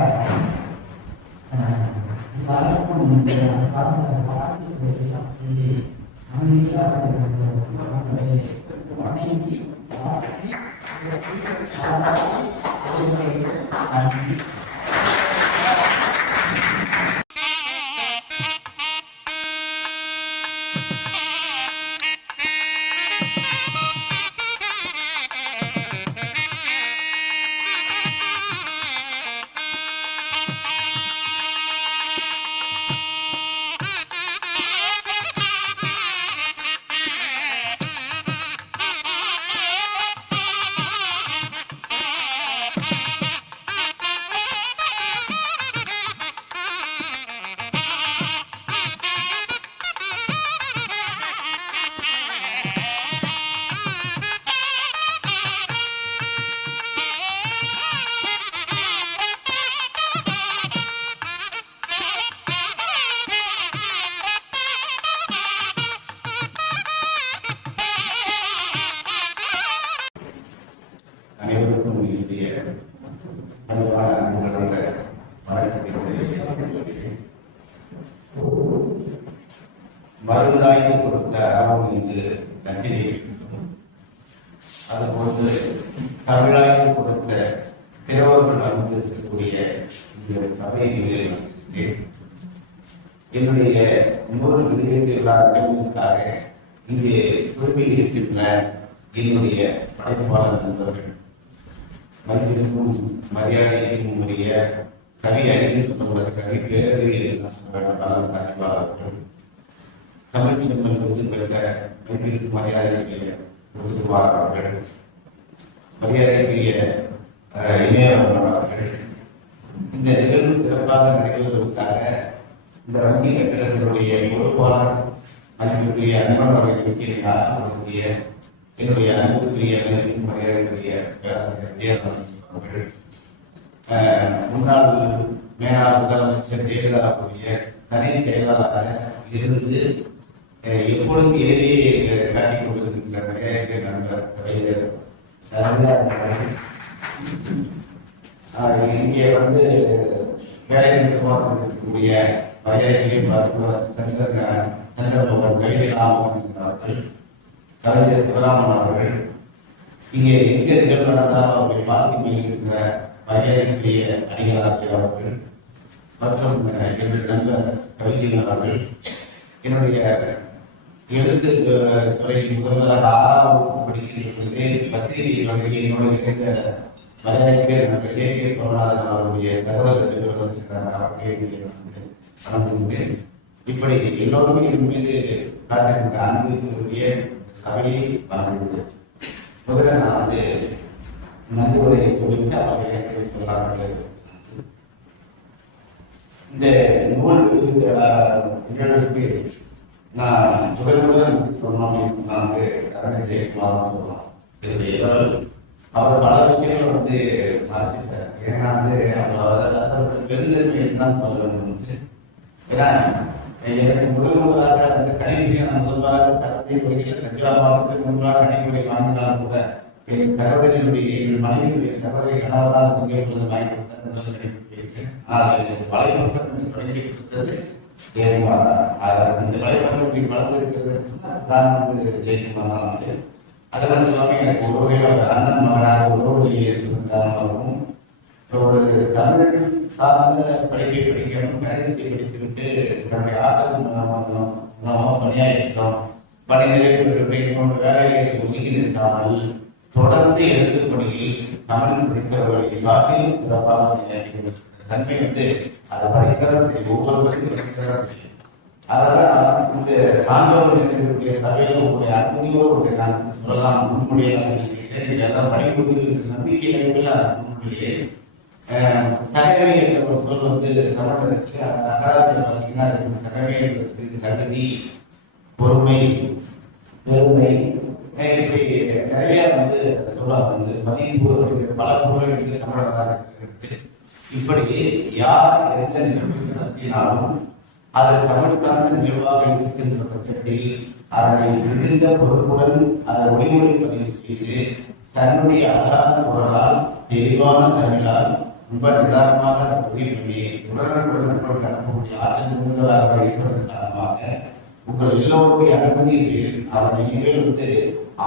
அனைவருக்கும் என்னுடைய பணிவான அன்புகளோட மருந்தாய்வு கொடுத்த அறம் என்று நன்றி. அதுபோன்று தமிழாய்வு கொடுத்த பிறவர்கள் அனுமதிக்கக்கூடிய இந்த சபையை என்னுடைய 100 வெளியீட்டு விழா கல்விக்காக இங்கே குறிப்பில் இருக்கின்ற என்னுடைய படைப்பாளர் நண்பர்கள், மதிப்பிற்கும் மரியாதைக்கும் உரிய கவி அறிஞர் சொல்லப்பட்ட கவி பேரறிஞர் படைப்பாளர்கள், தமிழ் செம்மன் விருது பெற்ற மதிப்பிற்கும் மரியாதைக்குரிய விருதுவார் அவர்கள், மரியாதைக்குரிய இணையவர்கள் அவர்கள், இந்த நிகழ்வு சிறப்பாக நடைபெறுவதற்காக இந்த வங்கி கட்டிடங்களுடைய பொறுப்பாளர் மதிப்பிற்குரிய அன்பன் அவர்களுடைய என்னுடைய அன்புக்குரிய மரியாதைக்குரிய பேராசிரியர் ஜெயலலிதா அவர்கள், முன்னாள் மேலாள் முதலமைச்சர் ஜெயலலிதாவுடைய தனி செயலாளராக இருந்து எப்பொழுதும் எதிரே காட்டிக் கொண்டிருக்கின்ற மரியாதைக்குரிய நண்பர் கவிஞர் இங்கே வந்து வேலை நிர்வாகம் இருக்கக்கூடிய மரியாதைக்குரிய மருத்துவர் சந்திரபவன் கைவிடாமல் அவர்கள், கவிஞர் சிவராமன் அவர்கள், இங்கே எங்கே நிகழ்வு நடந்தால் அவர்களை பார்த்து மேலிருக்கிற மரியாதைக்குரிய அணிகளாகிய அவர்கள் மற்றும் எனது நண்பர் கவிஞர் அவர்கள், என்னுடைய எழுத்து துறையின் முதல்வராக 6ஆம் வகுப்பு படிக்கின்ற பத்திரிகை வகையில் என்னோடு இணைந்த மரியாதைக்குரிய நண்பர் கே சோமநாதன் அவருடைய சகோதரர் வணங்குகின்றேன். இப்படி எல்லோருமே என் மீது காட்டுகின்ற அன்புக்குரிய சபையை வணங்குகிறேன். முதல்ல நான் வந்து நன்றியுரையை சொல்லிட்டு அவர்களை சொல்லார்கள். இந்த நூல் நிகழ்வுக்கு நான் முதல் சொன்னோம் அப்படின்னு சொன்னாங்க கரண ஜெயக்குமார் சொல்லலாம். அவர் பல விஷயங்கள் வந்து மாற்றிட்டார். ஏன்னா வந்து அவ்வளோ பெருந்தன்மை தான் சொல்லணும். ஏன்னா எனக்கு முதலாக அந்த கணினிக்கு நான் முதல்வராக தரத்தை பகுதியில் தஞ்சா மாவட்டத்தில் முன்பாக கணினிமுறை வாங்கினாலும் கூட என் சகோதரியுடைய என் மனைவியுடைய சகோதரி கணவராக சிங்கப்பூரில் வாங்கி கொடுத்தார். வலைநோக்கத்தை தொடங்கி கொடுத்தது ஜெயக்குமார் தான். இந்த வலைநோக்கத்தை வளர்ந்து இருக்கிறது தான் வந்து ஜெயக்குமார் தான். அது மட்டும் இல்லாமல் எனக்கு ஒரு வகையில் அண்ணன் மகனாக உறவுகளில் இருக்கிறது காரணமாகவும் ஒரு தமிழ் சார்ந்த படிப்பை படிக்கணும், கணிதத்தை படித்துவிட்டு தன்னுடைய ஆற்றல் பணியாற்றிட்டோம். பணி நிறைவேற்ற வேலையை ஒதுக்கி நிற்காமல் தொடர்ந்து எழுத்துப் பணியில் தமிழ் படித்தவர்களை காட்டிலும் சிறப்பாக தன்மை வந்து அதை படிக்கிறது ஒவ்வொருவரையும் படிக்கிறது. அதெல்லாம் இந்த சான்றோர்கள் இருக்கக்கூடிய சபையில் உங்களுடைய அனுமதியோடு ஒன்றை நான் சொல்லலாம் முன்மொழியாக இதெல்லாம் படிப்பது நம்பிக்கை அளவில் முன்மொழியே தகவை என்ற ஒரு சொல் வந்து தமிழ் இருக்கு. அந்த அகராதியில் பார்த்தீங்கன்னா தகவை என்பதற்கு தகுதி, பொறுமை, பெருமை இப்படி நிறைய வந்து சொல்லுவாங்க. வந்து பதிவு பல பொருள் தமிழக இருக்கு. இப்படி யார் எந்த நிகழ்வு நடத்தினாலும் அது தமிழ் சார்ந்த நிகழ்வாக இருக்கின்ற பட்சத்தில் அதனை மிகுந்த பொறுப்புடன் அதை ஒளிமொழி பதிவு செய்து தன்னுடைய அழகான குரலால் தெளிவான தமிழால் ரொம்ப நிதானமாக பதிவு பண்ணி உடனுக்குடன் அனுப்பக்கூடிய ஆற்றல் மிகுந்தவராக இருப்பதன் காரணமாக உங்கள் எல்லோருடைய அனுமதியில் அவருடைய நிகழ்வு வந்து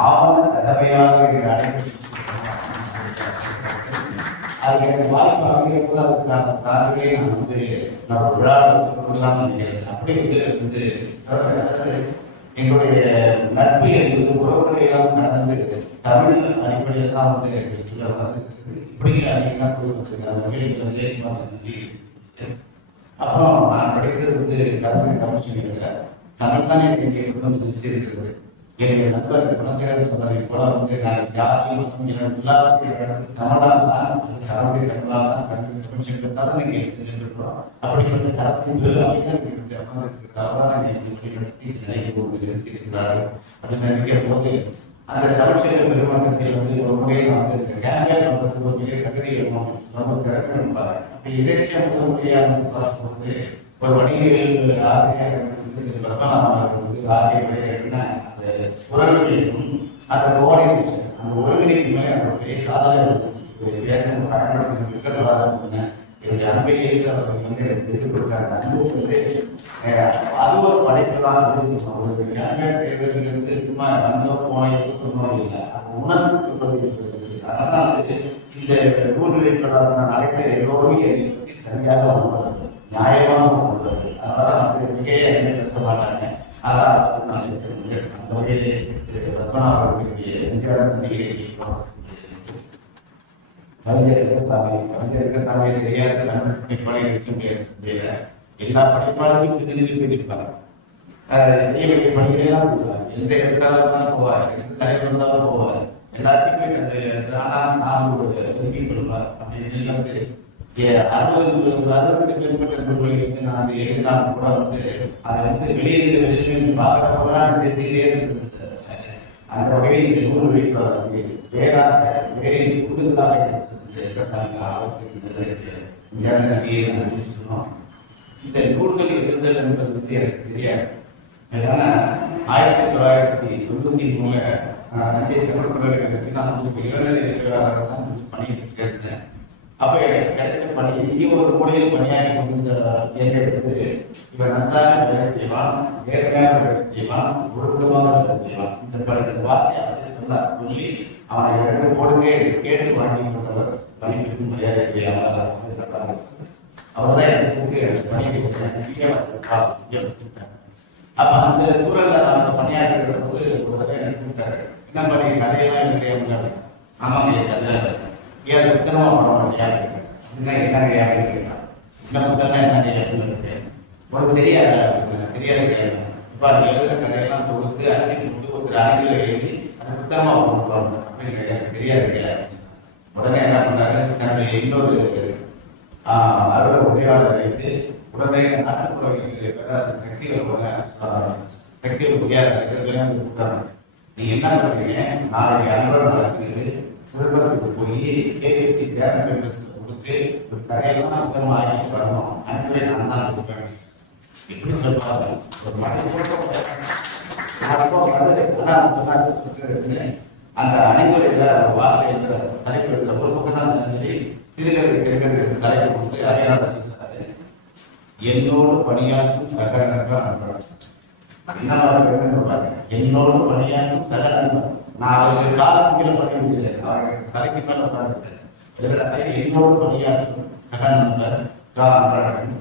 ஆவண தகவையாக அழைப்பு அதுக்கு எனக்கு வாய்ப்பு அமைக்கும் போது அதுக்கான சார்பிலே நான் வந்து நான் ஒரு விழாவில் சொல்லலாம்னு நினைக்கிறேன். அப்படி வந்து அதாவது எங்களுடைய நட்பு என்பது உறவுகளையெல்லாம் கடந்து தமிழ் அடிப்படையில் தான் வந்து இப்படி அன்னைக்குதான் போய்விட்டு அந்த வகையில் வந்து அப்புறம் நான் படிக்கிறது வந்து கல்வி தமிழ் தமிழ் தானே எனக்கு குடும்பம் சுற்றி இருக்கிறது. என்னுடைய நண்பர் குணசேகரன் சொன்னதை போல வந்து நான் ஜாதி எல்லாத்தையும் தமிழாக தான் அது கடவுளுடைய தமிழாக தான் கல்வி தமிழ் சேர்ந்ததால் நீங்கள் எடுத்துருக்கிறோம். அப்படிப்பட்ட கருத்து அமர்ந்திருக்கிறதாக நினைக்க போகிறார்கள் அப்படின்னு நினைக்கிற போது அந்த தமிழ் சேர்ந்த பெருமாற்றத்தில் வந்து ஒரு முறையில் வந்து கேம்பேன் பண்றதுக்கு ஒரு பெரிய தகுதி வேணும், ரொம்ப திறமை இருப்பாங்க. அப்படி எதிர்ச்சியாக முடியாது பார்க்கும்போது ஒரு வணிகவியல் ஆசிரியர் ஆசிரியருடைய என்ன அந்த உறவுகளுக்கும் அந்த கோஆர்டினேஷன் அந்த ஒருங்கிணைப்பு மேலே அவருடைய காதலை பயன்படுத்தி என்னுடைய அன்பையே அவர்கள் வந்து எனக்கு செய்து கொடுத்தாங்க. அது ஒரு படைப்புதான் ஒரு கேம்பேன் செய்வதிலிருந்து சும்மா வந்தோ போனோ சொன்னோம் இல்லை, உணர்ந்து சொல்வது. அதனால இந்த நூல்களில் அழைத்த எல்லோரும் என்னை பற்றி சரியாக உணர்வார்கள், நியாயமாக உணர்வார்கள். அதனால வந்து மிகையே பேச மாட்டாங்க. அதான் அந்த வகையிலே பத்மநாபர்களுடைய கவிஞருக்கு சாமியை தெரியாத தமிழ் படைப்பாளர் இருக்க முடியாது. எல்லா படைப்பாளர்களும் திருநெல்வேலி போயிருப்பாங்க, செய்ய வேண்டிய பணிகளெல்லாம் செய்வார். எந்த இடத்தாலும் தான் போவார், எந்த தலைவர் இருந்தாலும் போவார், எல்லாத்தையுமே நான் ஒதுக்கிக் கொள்வார். அப்படின்னு வந்து 60 பெருமட்ட நூல்களை வந்து நான் எழுதினாலும் கூட வந்து அதை வந்து வெளியிலிருந்து பார்க்கிறவங்களாம் செய்தியே இருந்தது. அந்த வகையில் இந்த நூல் வெளிப்பாடு வேறாக வேறே கூடுதலாக சொன்னோம். இந்த நூல்கள் இருந்தது என்பது வந்து எனக்கு தெரியாது. ஏன்னா 1993 நம்பிக்கை தமிழ் பல்கலைக்கழகத்தில் நான் இளநிலை தான் பணியை சேர்ந்தேன். அப்ப எனக்கு கிடைச்ச பணி இங்கே ஒரு மொழியில் பணியாகி கொண்டிருந்த என்னை வந்து இவன் நன்றாக வேலை செய்வான், நேர்மையாக வேலை செய்வான், ஒழுக்கமாக வேலை செய்வான். இந்த வார்த்தை அதை சொன்னார். சொல்லி அவனை இரண்டு போடுங்க கேட்டு வாங்கி கொண்டவர் பணிக்கு மரியாதை அவர் தான் எனக்கு பணியை அப்ப அந்த சூழல்ல நான் பணியாற்றுகிற போது ஒரு தடவை எனக்கு கூப்பிட்டாரு. என்ன பண்ணி கதையெல்லாம் இல்லையா? ஆமாம் கதை ஏன் புத்தகமா படம் யாரு என்ன யாரு இந்த புத்தகம் என்ன இருக்கு உனக்கு தெரியாதா? தெரியாது. இப்ப நீ எழுத கதையெல்லாம் தொகுத்து அரிசி போட்டு ஒரு ஆங்கில எழுதி அந்த புத்தகமா பண்ணணும் அப்படின்னு எனக்கு தெரியாது. உடனே என்ன பண்ணாரு, தன்னுடைய இன்னொரு அறுவடை உதவியாளர் வைத்து உடனே நாட்டுப்புற பேராசிரியர் சக்திகள் முடியாது கூட்டாங்க. நீ என்ன பண்றீங்க, நாளைக்கு அலுவலகம் நடத்திட்டு சிறுபுறத்துக்கு போய் கேபி சேரன் கொடுத்து ஒரு கரையெல்லாம் புத்தகமாக ஆகிட்டு வரணும். அனுப்பி நான் தான் கொடுப்பேன். எப்படி சொல்லுவாங்க, ஒரு அந்த அணிமுறையில வார்த்தை தலைப்பு எடுக்கிற ஒரு பக்கம் தான் சொல்லி சிறுகதை தலைப்பு கொடுத்து அறையாளர் இருக்கிறாரு. என்னோடு பணியாற்றும் சக நண்பர் என்ன மாதிரி என்னோடு பணியாற்றும் சக நண்பர். நான் அவருக்கு காலத்துக்கு மேல பண்ண முடியாது, அவருக்கு தலைக்கு மேல உட்கார்ந்துட்டேன். என்னோடு பணியாற்றும் சக நண்பர் அன்பழகன்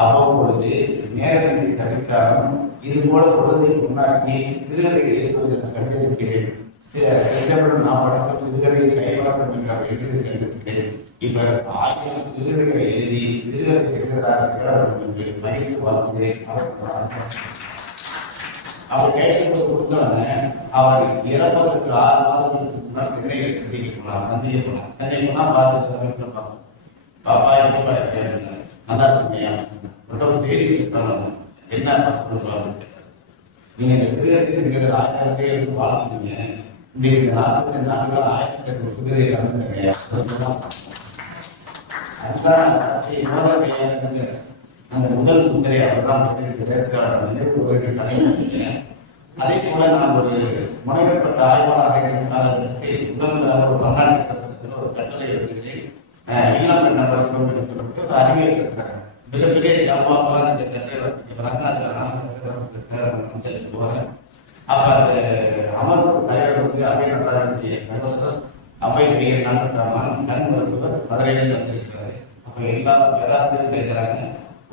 அவ்வப்பொழுது நேரத்தை தவிர்த்தாலும் இது போல பொழுதை உண்டாக்கி சிறுகதை எழுதுவதை கண்டிருக்கிறேன். சில சென்றவுடன் நான் வழக்கம் சிறுகதையை கைவழக்கம் என்று அவர் எழுதி கண்டிருக்கிறேன். இவர் 1000 சிறுகதைகளை எழுதி சிறுகதை சென்றதாக திகழப்படும் என்று மகிழ்ந்து வாழ்த்துகிறேன். அவர் கைது கொடுத்தவன அவர் இறப்பதற்கு 6 மாதங்களுக்கு முன்னால் சென்னையில் சந்திக்க போனார். நந்தியை போனார். சென்னை போனா பார்த்து பாப்பா எப்பா இருக்கேன், நல்லா இருக்குமையா, செய்தி பேசலாம், என்ன சொல்லுவாங்க, நீங்க இந்த சிறுகதை செஞ்சது 1000 எடுத்து வாழ்த்துட்டீங்க, இந்த 45 நாட்கள் 1000 சிறுகதை கலந்துங்க. அந்த முதல் சுந்தரை அவர்தான் அதே போல நான் ஒரு முனைவப்பட்ட ஆய்வாளராக இருந்த காலகட்டத்தில் முதல் ஒரு கர்நாடகத்தில் ஒரு கட்டளை எழுதுகிறேன். இளம் நபருக்கும் என்று சொல்லிட்டு ஒரு அறிவியல் இருக்கிறாங்க. மிகப்பெரிய ஜாபாக்கெல்லாம் இந்த கட்டளை வசிக்கிறாங்க. அந்த போகிறேன். அப்ப அது அமர்வு தலைவர் வந்து அவைய சகோதரர் அவை நாட்டுக்காரன் கண் மருத்துவர் மதுரையில் வந்திருக்கிறாரு. அப்ப எல்லா பேராசிரியரும் கேட்கிறாங்க,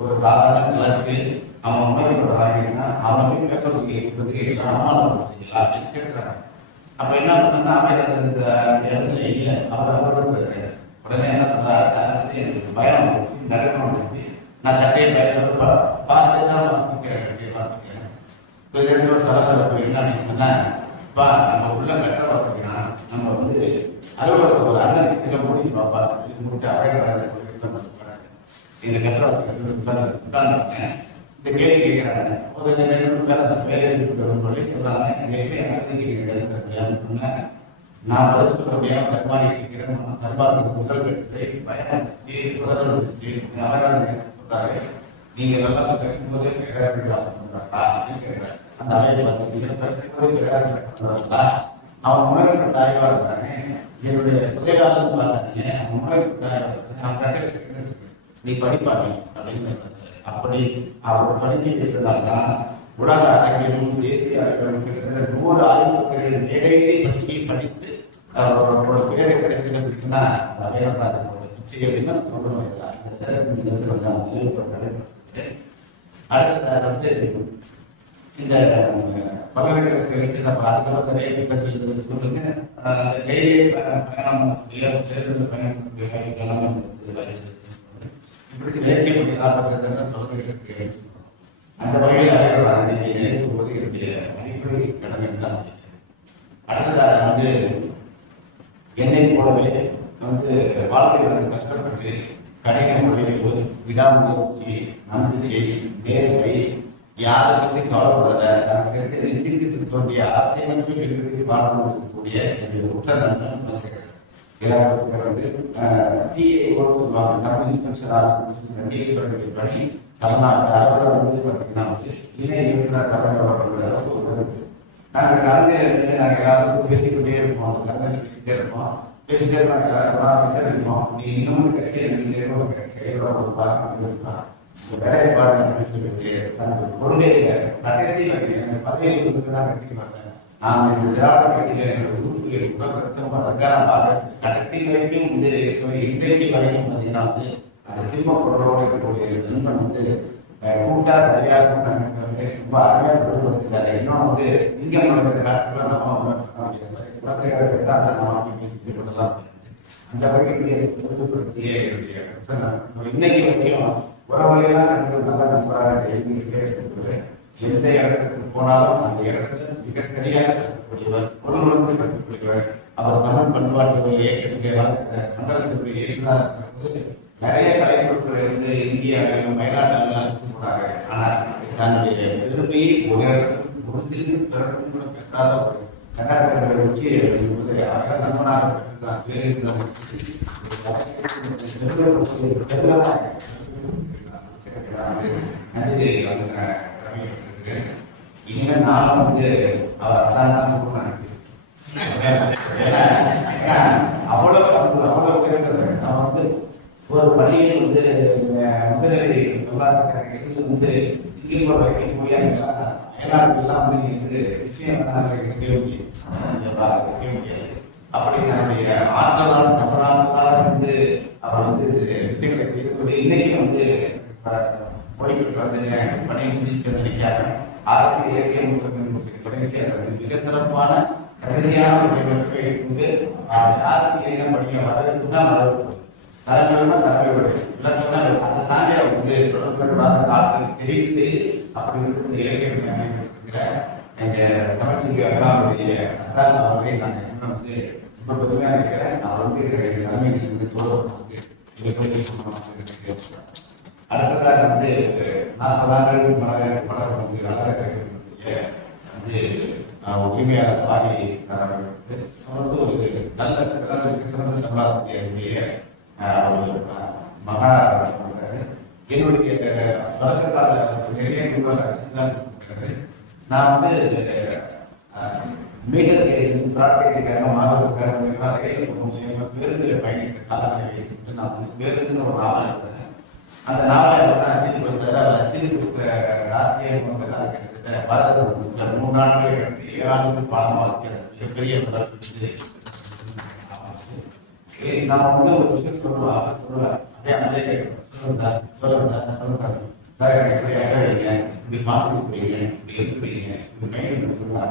ஒரு சாதாரண கிளர்க்கு அவன் உணவு ஆகினா அவனை பேசுறதுக்கு அப்படின்னு கேட்கிறாங்க. அப்ப என்ன பண்ணா அமைச்சர் இந்த இடத்துல இல்லை, அவரோட இருக்காரு. உடனே என்ன சொல்றாரு, எனக்கு பயம் வந்துச்சு, நடக்கணும் வந்துச்சு, நான் சட்டையை பயத்தோட பார்த்து தான் வாசிக்கிறேன். சலசலப்பு என்ன சொன்னா, நம்ம உள்ள கட்ட வாசிக்கிறான், நம்ம வந்து அலுவலகத்தில் ஒரு அண்ணன் சில மூடி பாப்பா மூட்டு அவைகள் இந்த கட்ட வாசிக்கிறது உட்கார்ந்துருக்கேன். இந்த கேள்வி கேட்கிறாங்க. ஒரு 2 பேர் அந்த வேலையை சொல்லி சொல்றாங்க, சொன்னேன். நான் பதில் சொல்ல முடியாம தர்மாரி இருக்கிறேன். தர்மாருக்கு முதல் பெற்று பயம் வந்துச்சு, உடல் வந்துச்சு. அவரால் சொல்றாரு, நீங்க நல்லா கிடைக்கும்போதே அந்த அவையை பார்த்து அவன் உணர்வு ஆய்வா இருக்கானே, என்னுடைய சுயகாலம் பார்த்தாங்க, அவன் உணர்வு நான் கட்ட நீ படிப்பாங்க அப்படின்னு. அப்படி அவர் படிச்சு வைத்ததால்தான் உலக அரங்கிலும் தேசிய அரங்கிலும் 100 ஆய்வுகளின் மேடையை படித்து ஒரு பேரை கிடைச்சிருச்சுன்னா பிச்சை அப்படின்னு சொல்லுவாங்க. அடுத்ததாக வந்து இந்த பல்கலைக்கழகத்துக்கு நம்ம அதுக்கெல்லாம் நிறைய சொல்லுங்க. கையிலே பயணம் தேர்தல் பயணம் இப்படி இலக்கியப்படி தொடர்பு அந்த வகையில் அவர்கள் நினைவுவது அடிப்படை கடமை தான். அடுத்ததாக வந்து என்னை போலவே வந்து வாழ்க்கையில் வந்து கஷ்டப்பட்டு கடின முறையில் விடாமுயற்சி, நம்பிக்கை, நேர்மை, யாரை பற்றி கவலைப்படல, நமக்கு நித்தியத்துக்கு தோன்றிய அர்த்தத்தை எழுதி வாழக்கூடிய என்னுடைய உற்ற நண்பன் சேகர் வந்து சொல்லுவாங்க. தமிழ் இன்ஸ்பெக்ஷன் ஆஃபீஸ் பணி தமிழ்நாட்டு அளவில் வந்து பார்த்தீங்கன்னா வந்து இணை இயக்குனர் தலைவர் அளவுக்கு நாங்கள் கலந்து நாங்கள் எல்லாருக்கும் பேசிக்கிட்டே இருப்போம். அந்த கலந்து பேசிட்டே இருப்போம். நாங்கள் இருப்போம். நீ இன்னொரு கட்சி கையோட ஒரு பார்க்க இருப்பான், வேலையை பாருங்க அப்படின்னு சொல்லிட்டு தனக்கு பொருளே இல்லை. கடைசியில் எனக்கு பதவியை கொடுத்து தான் கட்சிக்க மாட்டேன். நான் இந்த திராவிட கட்சியில என்னோட உறுப்புகளை உடற்படுத்தும் அதுக்காக கடைசி வரைக்கும் வந்து இன்றைக்கு வரைக்கும் பார்த்தீங்கன்னா வந்து அந்த சிம்ம பொருளோடு இருக்கக்கூடிய நண்பன் வந்து கூட்டா சரியாக ரொம்ப அருமையாக தொடர்படுத்திட்டாரு. இன்னும் வந்து சிங்கம் காலத்துல நம்ம குழந்தைகளை பேசாத நம்ம பேசிட்டு கொள்ளலாம். அந்த வகையிலே தொடர்புபடுத்திய இன்னைக்கு வரைக்கும் உறவுகளெல்லாம் நல்லா நண்பராக எந்த இடத்துக்கு போனாலும் அந்த இடத்துல மிக சரியாக பேசக்கூடியவர், பொருளுடன் கற்றுக்கொள்கிறவர். அவர் தமிழ் பண்பாட்டு இயக்கத்துடைய மண்டலத்தினுடைய இயக்குநராக இருக்கும்போது நிறைய கலை சொற்களை வந்து இந்தியாவிலும் மயிலாட்டங்கள் அரசு போனாங்க. ஆனால் தன்னுடைய பெருமையை ஒரு சிறு பிறக்கும் கூட பேசாத ஒரு கர்நாடகத்தை வச்சு என்பது அவர்கள் நண்பனாக இனிமேல் நானும் வந்து அவர் அதான் அவ்வளவு உயர்ந்தது. நான் வந்து ஒரு பள்ளியில் வந்து முதலில் வந்து சிங்கிள் வரைக்கும் போய் அயல்நாடுகள்லாம் வந்து விஷயம் வைக்க முடியாது. அப்படி தன்னுடைய ஆற்றலால் தவறாக வந்து அவர் வந்து விஷயங்களை செய்து இன்னைக்கு ஓய்வு பணி முடிச்சு நினைக்காத அரசு இலக்கிய மிக சிறப்பான கருதியான செயல்களை கொண்டு யாருக்கு என்ன படிக்க வரதுக்கு தான் வரவு தலைமையோட தலைமையோட இலக்கணம் அதை தாண்டி அவர் வந்து தொடர்புபடாத ஆட்களுக்கு தெரிவு செய்து அப்படி இருக்கிற இலக்கிய அமைப்பிருக்கிற எங்க தமிழ்ச்சி அக்காவுடைய அக்கா அவரை நான் வந்து ரொம்ப பெருமையாக இருக்கிறேன். நான் வந்து தலைமைக்கு வந்து தோழர்களுக்கு அடுத்ததாக வந்து 40 ஆண்டுகளுக்கு பலர் வந்து அழகத்தினுடைய வந்து உரிமையாளர் பாடி வந்து ஒரு நல்ல சிறந்த தமிழாசிரியருடைய மகாராஜா என்னுடைய தொடக்க கால நிறைய நிறுவனங்கள் நான் வந்து மீட்டர் பிராட்டிக்காக மாணவர்களுக்காக பேருந்தில் பயணித்த காலங்களில் நான் வந்து பேருந்துன்னு ஒரு நாவல் எழுதுறேன். அந்த நாவலை அச்சிட்டு கொடுத்தாரு. அவர் அச்சிட்டு கொடுத்த ஆசிரியர் வந்து நான் கிட்டத்தட்ட பாரத 3 நாட்கள் 7 ஆண்டுகள் பாடமாக வைக்கிறது மிகப்பெரிய நம்ம வந்து ஒரு விஷயம் சொல்லுவேன் அப்படியே அமைதியாக சொல்லுவேன் சார் எப்படி வைங்க இப்படி மாசி செய்யுங்க இப்படி எடுத்து வைங்க இப்படி மெயின் சொன்னா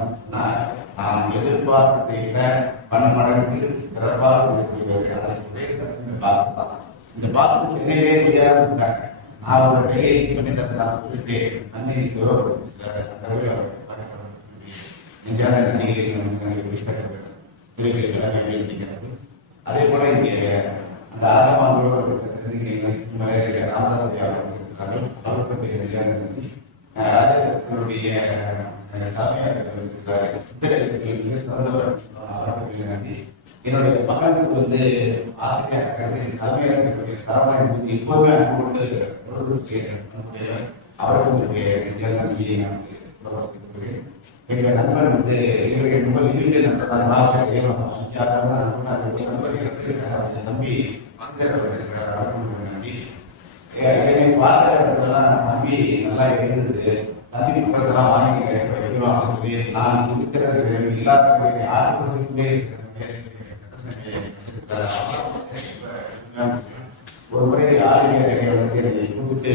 நான் எதிர்பார்ப்பதை விட 10 மடங்கு சிறப்பாக சொல்லக்கூடிய பாஸ் தான். இந்த பாஸ் சென்னையிலே முடியாது இருந்தாங்க. நான் ஒரு டைஏசி பண்ணி நான் சொல்லிட்டு நன்றி நெஞ்சான நன்றிகளை அதே போல இங்கே அந்த ஆரம்பங்களோடு ராமதாஸ் ராஜேசனுடைய சித்தர்களுக்கு சிறந்தவர் என்னுடைய மகனுக்கு வந்து ஆசிரியர் தலைமையாசிரியர்களுடைய சரவணன் வந்து இப்போவே அன்போடு செய்கிறேன். அவர்களுடைய நன்றியை நான் எங்கள் நண்பர் வந்து என்னுடைய வீட்டில் நண்பர் நம்பி நம்பி என்னை பார்த்த இடத்துலலாம் நம்பி நல்லா இருந்தது. நம்பி பக்கத்தெல்லாம் வாங்கி சொல்லி நான் இருக்கிறது இல்லாத ஆர்வமே ஒரு முறை ஆசிரியரை வந்து கூப்பிட்டு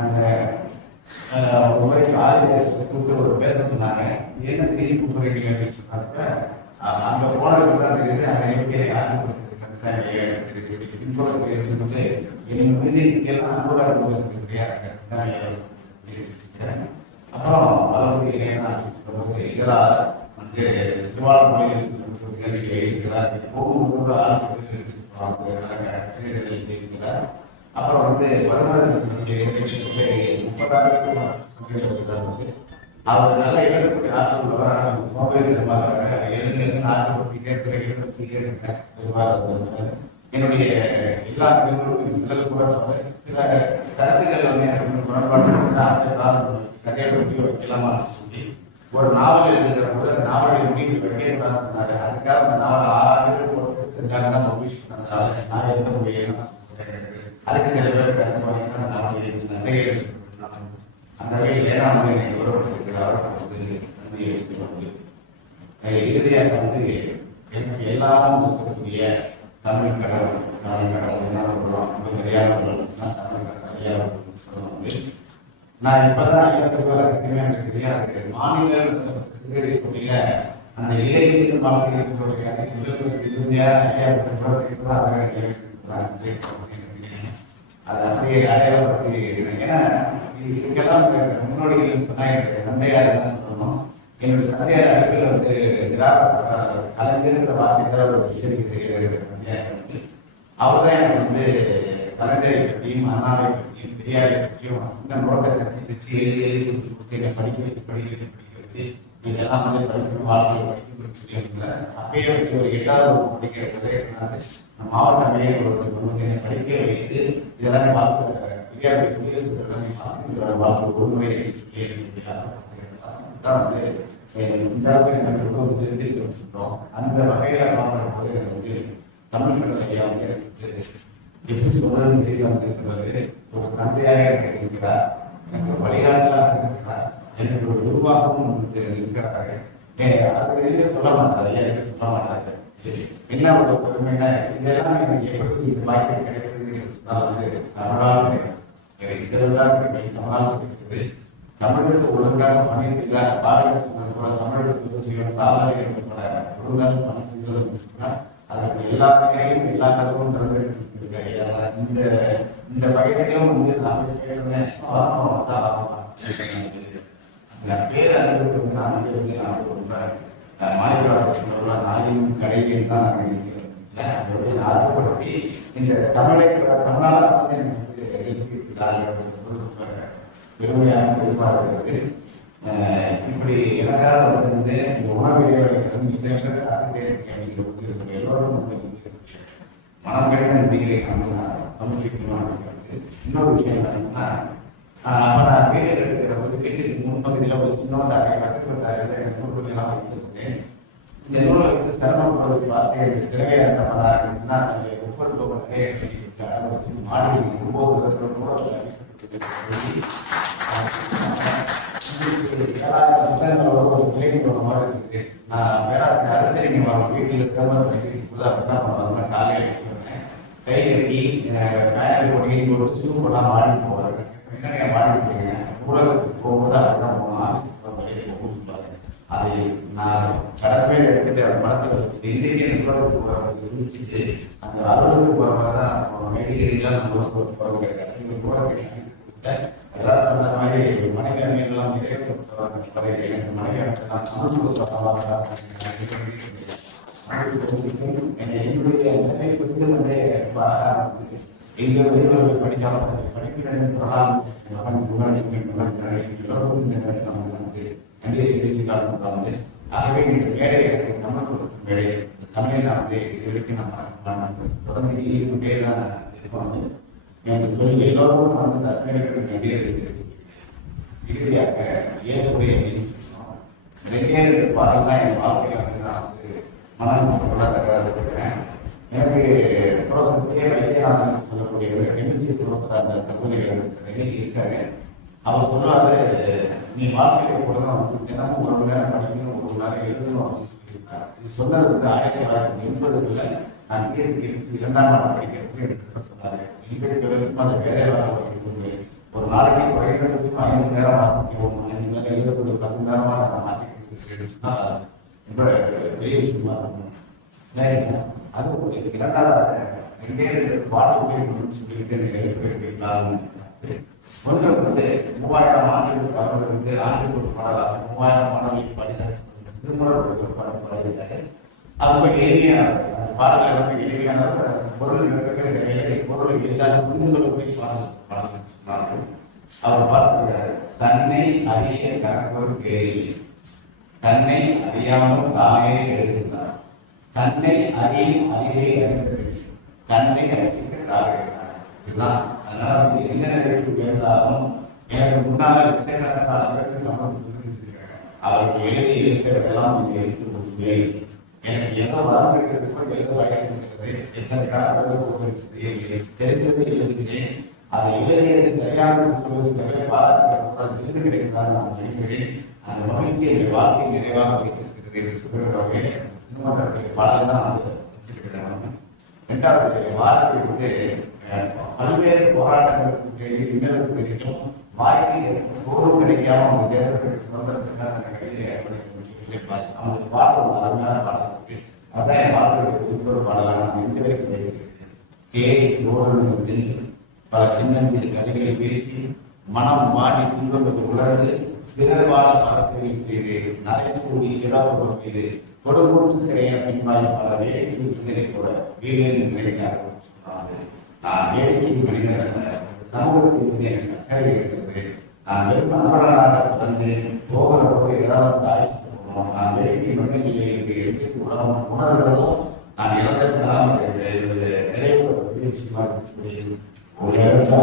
அந்த ஒரு முறை ஆசிரியர் கூப்பிட்டு ஒரு பேச சொன்னாங்க. என்ன திரும்பி கூப்பிடுறீங்க அப்படின்னு சொன்னாங்க. அங்க போனதுக்கு தான் தெரியுது அந்த எப்படி யாரும் அப்புறம் இதெல்லாம் வந்து போகும்போது அப்புறம் வந்து அவர் நல்ல இடத்துக்கு ஆற்றல் மொபைல் என்னுடைய எல்லா நிகழ்வுகளும் கூட சில கருத்துக்கள் வந்து எனக்கு முரண்பாடு கதையை பற்றி வைக்கலாமா சொல்லி ஒரு நாவல் எழுதுகிற போது அந்த நாவலை முடிவு வைக்கக்கூடாது சொன்னாரு. அதுக்காக அந்த நாவல் 6 ஆண்டுகள் போட்டு செஞ்சாங்கன்னா பப்ளிஷ் பண்ணாங்க. நான் எழுத முடியும் அதுக்கு சில பேர் கருத்து நாவல் எழுதி அந்த வகையில் ஏன்னா வந்து என்னை உறவுபடுத்திருக்கிறார் இறுதியாக வந்து எனக்கு எல்லாமும் இருக்கக்கூடிய தமிழ் கடவுள் என்ன சொல்லுவோம் சரியாக சொல்லுவோம். நான் இப்பதான் எனக்கு தெரியாது மாநில போட்டியில அந்த இளைஞர் அது அப்படியே அடையாளப்படுத்தி ஏன்னா இதுக்கெல்லாம் முன்னோடிகள் சொன்னாங்க. தந்தையார் என்ன சொல்லணும், என்னுடைய தந்தையார் அடுப்பில் வந்து திராவிட கலைஞர்கிற வார்த்தை இசைக்கு தெரியாது. அவர் தான் எனக்கு வந்து கலைஞரை பற்றியும் அண்ணாவை பற்றியும் பெரியாரை பற்றியும் இந்த நோட்டை தச்சு எழுதி கொடுத்து என்னை படிக்க வச்சு இதெல்லாம் வந்து படிக்கணும் வாழ்க்கையை படிக்கணும்னு சொல்லியிருந்தாங்க. அப்பயே வந்து ஒரு 8வது படிக்கிறது மாவட்ட மையம் வந்து என்னை படிக்க வைத்து இதெல்லாம் வாழ்க்கை பெரியாரை குடியரசு வாழ்க்கை ஒருமுறை சொல்லி தான் வந்து இந்த அளவுக்கு ரொம்ப தெரிஞ்சிருக்கணும்னு சொல்றோம். அந்த வகையில பார்க்கும்போது வந்து தமிழ் கடல் ஐயா வந்து எனக்கு எப்படி சொல்றதுன்னு தெரியாமல் இருக்கிறது ஒரு தந்தையாக எனக்கு இருக்கிறார், எனக்கு வழிகாட்டலாக இருக்கிறார், எனக்கு ஒரு உருவாகவும் இருக்கிறார்கள். அது வெளியே சொல்ல மாட்டாரு, ஏற்கனவே சொல்ல மாட்டாரு. என்ன ஒரு பெருமைனா இதெல்லாம் எனக்கு எப்படி இந்த வாய்ப்பு கிடைக்குதுன்னு சொன்னால் தமிழால் இதெல்லாம் தமிழால் கிடைக்குது. தமிழுக்கு ஒழுங்காக பணி செய்த பாரதிய சொன்னது போல தமிழுக்கு செய்யும் சாதனைகள் கூட ஒழுங்காக பணி செய்தது சொன்னால் அதற்கு எல்லா நிலையும் எல்லா கதவும் இந்த பகுதியிலும் வந்து நான் கேட்டேன் பேர் அறிவுக்கு வந்து நான் வந்து நான் ரொம்ப மாநில நாளையும் கடையில் தான் அதோடைய ஆர்வப்படுத்தி இந்த தமிழை தமிழால் வந்து பெருமையாக எதிர்பார்க்கிறது. இப்படி எனக்காக வந்து இந்த உணவு எல்லோரும் மனம் கிடைத்த நம்பிக்கையை சமர்ப்பிக்கணும் அப்படிங்கிறது. இன்னொரு விஷயம் என்னன்னா அப்ப நான் வீடு எடுக்கிற போது வீட்டுக்கு முன்பகுதியில் ஒரு சின்னோட அறை நூல்களெல்லாம் வைத்திருந்தேன். இந்த நூலை வந்து சிரமப்படுவதை பார்த்து எனக்கு தேவையான சொன்னா ஒவ்வொரு நிறைய அதை வச்சு மாடி 9 ஒரு விளைவுகளோட மாதிரி இருக்குது. நான் பேராசிரியர் அகத்தறிஞர் வீட்டில் சிரமம் படிக்கிறது அப்படிதான் பண்ணுவாங்க. காலையில் சொன்னேன் கை கட்டி பேர் போட்டு போட்டு சூ போட்டால் மாடி போவாங்க. என்னங்க மாடி போறீங்க ஊடகத்துக்கு போகும்போது அதுதான் போகணும், ஆஃபீஸுக்கு போகணும்னு சொல்லுவாங்க. அதை நான் கடற்பேர் எடுத்துட்டு மனத்தில் வச்சுட்டு இன்றைக்கே ஊடகத்துக்கு இருந்துச்சுட்டு அந்த அலுவலகத்துக்கு போகிற மாதிரி தான் மெடிக்கல்லாம் நம்ம போகிறது கிடையாது. நீங்கள் ஊடகம் எல்லாரும் சொன்ன மாதிரி மனைவி அமையெல்லாம் நிறைவேற்றப்பட்டவர்கள் எனக்கு மனைவி அமைச்செல்லாம் என்னுடைய நிறைய புத்தகம் வந்து எங்க வெளியூர்கள் படித்தாலும் படிப்பின் நன்றி தெரிவிச்சுக்காலும் சொல்றாங்க. ஆகவே இந்த மேடை எனக்கு தமிழ் கொடுக்கும் மேடை தமிழை நான் வந்து இது வரைக்கும் நான் தொடர்ந்து இருந்துட்டே தான் இருப்பாங்க. எனக்கு சொல்லி எல்லோரும் வந்து அத்தனைகளுக்கு நன்றியை இறுதியாக ஏற்புடைய ரெண்டே பாடல் தான் என் வாழ்க்கையில் வந்து நான் வந்து மனம் கொள்ளாதக்கிறேன். எனக்கு புரோசத்திலே வைத்தியநாதன் சொல்லக்கூடிய ஒரு கெமிஸ்ட்ரி புரோசர் அந்த சகோதரிகள் இருக்காரு. அவர் சொல்லுவாரு, நீ வாழ்க்கையில் கூட வந்து தினமும் 1 மணி நேரம் படிக்கணும், 1 மணி நேரம் எழுதணும் அப்படின்னு சொல்லியிருக்காரு. இது சொன்னது வந்து 1980 நான் பிஎஸ்சி கெமிஸ்ட்ரி 2ஆம் ஆண்டு படிக்கிறதுக்கு எனக்கு சொன்னாரு. இன்றைக்கு வரைக்கும் அதை வேற ஒரு நாளைக்கு குறைந்தபட்சம் 5 மணி நேரம் வாசிக்கணும், 5 மணி நேரம் எழுதக்கூடிய 10 மணி நேரமா நான் மாற்றிக்கிட்டு சொன்னால் என்னோட பெரிய விஷயமா இருக்கும். அது ஒரு 2 பாடல்கள் சொல்லிட்டு எடுத்துக்கலாம். ஒன்று வந்து 3000 ஆண்டுகளுக்கு அவர்கள் வந்து ஆண்டுக்கு ஒரு பாடலாக 3000 பாடல்களை படித்தார். திருமுறை ஒரு பாடல் பாடியிருக்காரு. அது போய் எளிமையான அந்த பாடல்கள் ரொம்ப எளிமையான பொருள் பொருள் இல்லாத புரிந்துகளுக்கு பாடல்கள் சொன்னார்கள். அவர் பார்த்துக்கிறார், தன்னை அறிய கணவர் கேள்வி, தன்னை அறியாமல் தானே எழுதுகிறார், தன்னை அறியும் அறிவை அறிந்து தன்னை ரசிக்கிறார். இதுதான். அதனால என்ன நிலைக்கு உயர்ந்தாலும் எனக்கு முன்னால லட்சக்கணக்கான செஞ்சிருக்காங்க. அவருக்கு எழுதி இருக்கிறதெல்லாம் இங்கே எடுத்து முடியும். எனக்கு எந்த வரம்பு இருக்கிறதுக்கோ எழுத வகையிருக்கிறது, எத்தனை காலங்கள் தெரிந்ததை எழுதுகிறேன். அதை எழுதியது சரியாக சொல்வதற்காக பாராட்டுகள் விருது கிடைக்கிறார் நான் நினைக்கிறேன். அந்த மகிழ்ச்சி எங்கள் வாழ்க்கை நிறைவாக வைத்திருக்கிறது என்று சொல்கிறவர்கள் இன்னொரு பாடலை தான் நான் வச்சிருக்கிறேன். 2வது வாரத்தில் வந்து பல்வேறு போராட்டங்களுக்கு இன்னலுக்கு கிடைக்கும் வாழ்க்கையில் போரும் கிடைக்காம அவங்க தேசத்துக்கு சுதந்திரத்துக்காக அவங்களுக்கு பாடல் அருமையான பாடல் இருக்கு. அதான் என் வாழ்க்கைக்கு இன்னொரு பாடலாக நான் இந்த வரைக்கும் வைத்திருக்கிறேன். தேடி சோழர்கள் பல சின்னஞ்சிறு கதைகளை பேசி மனம் வாடி துன்பங்களுக்கு உணர்ந்து பிறர் வாழ பலத்தையும் செய்து நரைக்கூடி இடாவுடன் செய்து கொடுக்கூட்டு திரைய பின்பாய் பல வேடிக்கை கூட வீடு நினைக்கிறார்கள் சொன்னாங்க. நான் வேடிக்கை மனிதர் அல்ல, சமூகத்திற்கு எனக்கு அக்கறை இருக்கிறது. நான் வெறும் நண்பர்களாக பிறந்து போகிற போது ஏதாவது ஆய்ச்சி போகணும். நான் வேடிக்கை மனிதர்களை எடுத்து உலகம் உணர்கிறதோ நான் இழந்திருக்கலாம் என்பது நிறைய விஷயமாக ஒரு இடத்துல